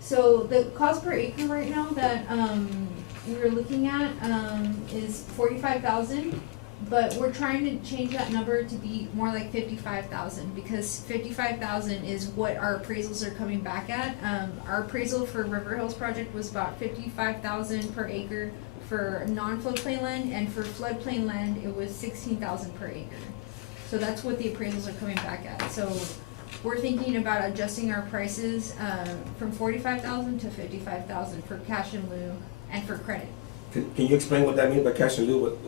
So the cost per acre right now that we were looking at is $45,000, but we're trying to change that number to be more like $55,000, because $55,000 is what our appraisals are coming back at. Our appraisal for River Hills project was about $55,000 per acre for non-floodplain land, and for floodplain land it was $16,000 per acre. So that's what the appraisals are coming back at. So we're thinking about adjusting our prices from $45,000 to $55,000 for cash in lieu and for credit. Can you explain what that means by cash in lieu?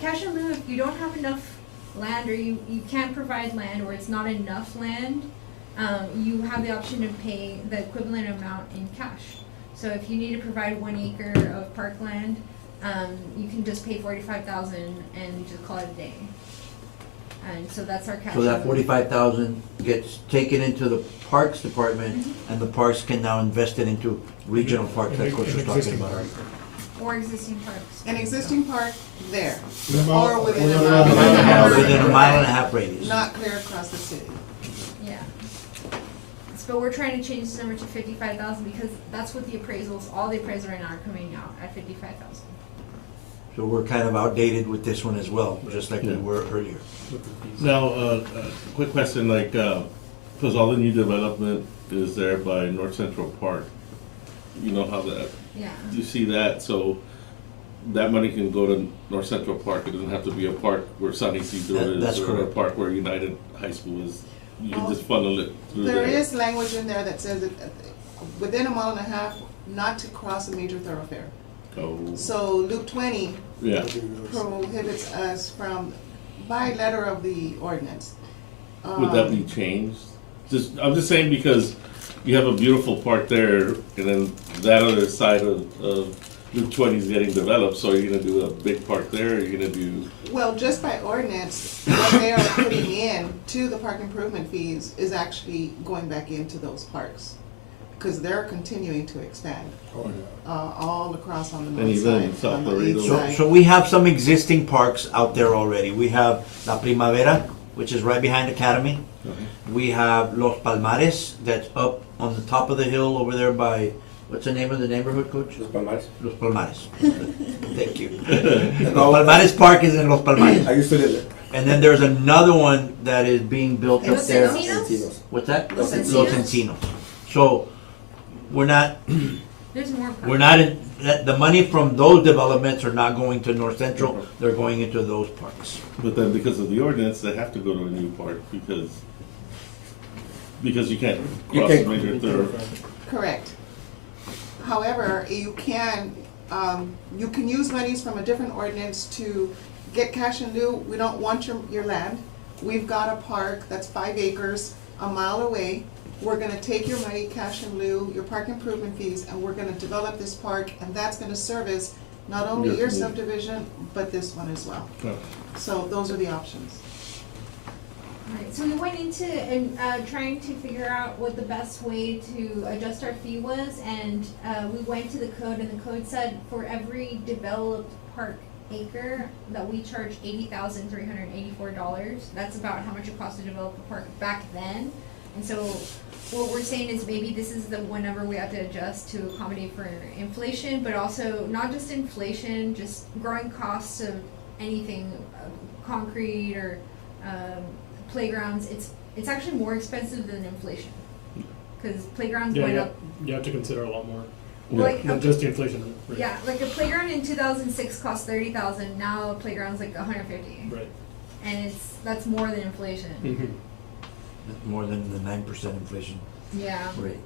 Cash in lieu, if you don't have enough land, or you can't provide land, or it's not enough land, you have the option to pay the equivalent amount in cash. So if you need to provide 1 acre of parkland, you can just pay $45,000 and just call it a day. And so that's our cash. So that 45,000 gets taken into the Parks Department, and the parks can now invest it into regional parks, that's what you're talking about. Or existing parks. An existing park there, Or or within a mile and a half. Within a mile and a half radius. Not clear across the city. Yeah. But we're trying to change this number to 55,000 because that's what the appraisals, all the appraisals right now are coming out at 55,000. So we're kind of outdated with this one as well, just like we were earlier. Now, quick question, like, Because all the new development is there by North Central Park. You know how that, Yeah. you see that, so that money can go to North Central Park. It doesn't have to be a park where San Isidro That's is, or a correct. park where United High School is. You can Well, just funnel it through There there. is language in there that says that within a mile and a half, not to cross a major thoroughfare. Oh, So Loop 20 yeah. prohibits us from, by letter of the ordinance. Would that um, be changed? I'm just saying because you have a beautiful park there, and then that other side of Route 20 is getting developed, so you're gonna do a big park there, you're gonna do, Well, just by ordinance, what they are putting in to the park improvement fees is actually going back into those parks. Because they're continuing to expand, Oh, yeah. all across on the And north even side, South on the Laredo. east So, side. so we have some existing parks out there already. We have La Primavera, which is right behind Academy. We have Los Palmares, that's up on the top of the hill over there by, what's the name of the neighborhood, Coach? Los Palmares. Los Palmares. Thank you. Los Palmares Park is in Los Palmares. I used to live there. And then there's another one that is being built up Los there. Encinos? What's that? Los Los Encinos? Encinos. So, we're not, There's more. we're not in, the money from those developments are not going to North Central, they're going into those parks. but then because of the ordinance, they have to go to a new park because you can't You cross can't- a major thoroughfare. Correct. However, you can use monies from a different ordinance to get cash in lieu. We don't want your land. We've got a park that's 5 acres, a mile away. We're gonna take your money, cash in lieu, your park improvement fees, and we're gonna develop this park, and that's gonna service not only Your your community. subdivision, but this one as well. Yeah. So those are the options. Alright, so we went into and trying to figure out what the best way to adjust our fee was, and we went to the code, and the code said for every developed park acre that we charge $80,384. That's about how much it cost to develop a park back then. And so what we're saying is maybe this is the one number we have to adjust to accommodate for inflation, but also not just inflation, just growing costs of anything, concrete or playgrounds. It's actually more expensive than inflation, because playgrounds Yeah, went yeah, up. you have to consider a lot more, Like not just the inflation rate. yeah, like a playground in 2006 cost 30,000. Now a playground's like 150, Right. and that's more than inflation. Mm-hmm. More than the 9% inflation Yeah. rate.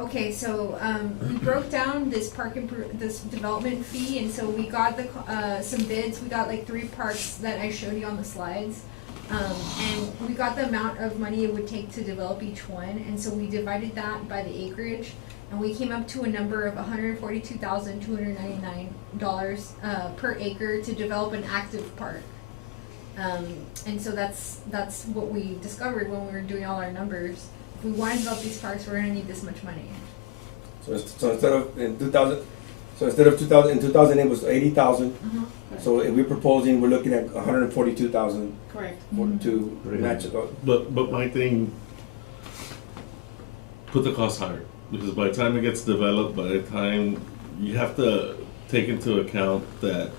Okay, so we broke down this this development fee, and so we got some bids. We got like 3 parks that I showed you on the slides, and we got the amount of money it would take to develop each one, and so we divided that by the acreage, and we came up to a number of $142,299 per acre to develop an active park. And so that's what we discovered when we were doing all our numbers. If we want to develop these parks, we're gonna need this much money. So instead of in 2000 in 2008 it was 80,000. So if we're proposing, we're looking at 142,000 Correct. to match it. But my thing, put the cost higher, because by the time it gets developed, by the time, you have to take into account that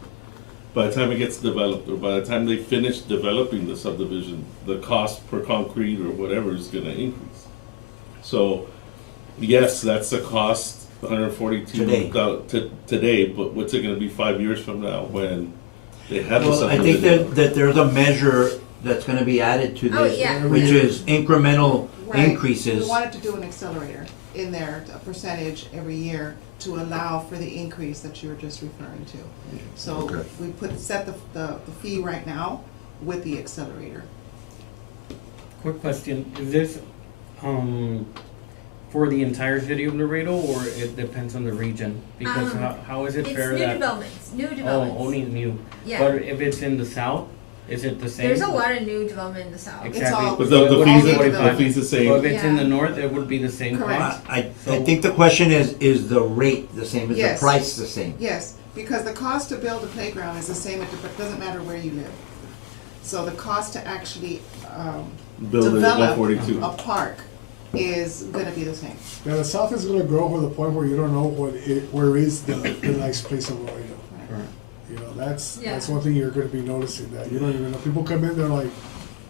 by the time it gets developed, or by the time they finish developing the subdivision, the cost per concrete or whatever is gonna increase. So, yes, that's the cost, 142 today, but what's it gonna be 5 years from now when they have the Well, I subdivision? think that there's a measure that's gonna be added to Oh, this, yeah. which is incremental Right. increases. We wanted to do an accelerator in there, a percentage every year to allow for the increase that you were just referring to. So Okay. we set the fee right now with the accelerator. Quick question, is this, for the entire city of Laredo, or it depends on the region? Because how is it It's fair new that? developments, new Oh, developments. only new. Yeah. But if it's in the south, is it the same? There's a lot of new development in the south. Exactly. all- But So it the would fees, be all the 45. fees the So same. if it's in Yeah. the north, it would be the same Correct. cost? I So- think the question is the rate the same, is the Yes. price the same? Yes, because the cost to build a playground is the same, it doesn't matter where you live. So the cost to actually Build it at develop 142. a park is gonna be the same. Now, the south is gonna grow to the point where you don't know where is the nice place in Laredo. Right. You know, that's Yeah. one thing you're gonna be noticing, that you don't even know. People come in, they're like,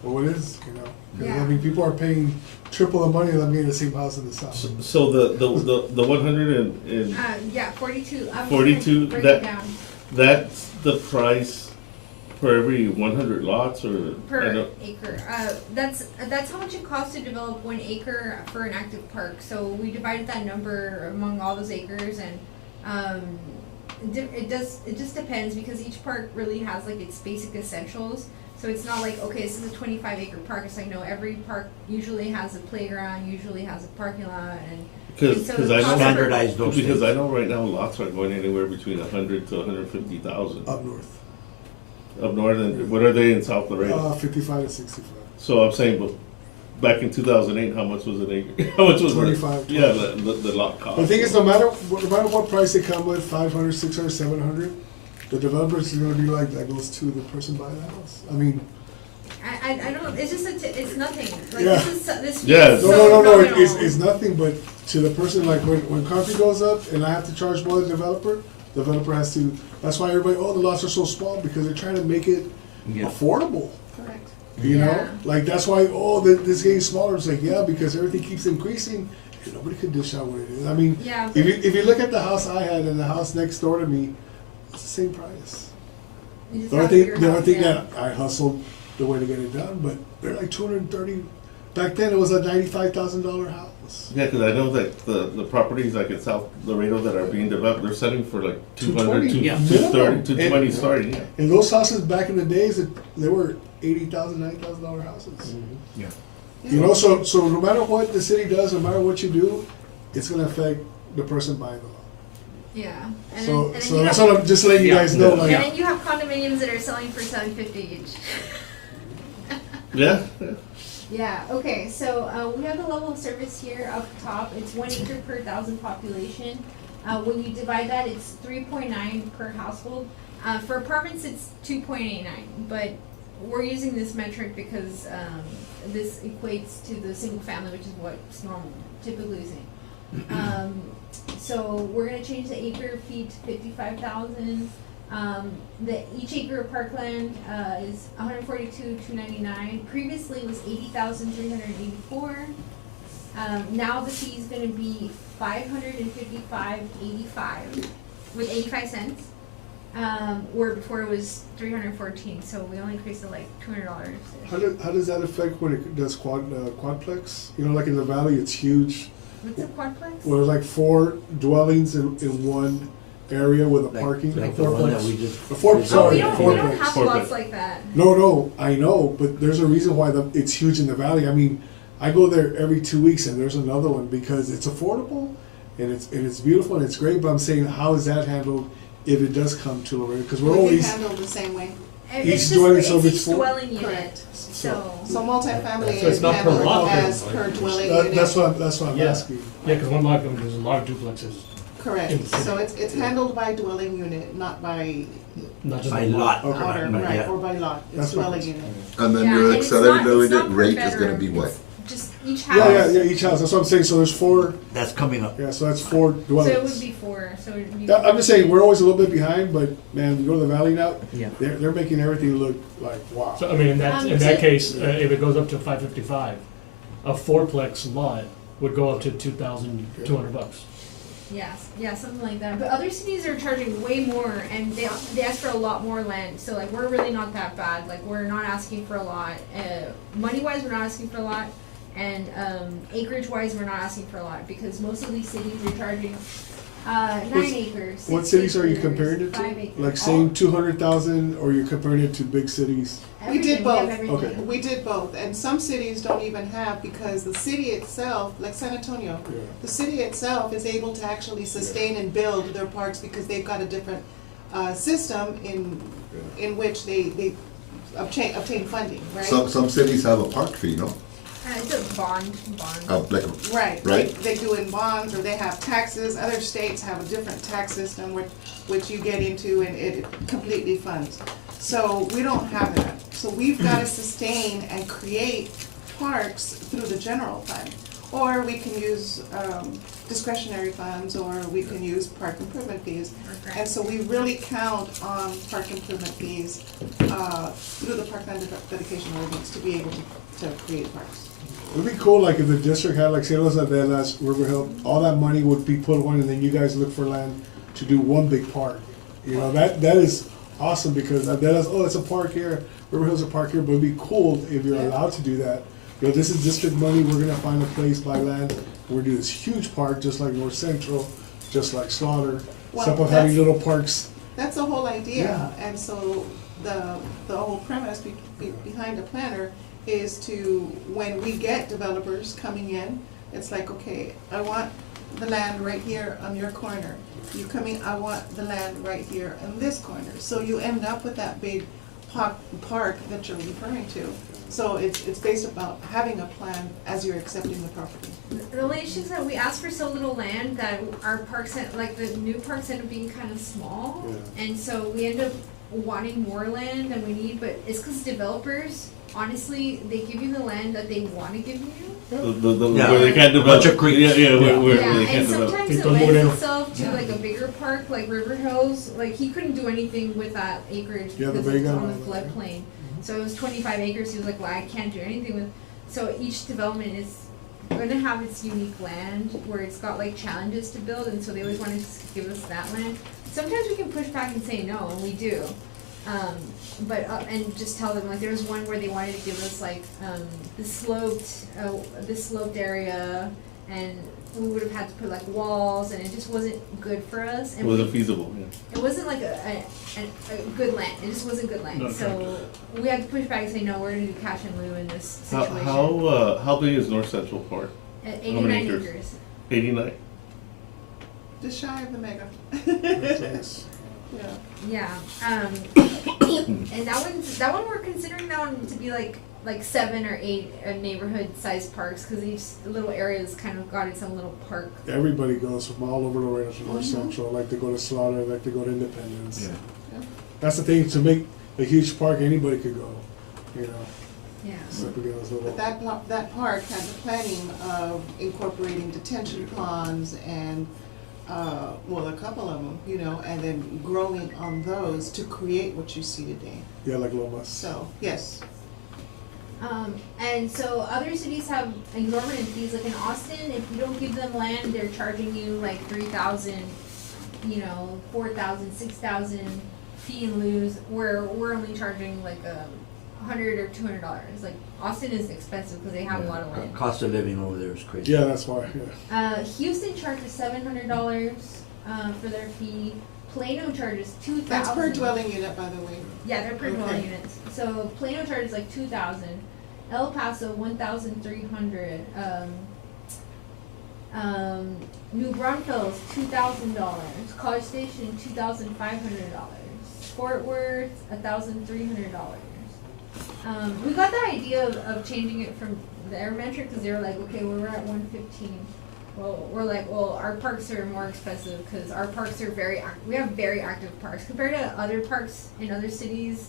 Well, it is, you know. 'Cause, Yeah. I mean, people are paying triple the money than getting the same house in the south. So the 100 and Yeah, 42. I'm 42, Break that- it down that's the price for every 100 lots, or I per don't- acre. That's how much it costs to develop 1 acre for an active park. So we divided that number among all those acres, and it just depends because each park really has like its basic essentials. So it's not like, okay, this is a 25-acre park. It's like, no, every park usually has a playground, usually has a parking lot, and Because so I the know cost Standardize those because things. I know right now lots are going anywhere between 100 to 150,000 Up north. up north. And what are they in South Laredo? 55 to 65. So I'm saying, but back in 2008, how much was an acre? How much was 25. Yeah, the lot cost. The thing is, no matter what price they come with, 500, 600, 700, the developers is gonna be like, that goes to the person buying the house. I mean, I don't. It's just it's nothing. Like Yeah. this. Yeah. feels no, so nominal. it's nothing, but to the person, like, when concrete goes up and I have to charge more than the developer has to, that's why everybody, oh, the lots are so small, because they're trying to make it Yeah. affordable. Correct. You know, Yeah. like that's why this is getting smaller. It's like, yeah, because everything keeps increasing, and nobody can dish out what it is. I mean, Yeah. if you look at the house I had and the house next door to me, it's the same price. You just The only have thing, your the only house, thing yeah. that I hustled the way to get it done, but they're like 230. Back then, it was a $95,000 house. Yeah, because I know that the properties like in South Laredo that are being developed, they're selling for like 200, 220. Yeah. 230, 220 And- starting. Yeah. And those houses back in the days, they were $80,000, $90,000 houses. Yeah. You know, so no matter what the city does, no matter what you do, it's gonna affect the person buying the lot. Yeah. And So, then so you that's have, what I'm just letting you Yeah. guys know. Yeah. Like, and then you have condominiums that are selling for $750 each. Yeah. Yeah, okay, so we have the level of service here up top. It's 1 acre per 1,000 population. When you divide that, it's 3.9 per household. For apartments, it's 2.89, but we're using this metric because this equates to the single family, which is what's normal, typically seen. So we're gonna change the acre feet to 55,000. Each acre of parkland is 142,299. Previously it was 80,384. Now the fee is going to be 555.85 with 85 cents. Where before it was 314. So we only increased it like $200. how does that affect when it does quadplex? You know, like in the valley, it's huge. What's a quadplex? Where there's like 4 dwellings in one area with a parking. Like a the one that fourplex. we just. A four, Oh, sorry, we a don't fourplex. have lots like that. No, I know, but there's a reason why it's huge in the valley. I mean, I go there every 2 weeks, and there's another one because it's affordable, and it's beautiful and it's great. But I'm saying, how is that handled if it does come to Laredo? Because we're We can always handle the same way. Each dwelling, so it's it's each four? dwelling unit. Correct. So So multifamily So it's is not per handled lot, as then? per dwelling unit. that's what I'm Yeah. asking. Yeah, because one lot, there's a lot of duplexes, Correct. So it's handled by dwelling unit, not by not just By one lot. Okay. order, Right, right, yeah. or by lot. It's That's fine. dwelling unit. And then Yeah, your and it's not accelerated per rate is gonna bedroom, be what? it's just each house. Yeah, each house. That's what I'm saying. So there's 4. That's coming up. Yeah, so that's 4 So dwellings. it would be 4. So it would be Yeah, I'm just saying we're always a little bit behind, but man, you go to the valley now, Yeah. they're making everything look like wow. So, I mean, in So- that case, if it goes up to 555, a fourplex lot would go up to $2,200. Yes, yeah, something like that. But other cities are charging way more, and they ask for a lot more land. So like we're really not that bad. Like we're not asking for a lot. Money wise, we're not asking for a lot, and acreage wise, we're not asking for a lot because most of these cities are charging 9 acres. What 6 cities are you acres, comparing it 5 to? acres. Like saying 200,000, or you're comparing it to big cities? We did Everything, both. have everything. Okay. We did both, and some cities don't even have, because the city itself, like San Antonio, Yeah. the city itself is able to actually sustain and build their parks because they've got a different system in which they obtain funding, right? Some cities have a park fee, no? It's a bond. Like, Right, Right. they do in bonds, or they have taxes. Other states have a different tax system which you get into and it completely funds. So we don't have that. So we've got to sustain and create parks through the general fund. Or we can use discretionary funds, or we can use park improvement fees. And so we really count on park improvement fees through the parkland dedication ordinance to be able to create parks. It'd be cool, like if the district had, like, say, Los Adelas, River Hill, all that money would be put on, and then you guys look for land to do one big park. You know, that is awesome, because Adelas, oh, it's a park here, River Hill's a park here, but it'd be cool if you're allowed to do that. You know, this is district money, we're gonna find a place, buy land, we're gonna do this huge park, just like North Central, just like Slaughter, Well, except of having that's- little parks. That's the whole idea, and so the whole premise behind a planner is to, when we get developers coming in, it's like, okay, I want the land right here on your corner. You come in, I want the land right here in this corner. So you end up with that big park that you're referring to. So it's based about having a plan as you're accepting the property. The only issue is that we asked for so little land that our parks, like the new parks end up being kind of small. Yeah. And so we end up wanting more land than we need, but it's because developers, honestly, they give you the land that they want to give you. Yeah. Where they can't develop. Bunch of creeks. Where Yeah, they and can't develop. sometimes it lends itself to like a bigger park, like River Hills. Like he couldn't do anything with that acreage Yeah, the because it's Vega on the one. floodplain. So it was 25 acres. He was like, "Well, I can't do anything with." So each development is going to have its unique land where it's got like challenges to build, and so they always want to give us that land. Sometimes we can push back and say no, and we do. But and just tell them, like, there was one where they wanted to give us like the sloped area, and we would have had to put like walls, and it just wasn't good for us. It And wasn't feasible. Yeah. it wasn't like a good land. It just wasn't good land. Not So we had to push back and say no. We're gonna do cash in lieu in this situation. How big is North Central Park? At how many 89 acres? acres. 89. Just shy of the mega. That's nice. Yeah. Yeah. And that one we're considering that one to be like 7 or 8 neighborhood-sized parks, because each little area's kind of got its own little park. Everybody goes from all over Laredo to North Central, like to go to Slaughter, like to go to Independence. Yeah. That's the thing, to make a huge park, anybody could go, you know. Yeah. So we get those little- But that park had the planning of incorporating detention ponds and, well, a couple of them, you know, and then growing on those to create what you see today. Yeah, like Lomas. So, yes. And so other cities have exorbitant fees. Like in Austin, if you don't give them land, they're charging you like 3,000, 4,000, 6,000 fee and lose. Where we're only charging like $100 or $200. Like Austin is expensive because they have a lot of land. Cost of living over there is crazy. Yeah, that's why, yeah. Houston charges $700 for their fee. Plano charges $2,000. That's per dwelling unit, by the way. Yeah, they're per Okay. dwelling units. So Plano charges like 2,000, El Paso 1,300, New Braunfels $2,000, College Station $2,500, Fort Worth $1,300. We got the idea of changing it from their metric because they were like, okay, we're at 115. Well, we're like, well, our parks are more expensive because our parks are we have very active parks compared to other parks in other cities.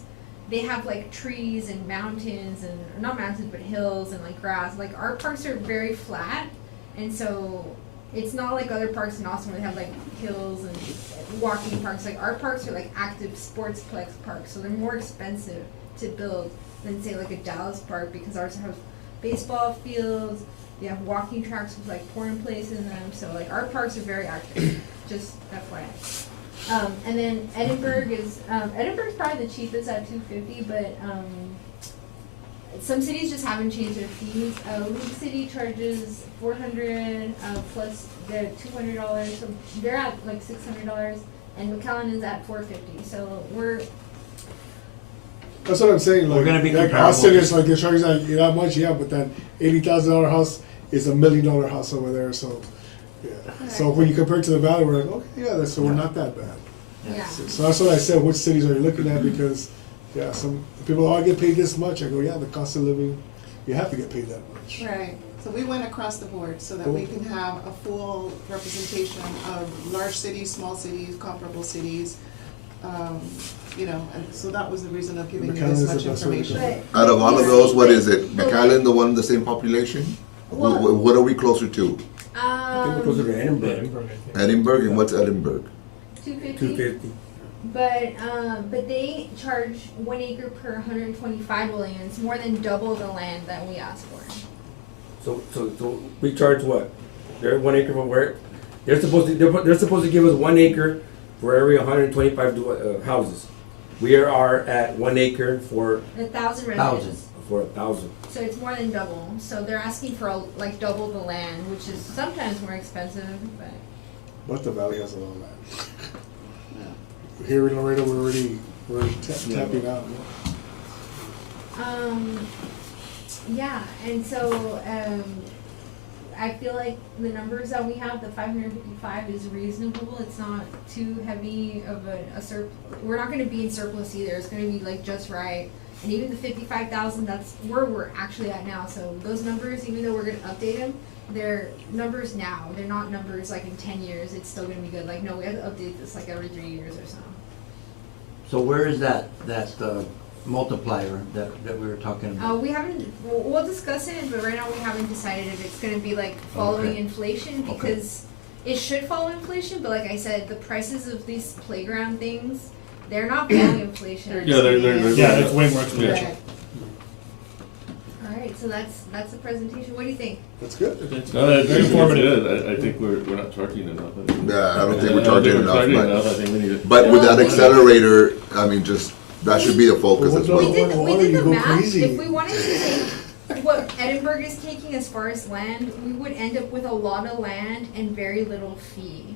They have like trees and mountains and not mountains but hills and like grass. Like our parks are very flat, and so it's not like other parks in Austin where they have like hills and walking parks. Like our parks are like active sportsplex parks, so they're more expensive to build than say like a Dallas park because ours have baseball fields. They have walking tracks with like pouring place in them. So like our parks are very active. Just FYI. And then Edinburgh's probably the cheapest at $250, but some cities just haven't changed their fees. League City charges $400 plus the $200, so they're at like $600, and McAllen is at $450. So we're That's what I'm saying, like, We're gonna be like comparable Austin to- is like, they're charging like, that much, yeah, but that $80,000 house is $1 million house over there, so, yeah. So when you compare it to the valley, we're like, okay, yeah, so we're not that bad. yeah. So that's what I said, which cities are you looking at, because, yeah, some people, oh, I get paid this much, I go, yeah, the cost of living, you have to get paid that much. Right. So we went across the board so that we can have a full representation of large cities, small cities, comparable cities. And so that was the reason of giving you McAllen this is the much best way to go. information. But Out of all of those, what is it? McAllen, the one with the same population? Well- What are we closer to? I think we're closer to Edinburgh. Edinburgh, and what's Edinburgh? 250. 250. But they charge 1 acre per 125 dwelling units, more than double the land that we asked for. So we charge what? They're 1 acre for where? They're supposed to give us 1 acre for every 125 houses. We are at 1 acre for 1,000 residents. Thousands. for 1,000. So it's more than double. So they're asking for like double the land, which is sometimes more expensive, but. But the valley has a lot of land. Here in Laredo, we're tapping out. Yeah, and so I feel like the numbers that we have, the 555 is reasonable. It's not too heavy of a we're not gonna be in surplus either. It's gonna be like just right. And even the 55,000, that's where we're actually at now. So those numbers, even though we're gonna update them, they're numbers now. They're not numbers like in 10 years. It's still gonna be good. Like no, we have to update this like every 3 years or so. So where is that multiplier that we were talking about? We haven't, we'll discuss it, but right now we haven't decided if it's gonna be like following Okay. inflation, because it should follow inflation, but like I said, the prices of these playground things, they're not following inflation. Yeah, they're Yeah, it's way more expensive. Right. Alright, so that's the presentation. What do you think? That's good. No, that's Very informative. good. I think we're not charging enough. Yeah, I don't think we're charging enough, I think we need it. but with that accelerator, I mean, just, that should be the focus as Well, well. We did you the go math. crazy. If we wanted to take what Edinburgh is taking as far as land, we would end up with a lot of land and very little fee.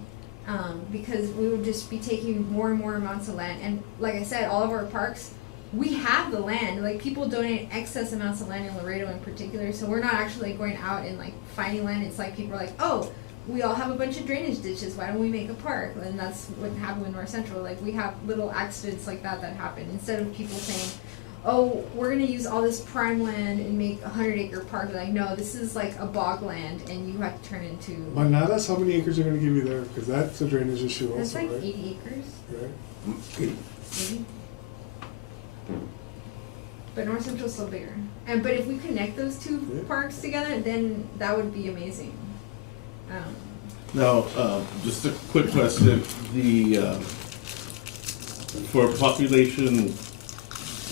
Because we would just be taking more and more amounts of land. And like I said, all of our parks, we have the land. Like people donate excess amounts of land in Laredo in particular, so we're not actually going out and like finding land. It's like people are like, oh, we all have a bunch of drainage ditches, why don't we make a park? And that's what happened with North Central. Like we have little accidents like that happen. Instead of people saying, oh, we're gonna use all this prime land and make a 100-acre park. They're like, no, this is like a bog land and you have to turn into. Manadas, how many acres are gonna give you there? Because that's a drainage issue also, That's like right? 80 acres, Right? maybe. But North Central's still bigger. But if we connect those two Yeah. parks together, then that would be amazing. Now, just a quick question, for population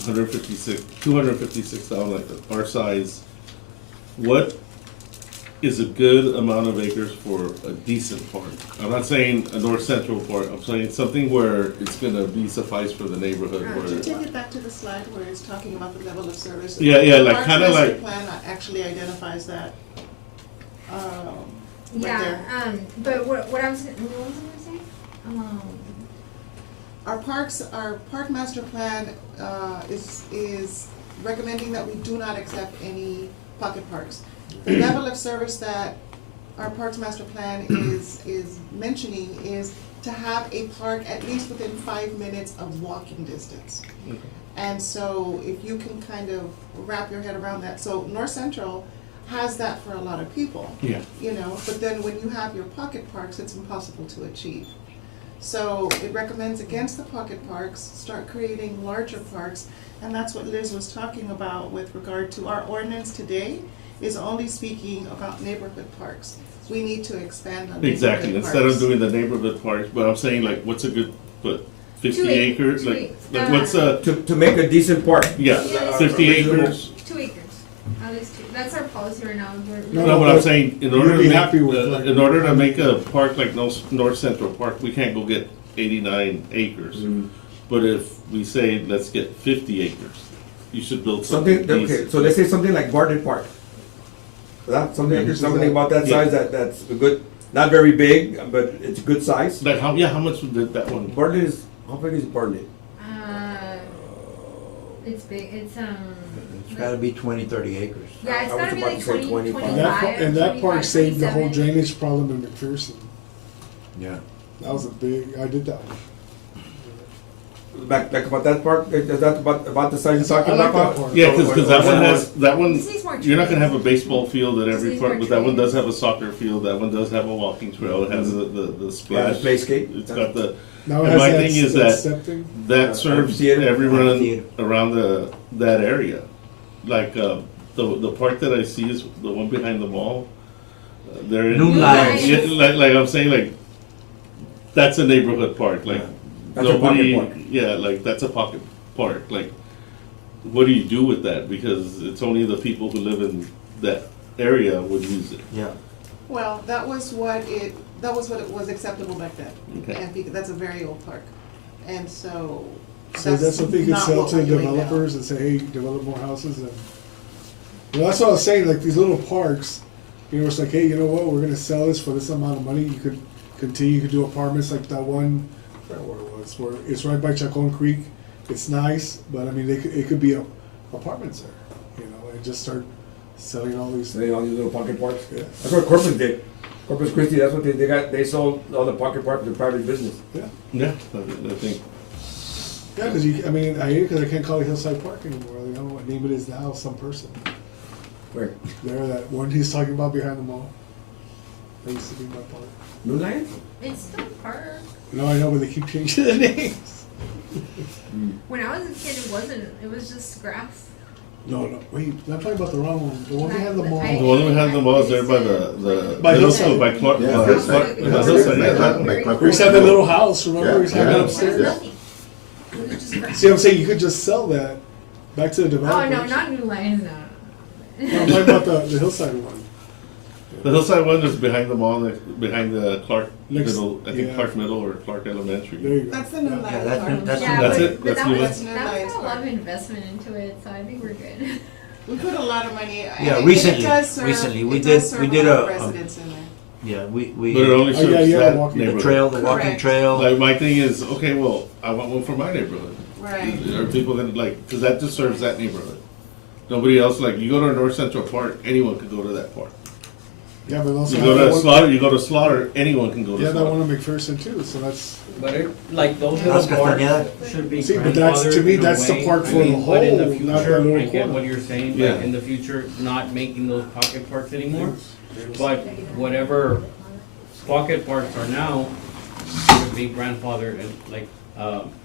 256,000, like our size, what is a good amount of acres for a decent park? I'm not saying a North Central park, I'm saying something where it's gonna be suffice for the neighborhood To where. take it back to the slide where it's talking about the level of service. Yeah, yeah, the like, Parks kinda Master like- Plan actually identifies that. Right Yeah, there. but what I was gonna say? Our park master plan is recommending that we do not accept any pocket parks. The level of service that our parks master plan is mentioning is to have a park at least within 5 minutes of walking distance. And so if you can kind of wrap your head around that, so North Central has that for a lot of people. Yeah. You know, but then when you have your pocket parks, it's impossible to achieve. So it recommends against the pocket parks, start creating larger parks, and that's what Liz was talking about with regard to our ordinance today, is only speaking about neighborhood parks. We need to expand on neighborhood Exactly, parks. instead of doing the neighborhood parks, but I'm saying like, what's a good, 50 acres? Like what's a, To make a decent park. yeah, 50 acres? 2 acres, at least 2. That's our policy right now. No, but I'm saying, in order You'd to be happy with, make, like- in order to make a park like North Central Park, we can't go get 89 acres. But if we say, let's get 50 acres, you should build something Something, okay, decent. so let's say something like Bartlett Park. Something about that size that's a good, not very big, but it's a good size. Like how much did that one? Bartlett is, how big is Bartlett? It's big. It's It's gotta be 20, 30 acres. yeah, it's I was gotta be about like to say 20, 25.25, And that park saved the whole 27. drainage problem in McPherson. Yeah. That was a big, I did that one. Back about that park, is that about the size you're I talking like about? that park. Yeah, because that one has, that one, This needs more you're not gonna have a trees. baseball field at This every needs park, more but that one trees. does have a soccer field, that one does have a walking trail, it has the splash. playscape. It's got the, Now it and has my that, thing is that that, step thing. that serves Amphitheater. everyone Amphitheater. around that area. Like, the park that I see is the one behind the mall. They're in. New Lions. Yeah, like I'm saying, like, that's a neighborhood park, like, That's a pocket nobody, park. yeah, like, that's a pocket park, like, what do you do with that? Because it's only the people who live in that area would use it. Yeah. Well, that was what it was acceptable back then. Okay. And that's a very old park. And so So that's something you could not sell what to we're doing now. developers and say, hey, develop more houses and. Well, that's what I was saying, like these little parks, you know, it's like, hey, you know what, we're gonna sell this for this amount of money, you could continue, you could do apartments like that one, I forgot where it was, where it's right by Chacon Creek, it's nice, but I mean, it could be apartments there, you know, and just start selling all these. Selling all these little pocket parks. Yeah. That's what Corpus did. Corpus Christi, that's what they sold all the pocket parks to private business. Yeah, Yeah, I think, yeah, cause you, I mean, I hear, cause I can't call it Hillside Park anymore, I don't know what name it is now, some person. Where? There, that one he's talking about behind the mall. That used to be my park. New Lions? It's still a park. No, I know, but they keep changing the names. When I was a kid, it wasn't. It was just grass. No, wait, I'm talking about the wrong one. The one behind the mall. I- the one behind the mall is there by the By middle Hillside. school, by Clark, Yeah, by Hillside. Clark, by Hillside, yeah. We used to have that little house, remember? We used to have Yeah, that yeah. upstairs. Nothing. It was just grass. See what I'm saying? You could just sell that back to the Oh developers. no, not New Lions, no. No, I'm talking about the hillside one. The hillside one is behind the mall, behind the Clark Next- Middle, I think yeah. Clark Middle or Clark There Elementary. you go. That's the new Yeah, Lions that's- Park. that's- Yeah, That's but, it? but That's that new was one? that Lions was a lot Park. of investment into it, so I think we're good. We put a lot of money. and Yeah, it recently- does serve- recently, we it did- does serve we did lot of a- residents in there. Yeah, But it we, only Oh, serves yeah, yeah, that walking- the neighborhood. trail, the walking Correct. trail. Like, my thing is, okay, well, I want one for my neighborhood. Right. Are people gonna, like, cause that just serves that neighborhood. Nobody else, like, you go to North Central Park, anyone can go to that park. Yeah, but also. You go have to that one- Slaughter, you go to Slaughter, anyone can go to Yeah, that Slaughter. one on McPherson too, so that's, But it, like those Las little parks Castañedas. should be See, but that's- to grandfathered me, in a that's the way. park I for the mean, but in the whole, not that future, little I get corner. what you're saying, Yeah. like in the future, not making those pocket parks anymore. But whatever pocket parks are now, should be grandfathered and like,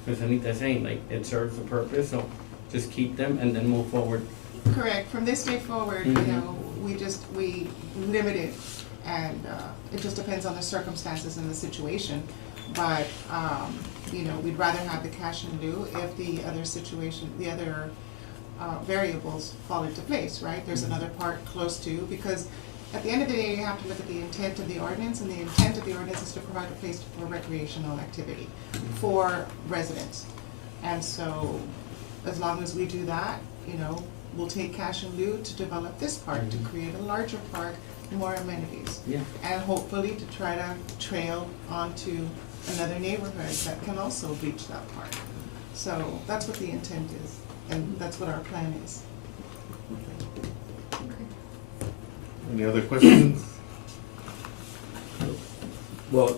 Ms. Anita's saying, like, it serves a purpose, so just keep them and then move forward. Correct. From this day forward, you Mhm. know, we limit it, and it just depends on the circumstances and the situation. But, you know, we'd rather have the cash in lieu if the other situation, the other variables fall into place, right? There's another part close to, because at the end of the day, you have to look at the intent of the ordinance, and the intent of the ordinance is to provide a place for recreational activity for residents. And so, as long as we do that, you know, we'll take cash in lieu to develop this park, to create a larger park, more amenities. Yeah. And hopefully to try to trail onto another neighborhood that can also reach that park. So that's what the intent is, and that's what our plan is. Any other questions? Well,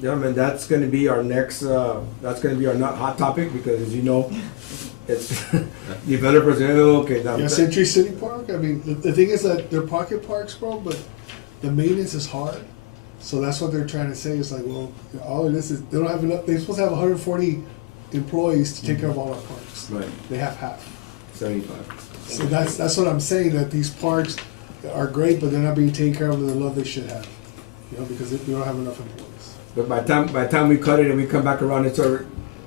gentlemen, that's gonna be our next, that's gonna be our not hot topic, because as you know, it's, developers, okay, now. Yeah, Century City Park, I mean, the thing is that they're pocket parks, bro, but the maintenance is hard. So that's what they're trying to say, is like, well, all of this is, they don't have enough, they're supposed to have 140 employees to take care of all our parks. Right, They have half. 75. So that's what I'm saying, that these parks are great, but they're not being taken care of with the love they should have. You know, because we don't have enough employees. But by the time we cut it and we come back around, it's already,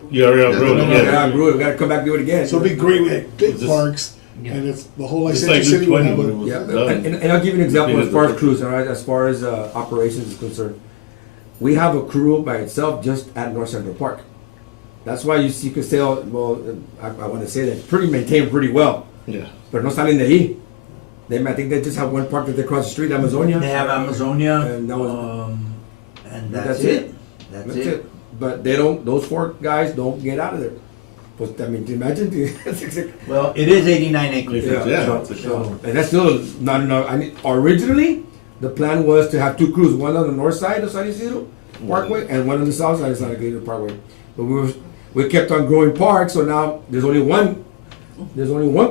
You already outgrew it, yeah, yeah. grew it, we gotta come back and do it again. So it'd be great, we had big Just- parks, Yeah. and it's, the whole like Just Century like City Route would 20 have when it a. was Yeah, done. and I'll give you an example as far as Completed crews, all right, as far as operations is concerned. We have a crew by itself just at North Central Park. That's why you could say, oh, well, I wanna say that, pretty maintained pretty well, Yeah. but no salen de ahí. I think they just have one park that they cross the street, Amazonia. They have Amazonia, And that was- and That's that's it. it. That's it. But they don't, those four guys don't get out of there. But, I mean, imagine, Well, it is 89 acres. Yeah. So- It's a so- and that's still not enough. I mean, originally, the plan was to have two crews, one on the north side of San Isidro Parkway and one on the south side of San Isidro Parkway. But we kept on growing parks, so now there's only one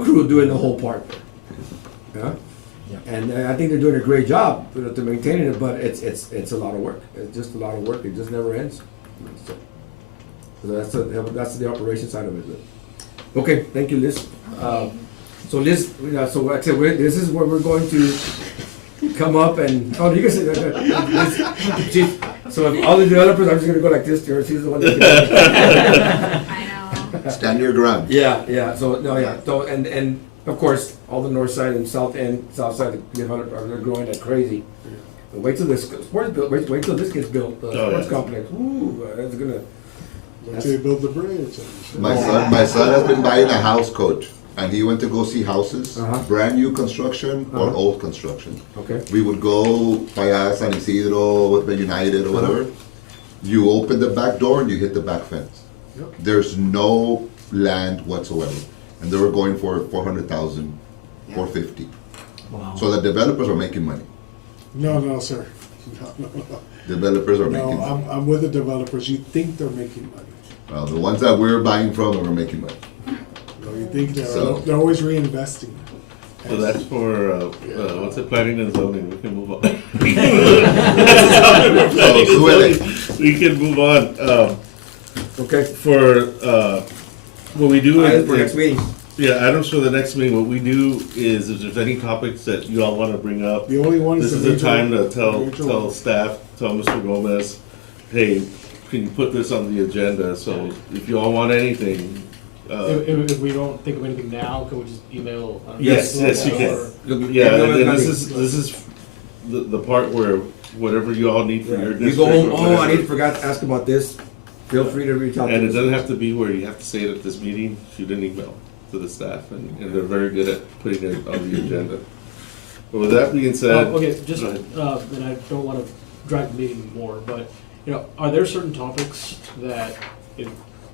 crew doing the whole park. Yeah? And I think they're doing a great job, you know, to maintain it, but it's a lot of work. It's just a lot of work. It just never ends. So that's the operation side of it. Okay, thank you, Liz. So this, so like I said, this is where we're going to come up and, oh, you can say that. So if all the developers, I'm just gonna go like this, she's the one that can. I know. Stand your ground. Yeah, so, no, yeah, so, and of course, all the north side and south end, south side, they're growing like crazy. But wait till this sports built, wait till this gets built, sports complex, ooh, that's gonna. Until they build the bridge. My son has been buying a house, coach, and he went to go see houses, brand new construction or old construction. Okay. We would go by San Isidro with the United or whatever. You open the back door and you hit the back fence. Yep. There's no land whatsoever, and they were going for 400,000, 450. Wow. So the developers are making money. No, sir. No. Developers are making No, money. I'm with the developers. You think they're making money. Well, the ones that we're buying from are making money. No, you think So- they're always reinvesting. So that's for, what's it, planning and zoning, we can move on. We can move on, Okay. for, what we do Items is. for next meeting. Yeah, items for the next meeting, what we do is, if there's any topics that you all wanna bring up, The only one this is is the the time to tell major- staff, tell Mr. Gomez, hey, can you put this on the agenda, so if you all want anything, If we don't think of anything now, can we just email? yes, you can. Or- Yeah, and this is the part where whatever you all need for your You district. go home, or oh, I whatever. forgot to ask about this, feel free to reach out to us. And it doesn't have to be where you have to say it at this meeting, shoot an email to the staff, and they're very good at putting it on the agenda. But with that being said. Okay, just, go ahead. and I don't wanna drag the meeting more, but, are there certain topics that,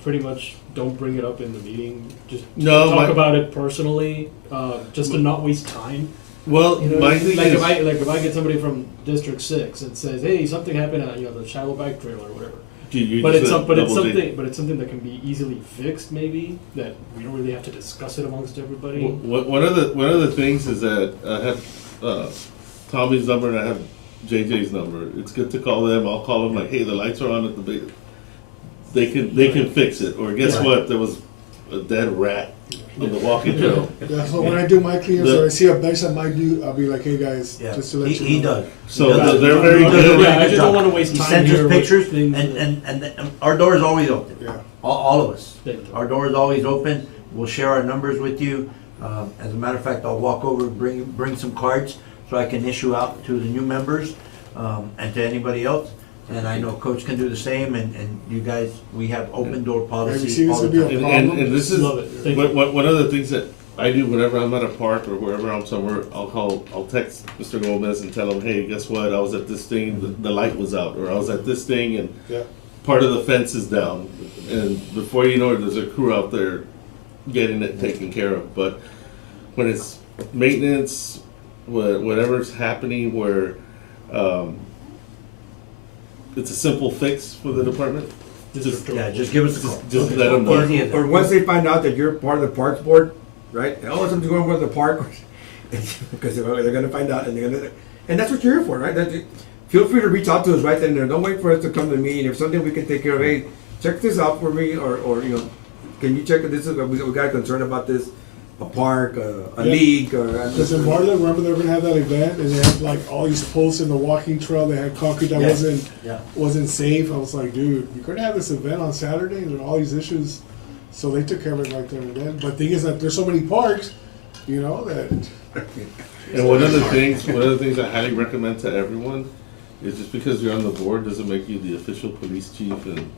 pretty much don't bring it up in the meeting? Just No, talk about it personally, just to not waste time? Well, my thing Like is. if I get somebody from District 6 and says, hey, something happened at, the Shiloh Bike Trail or whatever. But it's something that can be easily fixed, maybe, that we don't really have to discuss it amongst everybody. One of the things is that I have Tommy's number and I have JJ's number. It's good to call them. I'll call them like, hey, the lights are on at the big. They can fix it. Or guess what? There was a dead rat on the walking trail. Yeah, so when I do my cleanups or I see a bench that might do, I'll be like, hey guys, Yeah, just to let you know. he does. So He does. they're very He does a good. really Yeah, I good just job. don't wanna waste He time sends us here with pictures, things and our door is always open. Yeah. All of us. Thank you. Our door is always open. We'll share our numbers with you. As a matter of fact, I'll walk over, bring some cards so I can issue out to the new members, and to anybody else. And I know Coach can do the same, and you guys, we have open door Have you policy seen all this the would be a time. And this is Love it. Thank you. one of the things that I do whenever I'm at a park or wherever I'm somewhere. I'll text Mr. Gomez and tell him, hey, guess what? I was at this thing, the light was out, or I was at this thing, and Yeah. part of the fence is down. And before you know it, there's a crew out there getting it taken care of. But when it's maintenance, whatever's happening, where it's a simple fix for the department. Just give us a call. Just let them know. Easy as Or that. once they find out that you're part of the parks board, right? Oh, something's going on with the park, because they're gonna find out, and that's what you're here for, right? Feel free to reach out to us right then and there. Don't wait for us to come to me, and if something we can take care of, hey, check this out for me, or can you check this? We got a concern about this, a park, a league, or. Because in Marla, remember they were gonna have that event and they had like all these posts in the walking trail, they had concrete that Yeah. wasn't safe. I was like, dude, you're gonna have this event on Saturday and there are all these issues. So they took care of it right there and then. But the thing is that there's so many parks, that. And one of the things I highly recommend to everyone is just because you're on the board doesn't make you the official police chief and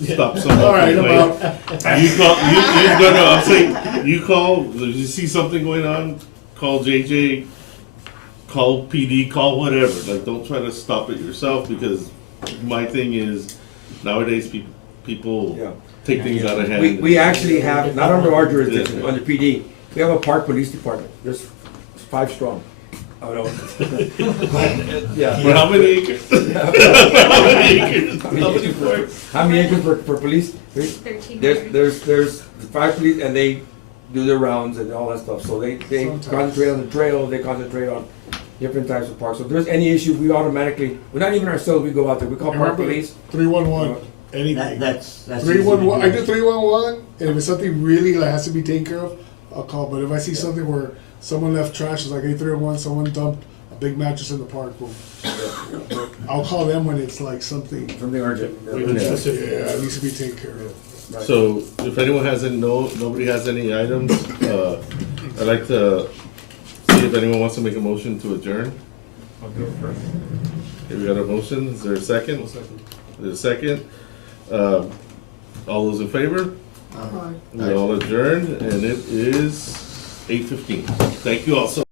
stop someone. All right, from I'm playing. I'm saying you call. You see something going on, call JJ, call PD, call whatever. Like, don't try to stop it yourself, because my thing is nowadays people Yeah. take things out of hand. We actually have, not under our jurisdiction, Yeah. under PD, we have a park police department. There's 5 strong. Oh, no. Yeah. For how many acres? How many acres? How many parks? How many acres for police? 1,300. There's 5 police, and they do their rounds and all that stuff. So they Sometimes. concentrate on the trail, they concentrate on different types of parks. So if there's any issue, we automatically, we're not even ourselves, we go out there, we call park Remember, police. 311, anything. That's 311, I easy to do 311, and if it's something really that has to be taken care of, I'll call. But if I see something where someone left trash, it's like 831, someone dumped a big mattress in the park, well, I'll call them when it's like something, Something urgent. Even yeah, specific. it needs to be taken care of. So if anyone has any, nobody has any items, I'd like to see if anyone wants to make a motion to adjourn. I'll do it first. Okay, we got a motion, is there a second? There's a second. All those in favor? We all adjourned, and it is 8:15. Thank you all so